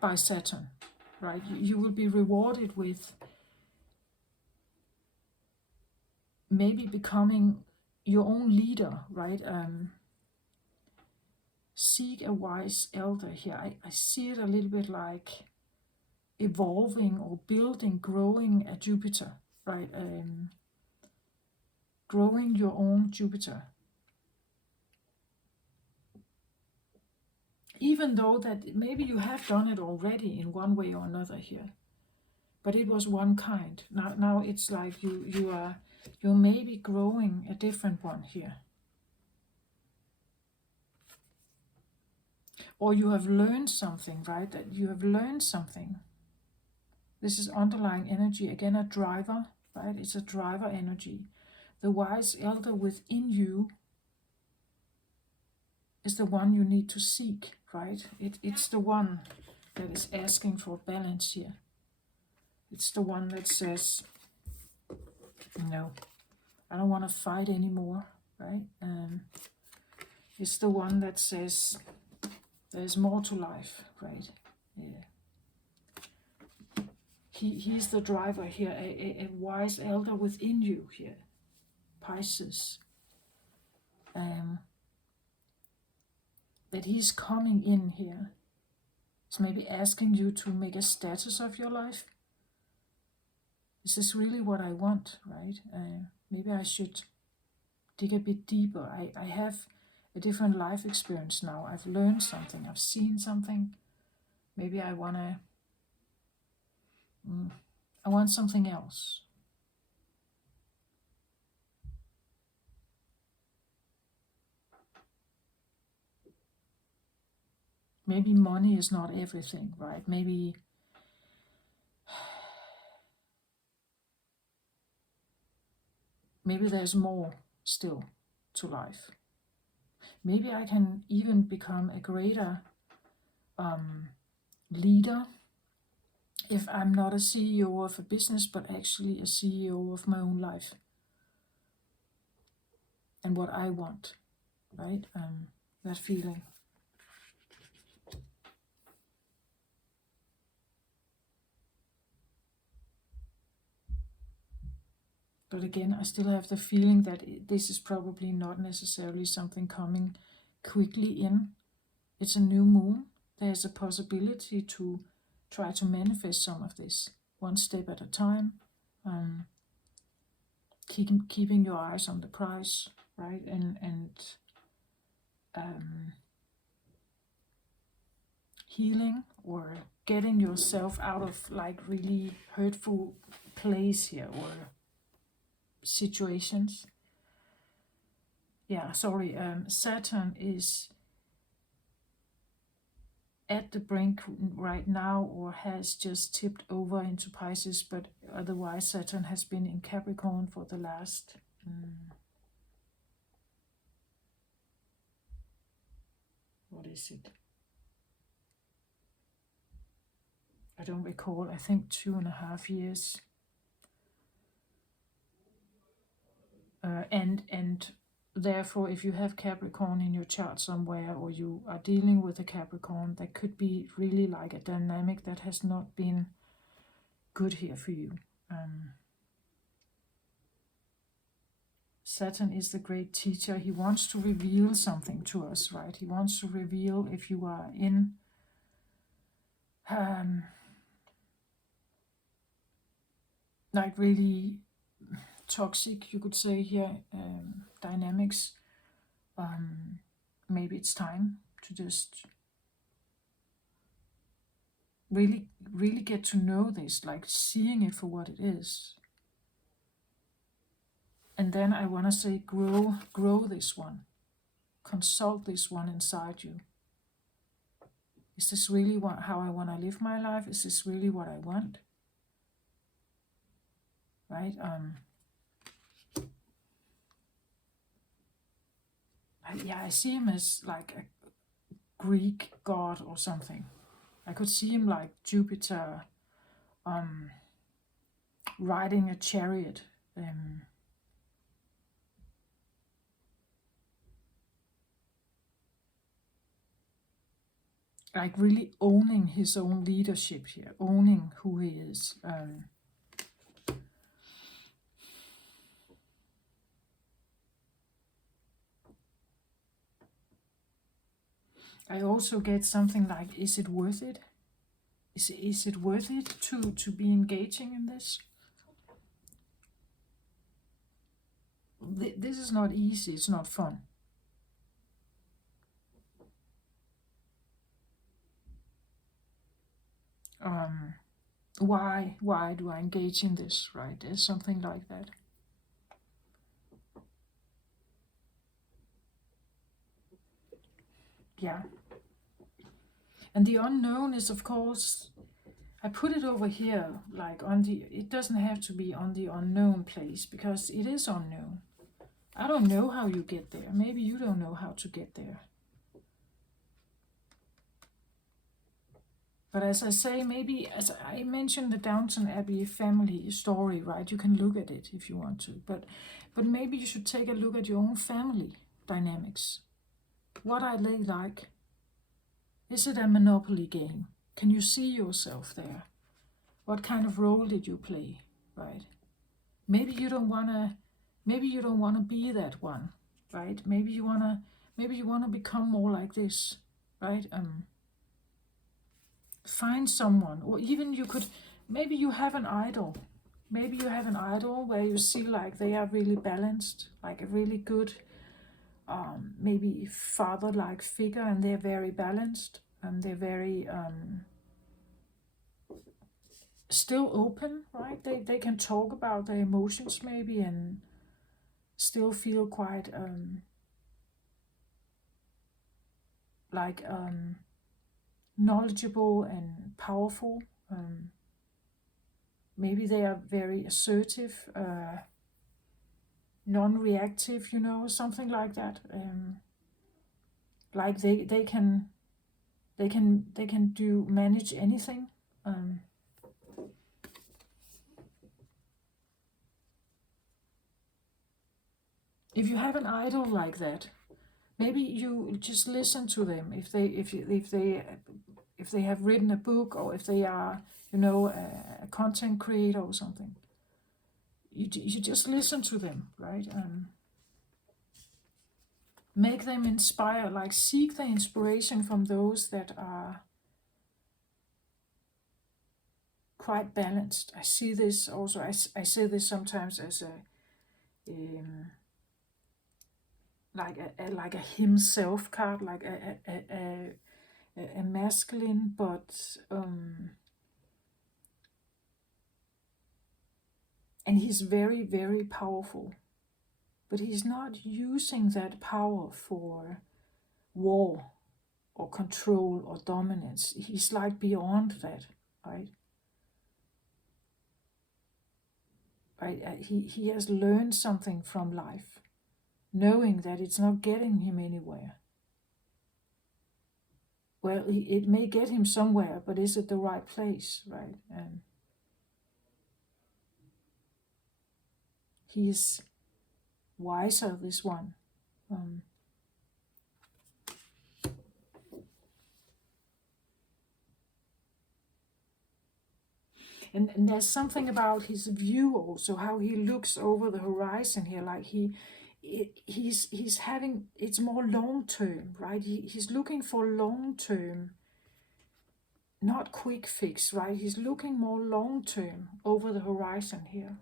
by Saturn, right? You will be rewarded with maybe becoming your own leader, right? Seek a wise elder here. I see it a little bit like evolving or building, growing a Jupiter, right? Growing your own Jupiter. Even though that maybe you have done it already in one way or another here, but it was one kind. Now it's like you're maybe growing a different one here. Or you have learned something, right? That you have learned something. This is underlying energy, again, a driver, right? It's a driver energy. The wise elder within you is the one you need to seek, right? It's the one that is asking for balance here. It's the one that says, no, I don't want to fight anymore, right? It's the one that says, there's more to life, right? Yeah. He's the driver here, a wise elder within you here, Pisces. That he's coming in here. He's maybe asking you to make a status of your life. Is this really what I want, right? Maybe I should dig a bit deeper. I have a different life experience now. I've learned something. I've seen something. Maybe I want something else. Maybe money is not everything, right? Maybe there's more still to life. Maybe I can even become a greater leader if I'm not a CEO of a business, but actually a CEO of my own life and what I want, right? That feeling. But again, I still have the feeling that this is probably not necessarily something coming quickly in. It's a new moon. There's a possibility to try to manifest some of this one step at a time. Keeping your eyes on the prize, right? And healing or getting yourself out of like really hurtful place here or situations. Yeah, sorry. Saturn is at the brink right now, or has just tipped over into Pisces, but otherwise Saturn has been in Capricorn for the last what is it? I don't recall. I think 2.5 years. And therefore, if you have Capricorn in your chart somewhere, or you are dealing with a Capricorn, that could be really like a dynamic that has not been good here for you. Saturn is the great teacher. He wants to reveal something to us, right? He wants to reveal if you are in like really toxic, you could say here, dynamics. Maybe it's time to just really get to know this, like seeing it for what it is. And then I want to say grow this one. Consult this one inside you. Is this really how I want to live my life? Is this really what I want? Right? I see him as like a Greek god or something. I could see him like Jupiter riding a chariot. Like really owning his own leadership here, owning who he is. I also get something like, is it worth it? Is it worth it to be engaging in this? This is not easy, it's not fun. Why do I engage in this, right? There's something like that. Yeah. And the unknown is, of course, I put it over here, like it doesn't have to be on the unknown place, because it is unknown. I don't know how you get there. Maybe you don't know how to get there. But as I say, maybe, as I mentioned the Downton Abbey family story, right? You can look at it if you want to. But maybe you should take a look at your own family dynamics. What are they like? Is it a Monopoly game? Can you see yourself there? What kind of role did you play, right? Maybe you don't wanna be that one, right? Maybe you wanna become more like this, right? Find someone, or even maybe you have an idol. Maybe you have an idol where you see like they are really balanced, like a really good, maybe father-like figure, and they're very balanced, and they're very still open, right? They can talk about their emotions maybe, and still feel quite knowledgeable and powerful. Maybe they are very assertive, non-reactive, something like that. Like they can manage anything. If you have an idol like that, maybe you just listen to them. If they have written a book, or if they are, a content creator or something, you just listen to them, right? Make them inspire, like seek the inspiration from those that are quite balanced. I see this also, I say this sometimes as like a himself card, like a masculine, but and he's very, very powerful, but he's not using that power for war. or control or dominance. He's like beyond that, right? Right? He has learned something from life, knowing that it's not getting him anywhere. Well, it may get him somewhere, but is it the right place, right? And he's wiser, this one. And there's something about his view also, how he looks over the horizon here, like he's having, it's more long term, right? He's looking for long term, not quick fix, right? He's looking more long term over the horizon here.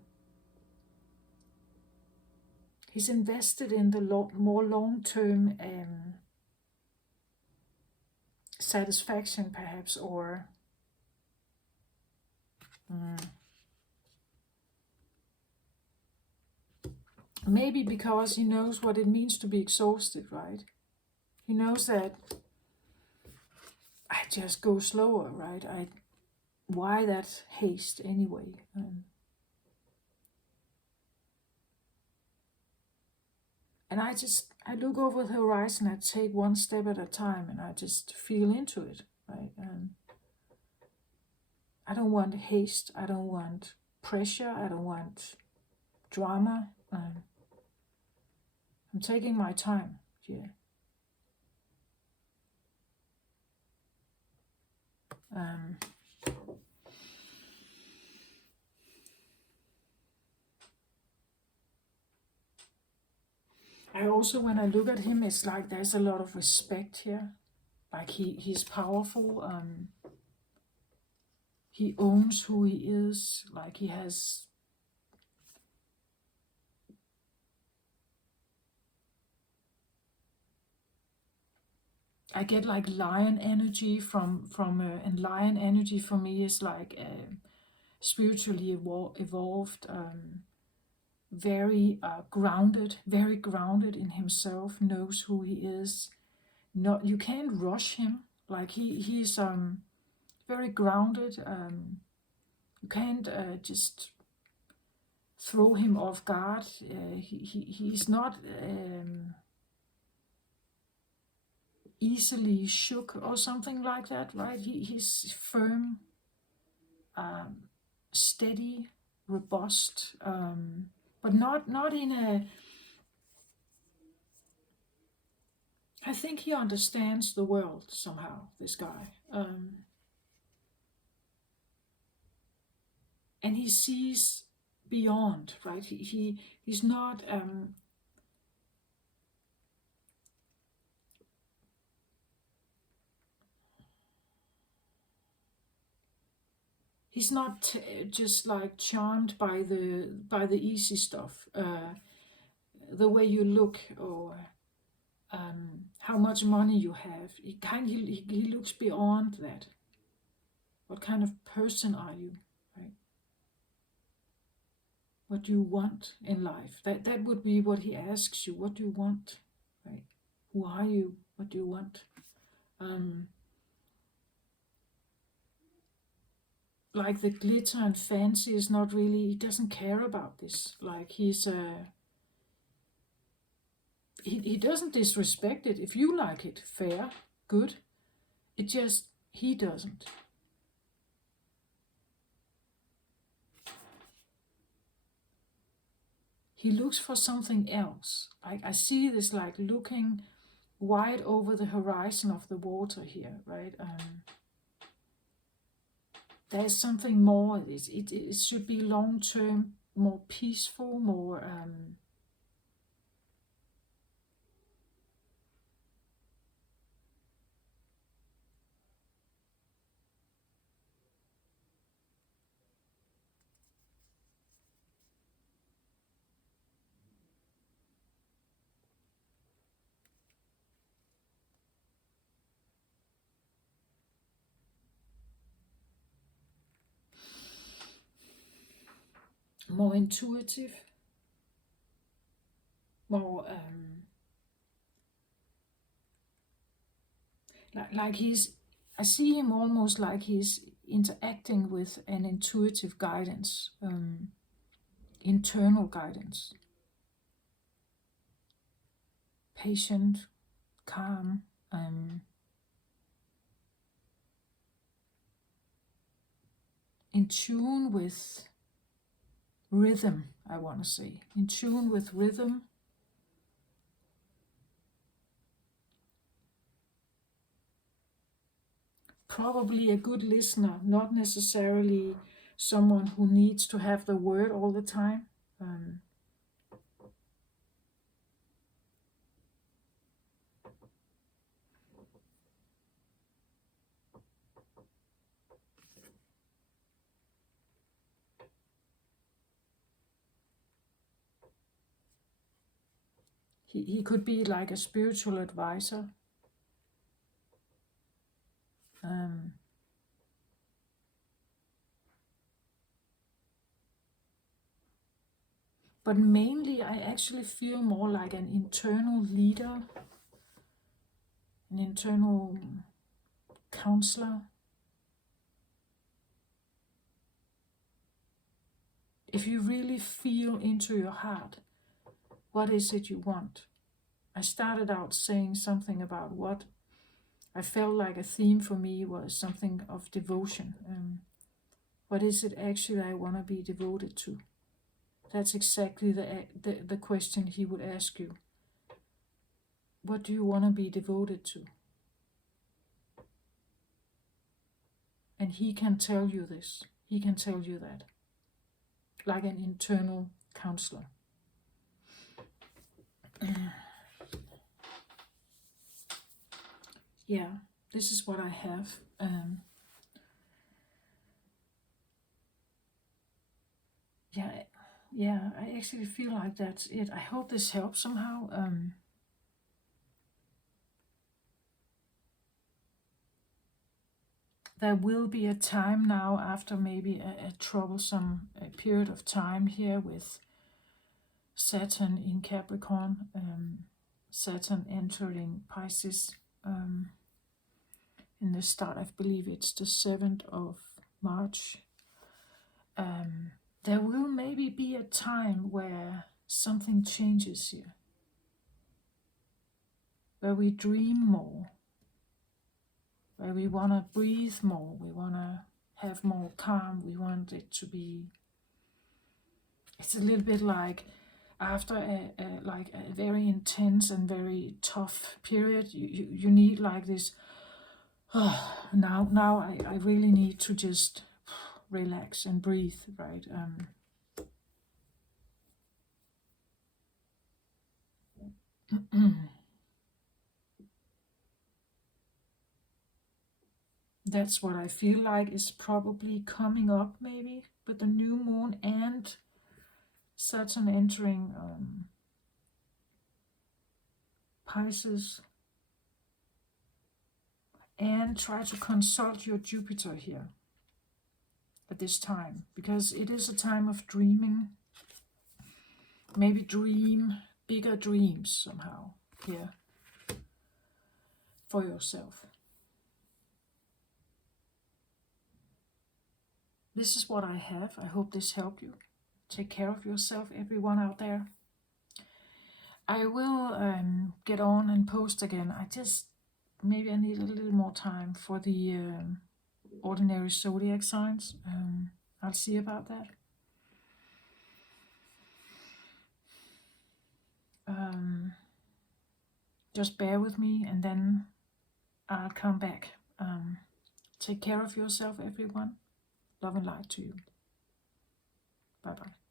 He's invested in the more long term satisfaction, perhaps, or maybe because he knows what it means to be exhausted, right? He knows that I just go slower, right? Why that haste anyway? And I look over the horizon, I take one step at a time, and I just feel into it, right? I don't want haste, I don't want pressure, I don't want drama. I'm taking my time here. I also, when I look at him, it's like there's a lot of respect here. Like he's powerful. He owns who he is. Like he has. I get like lion energy from and lion energy for me is like spiritually evolved, very grounded in himself, knows who he is. Not, you can't rush him. Like he's very grounded. You can't just throw him off guard. He's not easily shook or something like that, right? He's firm, steady, robust, but not in a. I think he understands the world somehow. This guy, and he sees beyond, right? He's not. He's not just like charmed by the easy stuff, the way you look, or how much money you have. He looks beyond that. What kind of person are you, right? What do you want in life? That would be what he asks you. What do you want, right? Who are you? What do you want? Like the glitter and fancy is not really. He doesn't care about this. Like he doesn't disrespect it. If you like it, fair, good. It just, he doesn't. He looks for something else. Like I see this, like looking wide over the horizon of the water here, right? There's something more. It should be long term, more peaceful, more more intuitive, more like I see him almost like he's interacting with an intuitive guidance, internal guidance, patient, calm, in tune with rhythm, I want to say, in tune with rhythm. Probably a good listener, not necessarily someone who needs to have the word all the time. He could be like a spiritual advisor. But mainly, I actually feel more like an internal leader, an internal counselor. If you really feel into your heart, what is it you want? I started out saying something about what I felt like a theme for me was something of devotion. What is it actually I want to be devoted to? That's exactly the question he would ask you. What do you want to be devoted to? And he can tell you this. He can tell you that. Like an internal counselor. Yeah, this is what I have. Yeah, I actually feel like that's it. I hope this helps somehow. There will be a time now after maybe a troublesome period of time here with Saturn in Capricorn, Saturn entering Pisces in the start, I believe it's the 7th of March. There will maybe be a time where something changes here, where we dream more, where we want to breathe more, we want to have more calm, we want it to be, it's a little bit like after a very intense and very tough period, you need like this, now I really need to just relax and breathe, right? That's what I feel like is probably coming up maybe with the new moon and Saturn entering Pisces. And try to consult your Jupiter here at this time, because it is a time of dreaming. Maybe dream bigger dreams somehow here for yourself. This is what I have. I hope this helped you. Take care of yourself, everyone out there. I will get on and post again. Maybe I need a little more time for the ordinary zodiac signs. I'll see about that. Just bear with me and then I'll come back. Take care of yourself, everyone. Love and light to you. Bye-bye.